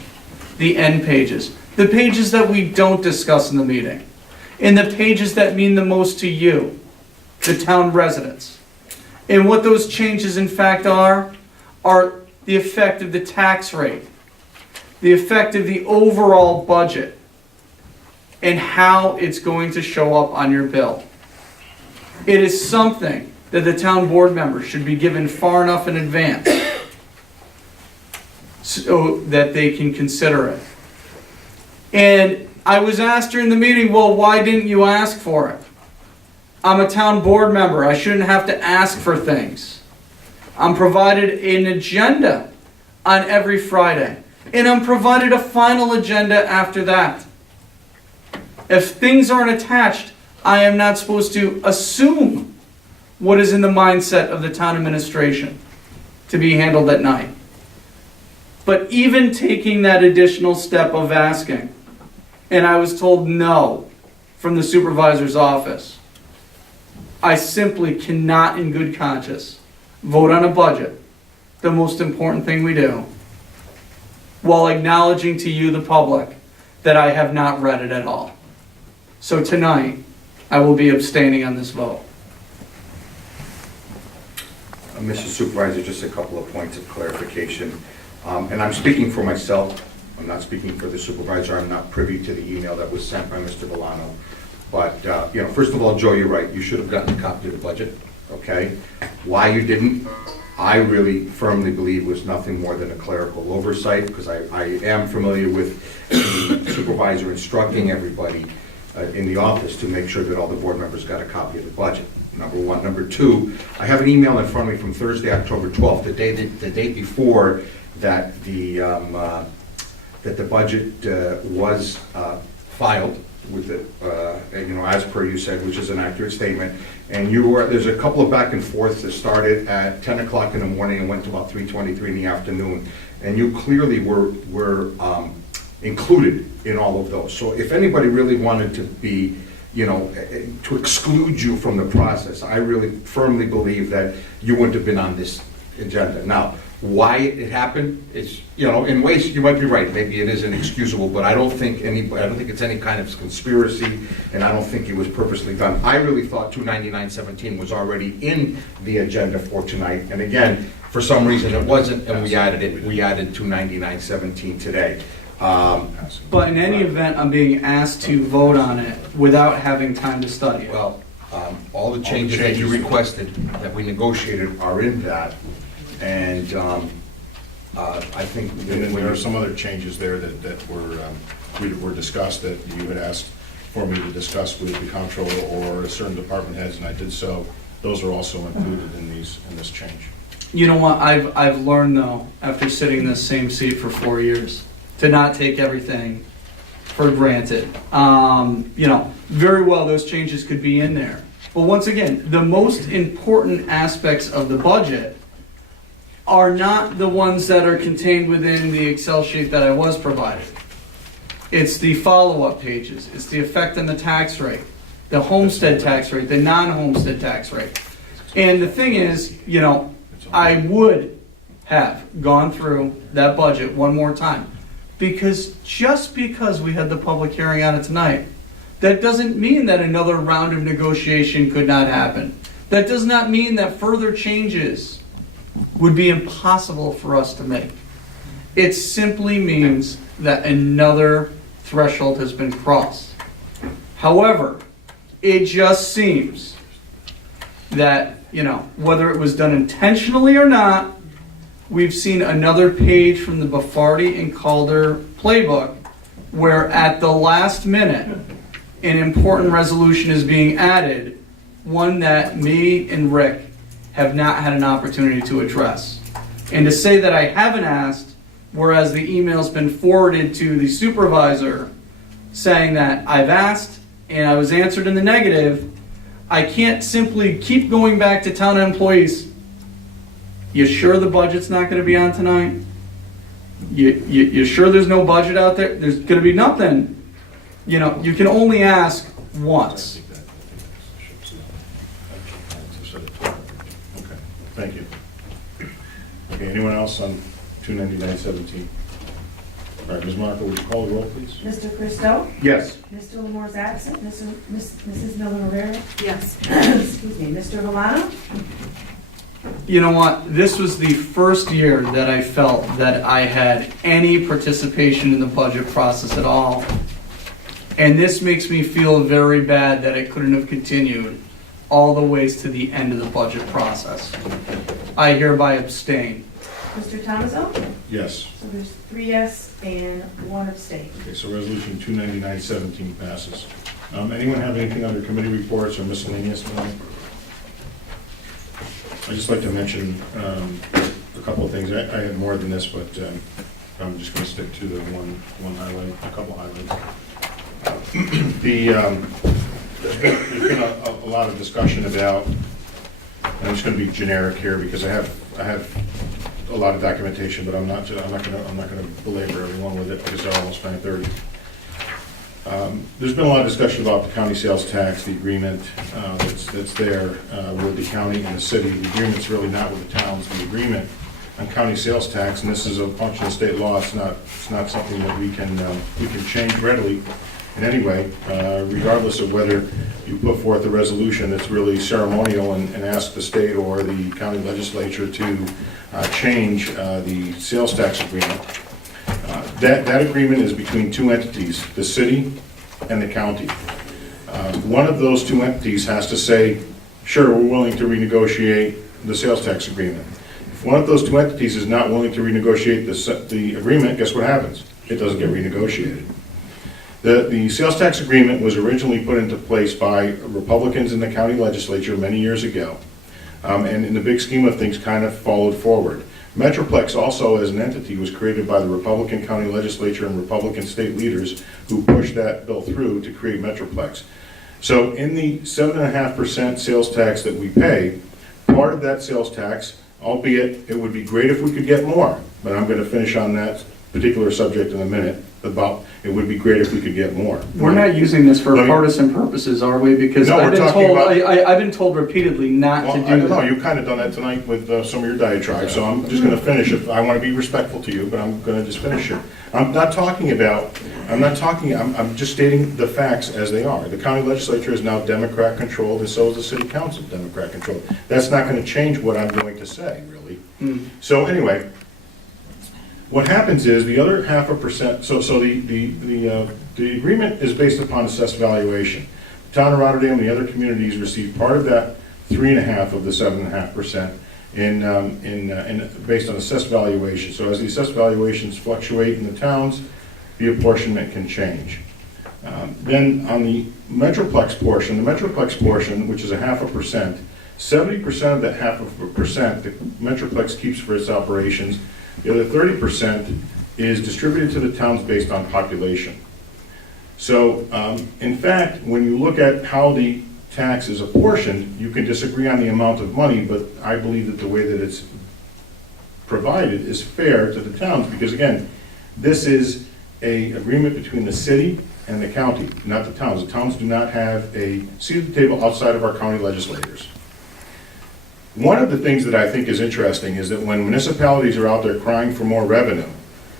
The end pages. The pages that we don't discuss in the meeting. And the pages that mean the most to you, the town residents. And what those changes in fact are the effect of the tax rate, the effect of the overall budget, and how it's going to show up on your bill. It is something that the town board members should be given far enough in advance so that they can consider it. And I was asked during the meeting, well, why didn't you ask for it? I'm a town board member. I shouldn't have to ask for things. I'm provided an agenda on every Friday. And I'm provided a final agenda after that. If things aren't attached, I am not supposed to assume what is in the mindset of the town administration to be handled at night. But even taking that additional step of asking, and I was told no from the supervisor's office, I simply cannot in good conscience vote on a budget, the most important thing we do, while acknowledging to you, the public, that I have not read it at all. So tonight, I will be abstaining on this vote. Mr. Supervisor, just a couple of points of clarification. And I'm speaking for myself. I'm not speaking for the supervisor. I'm not privy to the email that was sent by Mr. Valano. But, first of all, Joe, you're right. You should have gotten a copy of the budget, okay? Why you didn't, I really firmly believe was nothing more than a clerical oversight, because I am familiar with the supervisor instructing everybody in the office to make sure that all the board members got a copy of the budget, number one. Number two, I have an email in front of me from Thursday, October 12th, the day before that the budget was filed with the, as per you said, which is an accurate statement. And there's a couple of back and forths that started at 10 o'clock in the morning and went to about 3:23 in the afternoon. And you clearly were included in all of those. So if anybody really wanted to be, to exclude you from the process, I really firmly believe that you wouldn't have been on this agenda. Now, why it happened is, in ways you might be right. Maybe it is inexcusable, but I don't think it's any kind of conspiracy, and I don't think it was purposely done. I really thought 299.17 was already in the agenda for tonight, and again, for some reason it wasn't, and we added it. We added 299.17 today. But in any event, I'm being asked to vote on it without having time to study it. Well, all the changes that you requested, that we negotiated, are in that. And I think... And then there are some other changes there that were discussed, that you had asked for me to discuss with the comptroller or certain department heads, and I did so. Those are also included in this change. You know what, I've learned though, after sitting in this same seat for 4 years, to not take everything for granted. Very well those changes could be in there. But once again, the most important aspects of the budget are not the ones that are contained within the Excel sheet that I was provided. It's the follow-up pages, it's the effect on the tax rate, the homestead tax rate, the non-homestead tax rate. And the thing is, I would have gone through that budget one more time, because just because we had the public hearing on it tonight, that doesn't mean that another round of negotiation could not happen. That does not mean that further changes would be impossible for us to make. It simply means that another threshold has been crossed. However, it just seems that, whether it was done intentionally or not, we've seen another page from the Baffardi and Calder playbook where at the last minute an important resolution is being added, one that me and Rick have not had an opportunity to address. And to say that I haven't asked, whereas the email's been forwarded to the supervisor saying that I've asked and I was answered in the negative, I can't simply keep going back to town employees. You sure the budget's not going to be on tonight? You sure there's no budget out there? There's going to be nothing. You can only ask once. Okay, thank you. Okay, anyone else on 299.17? All right, Ms. Monaco, would you call the roll, please? Mr. Christo? Yes. Mr. Lamore's absent. Mrs. Miller Rivera? Yes. Excuse me. Mr. Valano? You know what? This was the first year that I felt that I had any participation in the budget process at all. And this makes me feel very bad that it couldn't have continued all the ways to the end of the budget process. I hereby abstain. Mr. Tomaso? Yes. So there's 3 yes and 1 abstain. Okay, so resolution 299.17 passes. Anyone have anything under committee reports or miscellaneous tonight? I'd just like to mention couple of things. I had more than this, but I'm just going to stick to the one highlight, a couple highlights. There's been a lot of discussion about, and I'm just going to be generic here because I have a lot of documentation, but I'm not going to belabor everyone with it because they're almost 9:30. There's been a lot of discussion about the county sales tax, the agreement that's there with the county and the city. The agreement's really not with the towns. The agreement on county sales tax, and this is a function of state law. It's not something that we can change readily in any way, regardless of whether you put forth a resolution that's really ceremonial and ask the state or the county legislature to change the sales tax agreement. That agreement is between two entities, the city and the county. One of those two entities has to say, sure, we're willing to renegotiate the sales tax agreement. If one of those two entities is not willing to renegotiate the agreement, guess what happens? It doesn't get renegotiated. The sales tax agreement was originally put into place by Republicans in the county legislature many years ago, and in the big scheme of things kind of followed forward. Metroplex also as an entity was created by the Republican county legislature and Republican state leaders who pushed that bill through to create Metroplex. So in the 7.5% sales tax that we pay, part of that sales tax, albeit it would be great if we could get more, but I'm going to finish on that particular subject in a minute, about it would be great if we could get more. We're not using this for partisan purposes, are we? Because No, I've we're been talking told, about- I've been told repeatedly not Well, to I do don't know, that. you've kind of done that tonight with some of your diatribe, so I'm just going to finish it. I want to be respectful to you, but I'm going to just finish it. I'm just stating the facts as they are. The county legislature is now Democrat controlled, and so is the city council Democrat controlled. That's not going to change what I'm going to say, really. So anyway, what happens is the other 0.5%, so the agreement is based upon assessed valuation. The town of Rotterdam and the other communities receive part of that 3.5 of the 7.5% based on assessed valuation. So as the assessed valuations fluctuate in the towns, the apportionment can change. Then on the Metroplex portion, which is a 0.5%, 70% of that 0.5% the Metroplex keeps for its operations. The other 30% is distributed to the towns based on population. So, in fact, when you look at how the tax is apportioned, you can disagree on the amount of money, but I believe that the way that it's provided is fair to the towns, because again, this is an agreement between the city and the county, not the towns. The towns do not have a seat at the table outside of our county legislators. One of the things that I think is interesting is that when municipalities are out there crying for more revenue,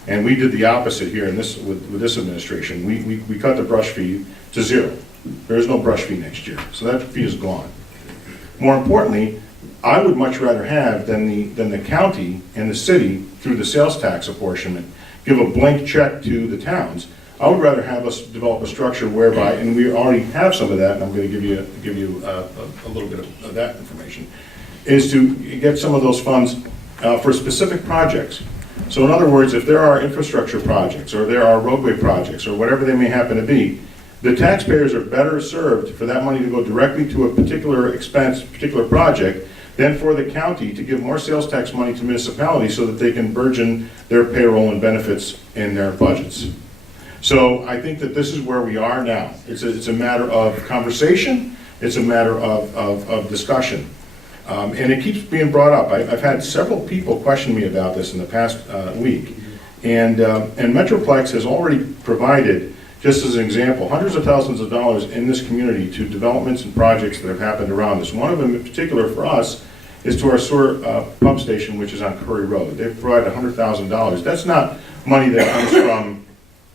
and we did the opposite here in this with this administration, we cut the brush fee to 0. There is no brush fee next year, so that fee is gone. More importantly, I would much rather have than the county and the city through the sales tax apportionment give a blank check to the towns. I would rather have us develop a structure whereby, and we already have some of that, and I'm going to give you a little bit of that information, is to get some of those funds for specific projects. So in other words, if there are infrastructure projects or there are roadway projects or whatever they may happen to be, the taxpayers are better served for that money to go directly to a particular expense, particular project, than for the county to give more sales tax money to municipalities so that they can burgeon their payroll and benefits in their budgets. So I think that this is where we are now. It's a matter of conversation, it's a matter of discussion. And it keeps being brought up. I've had several people question me about this in the past week. And Metroplex has already provided, just as an example, hundreds of thousands of dollars in this community to developments and projects that have happened around us. One of them in particular for us is to our sewer pump station, which is on Curry Road. They've provided $100,000. That's not money that comes from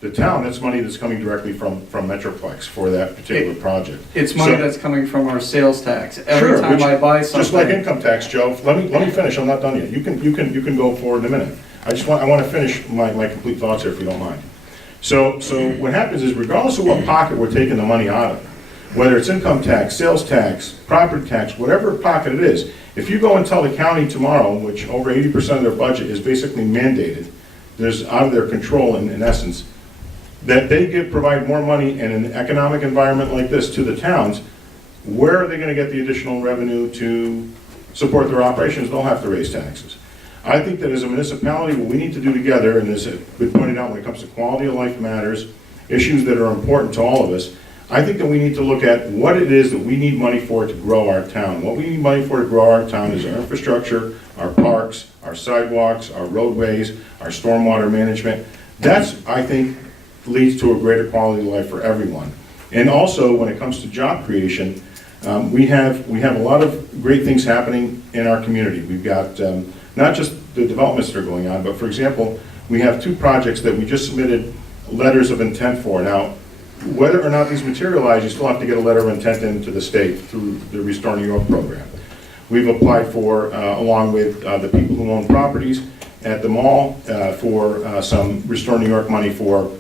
the town, that's money that's coming directly from Metroplex for that particular project. It's money that's coming from our sales tax. Every time I buy something. Just like income tax, Joe. Let me finish. I'm not done yet. You can go forward in a minute. I want to finish my complete thoughts here, if you don't mind. So what happens is, regardless of what pocket we're taking the money out of, whether it's income tax, sales tax, property tax, whatever pocket it is, if you go and tell the county tomorrow, which over 80% of their budget is basically mandated, there's out of their control in essence, that they provide more money in an economic environment like this to the towns, where are they going to get the additional revenue to support their operations? They'll have to raise taxes. I think that as a municipality, what we need to do together, and as has been pointed out when it comes to quality of life matters, issues that are important to all of us, I think that we need to look at what it is that we need money for to grow our town. What we need money for to grow our town is our infrastructure, our parks, our sidewalks, our roadways, our stormwater management. That's, I think, leads to a greater quality of life for everyone. And also, when it comes to job creation, we have a lot of great things happening in our community. We've got not just the developments that are going on, but for example, we have 2 projects that we just submitted letters of intent for. Now, whether or not these materialize, you still have to get a letter of intent into the state through the Restore New York program. We've applied for, along with the people who own properties at the mall, for some Restore New York money for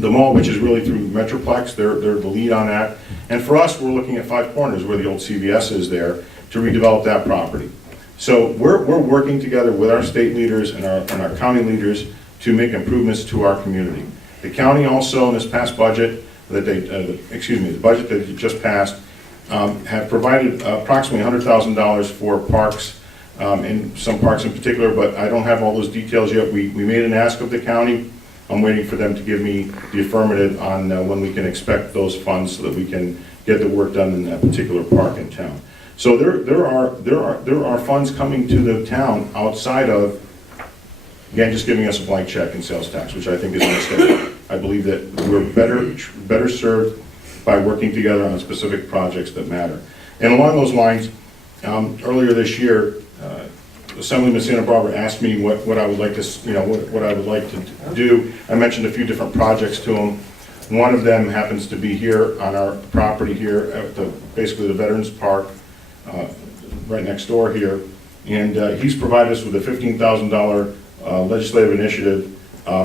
the mall, which is really through Metroplex. They're the lead on that. And for us, we're looking at 5 Corners, where the old CVS is there, to redevelop that property. So we're working together with our state leaders and our county leaders to make improvements to our community. The county also, in this past budget, that the budget that you just passed, have provided approximately $100,000 for parks, in some parks in particular, but I don't have all those details yet. We made an ask of the county. I'm waiting for them to give me the affirmative on when we can expect those funds so that we can get the work done in that particular park in town. So there are funds coming to the town outside of, again, just giving us a blank check in sales tax, which I think is a mistake. I believe that we're better served by working together on specific projects that matter. And along those lines, earlier this year, Assemblyman Santa Barbara asked me what I would like to, what I would like to do. I mentioned a few different projects to him. One of them happens to be here on our property here at basically the Veterans Park, right next door here. And he's provided us with a $15,000 legislative initiative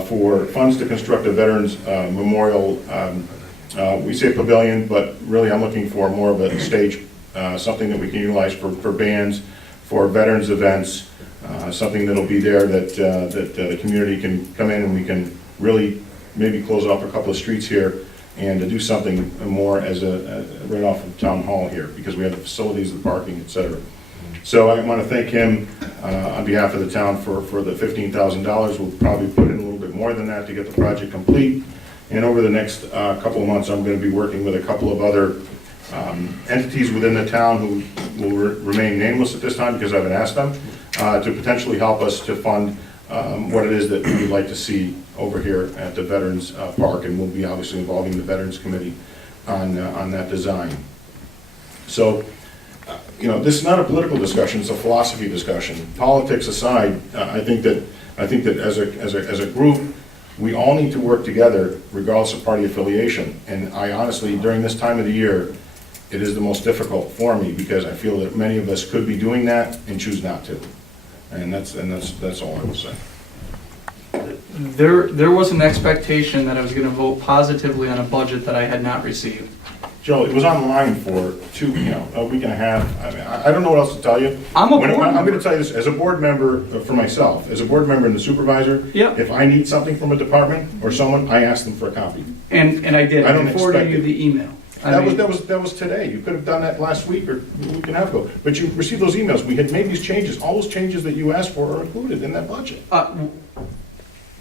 for funds to construct a Veterans Memorial, we say pavilion, but really I'm looking for more of a stage, something that we can utilize for bands, for veterans events, something that'll be there that the community can come in and we can really maybe close off a couple of streets here and to do something more as right off of Town Hall here, because we have the facilities, the parking, et cetera. So I want to thank him on behalf of the town for the $15,000. We'll probably put in a little bit more than that to get the project complete. And over the next couple of months, I'm going to be working with a couple of other entities within the town who will remain nameless at this time because I haven't asked them, to potentially help us to fund what it is that we'd like to see over here at the Veterans Park, and we'll be obviously involving the Veterans Committee on that design. So, this is not a political discussion; it's a philosophy discussion. Politics aside, I think that as a group, we all need to work together, regardless of party affiliation. And I honestly, during this time of the year, it is the most difficult for me because I feel that many of us could be doing that and choose not to. And that's all I will say. There was an expectation that I was going to vote positively on a budget that I had not received. Joe, it was online for a week and a half. I mean, I don't know what else to tell you. I'm going to tell you this, as a board member, for myself, as a board member and the supervisor, Yep. if I need something from a department or someone, I ask them for a copy. And I did. I don't I forwarded expect you it. the email. That was today. You could have done that last week or a week and a half ago. But you received those emails. We had made these changes. All those changes that you asked for are included in that budget.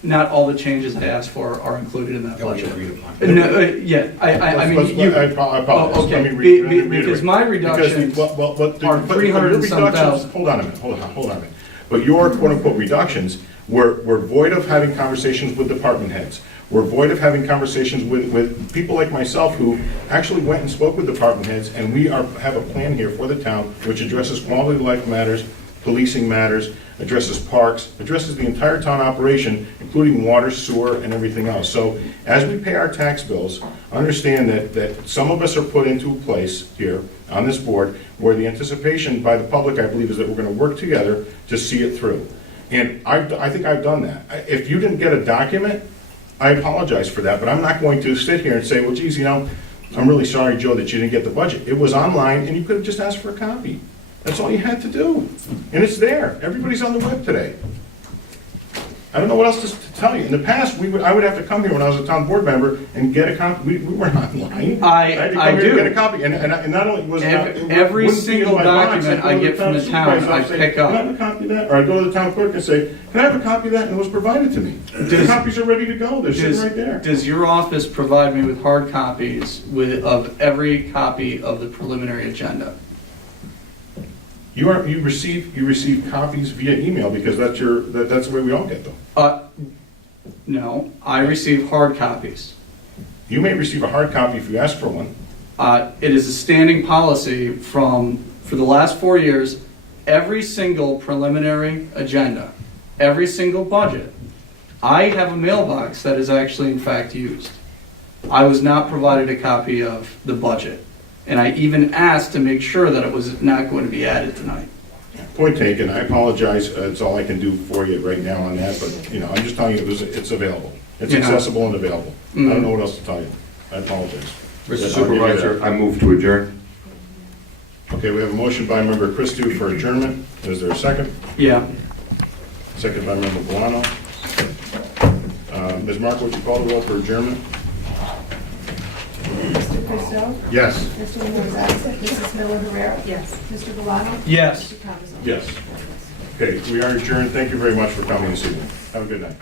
Not all the changes I asked for are included in that budget. Agreed upon. No, yeah, I mean, you. I apologize. Oh, okay. Let me reiterate. Because my reductions are 300 and some thousand. Hold on a minute. But your quote-unquote reductions were void of having conversations with department heads. We're void of having conversations with people like myself who actually went and spoke with department heads, and we have a plan here for the town which addresses quality of life matters, policing matters, addresses parks, addresses the entire town operation, including water, sewer, and everything else. So as we pay our tax bills, understand that some of us are put into a place here on this board where the anticipation by the public, I believe, is that we're going to work together to see it through. And I think I've done that. If you didn't get a document, I apologize for that, but I'm not going to sit here and say, well, geez, I'm really sorry, Joe, that you didn't get the budget. It was online, and you could have just asked for a copy. That's all you had to do. And it's there. Everybody's on the web today. I don't know what else to tell you. In the past, I would have to come here when I was a town board member and get a copy. We weren't online. I had to come here do. and get a copy, and not only was it not. it Every wouldn't be in single my box. document I'd I go to get from the town, supervisor, I I'd say, pick up. Can I have a copy of that? Or I'd go to the town clerk and say, can I have a copy of that? And it was provided to me. The copies are ready to go. They're sitting right there. Does your office provide me with hard copies of every copy of the preliminary agenda? You receive copies via email because that's the way we all get them. No, I receive hard copies. You may receive a hard copy if you ask for one. It is a standing policy for the last 4 years, every single preliminary agenda, every single budget. I have a mailbox that is actually in fact used. I was not provided a copy of the budget, and I even asked to make sure that it was not going to be added tonight. Point taken. I apologize. It's all I can do for you right now on that, but, I'm just telling you, it's available. It's accessible and available. I don't know what else to tell you. I apologize. Mr. Supervisor, I move to adjourn. Okay, we have a motion by member Christou for adjournment. Is there a second? Yeah. Second by member Bolano. Ms. Marco, would you call the roll for adjournment? Mr. Christo? Yes. Mr. Moore is absent. Mrs. Miller Herrera? Yes. Mr. Valano? Yes. Mr. Commissar? Yes. Okay, we are adjourned. Thank you very much for coming this evening. Have a good night.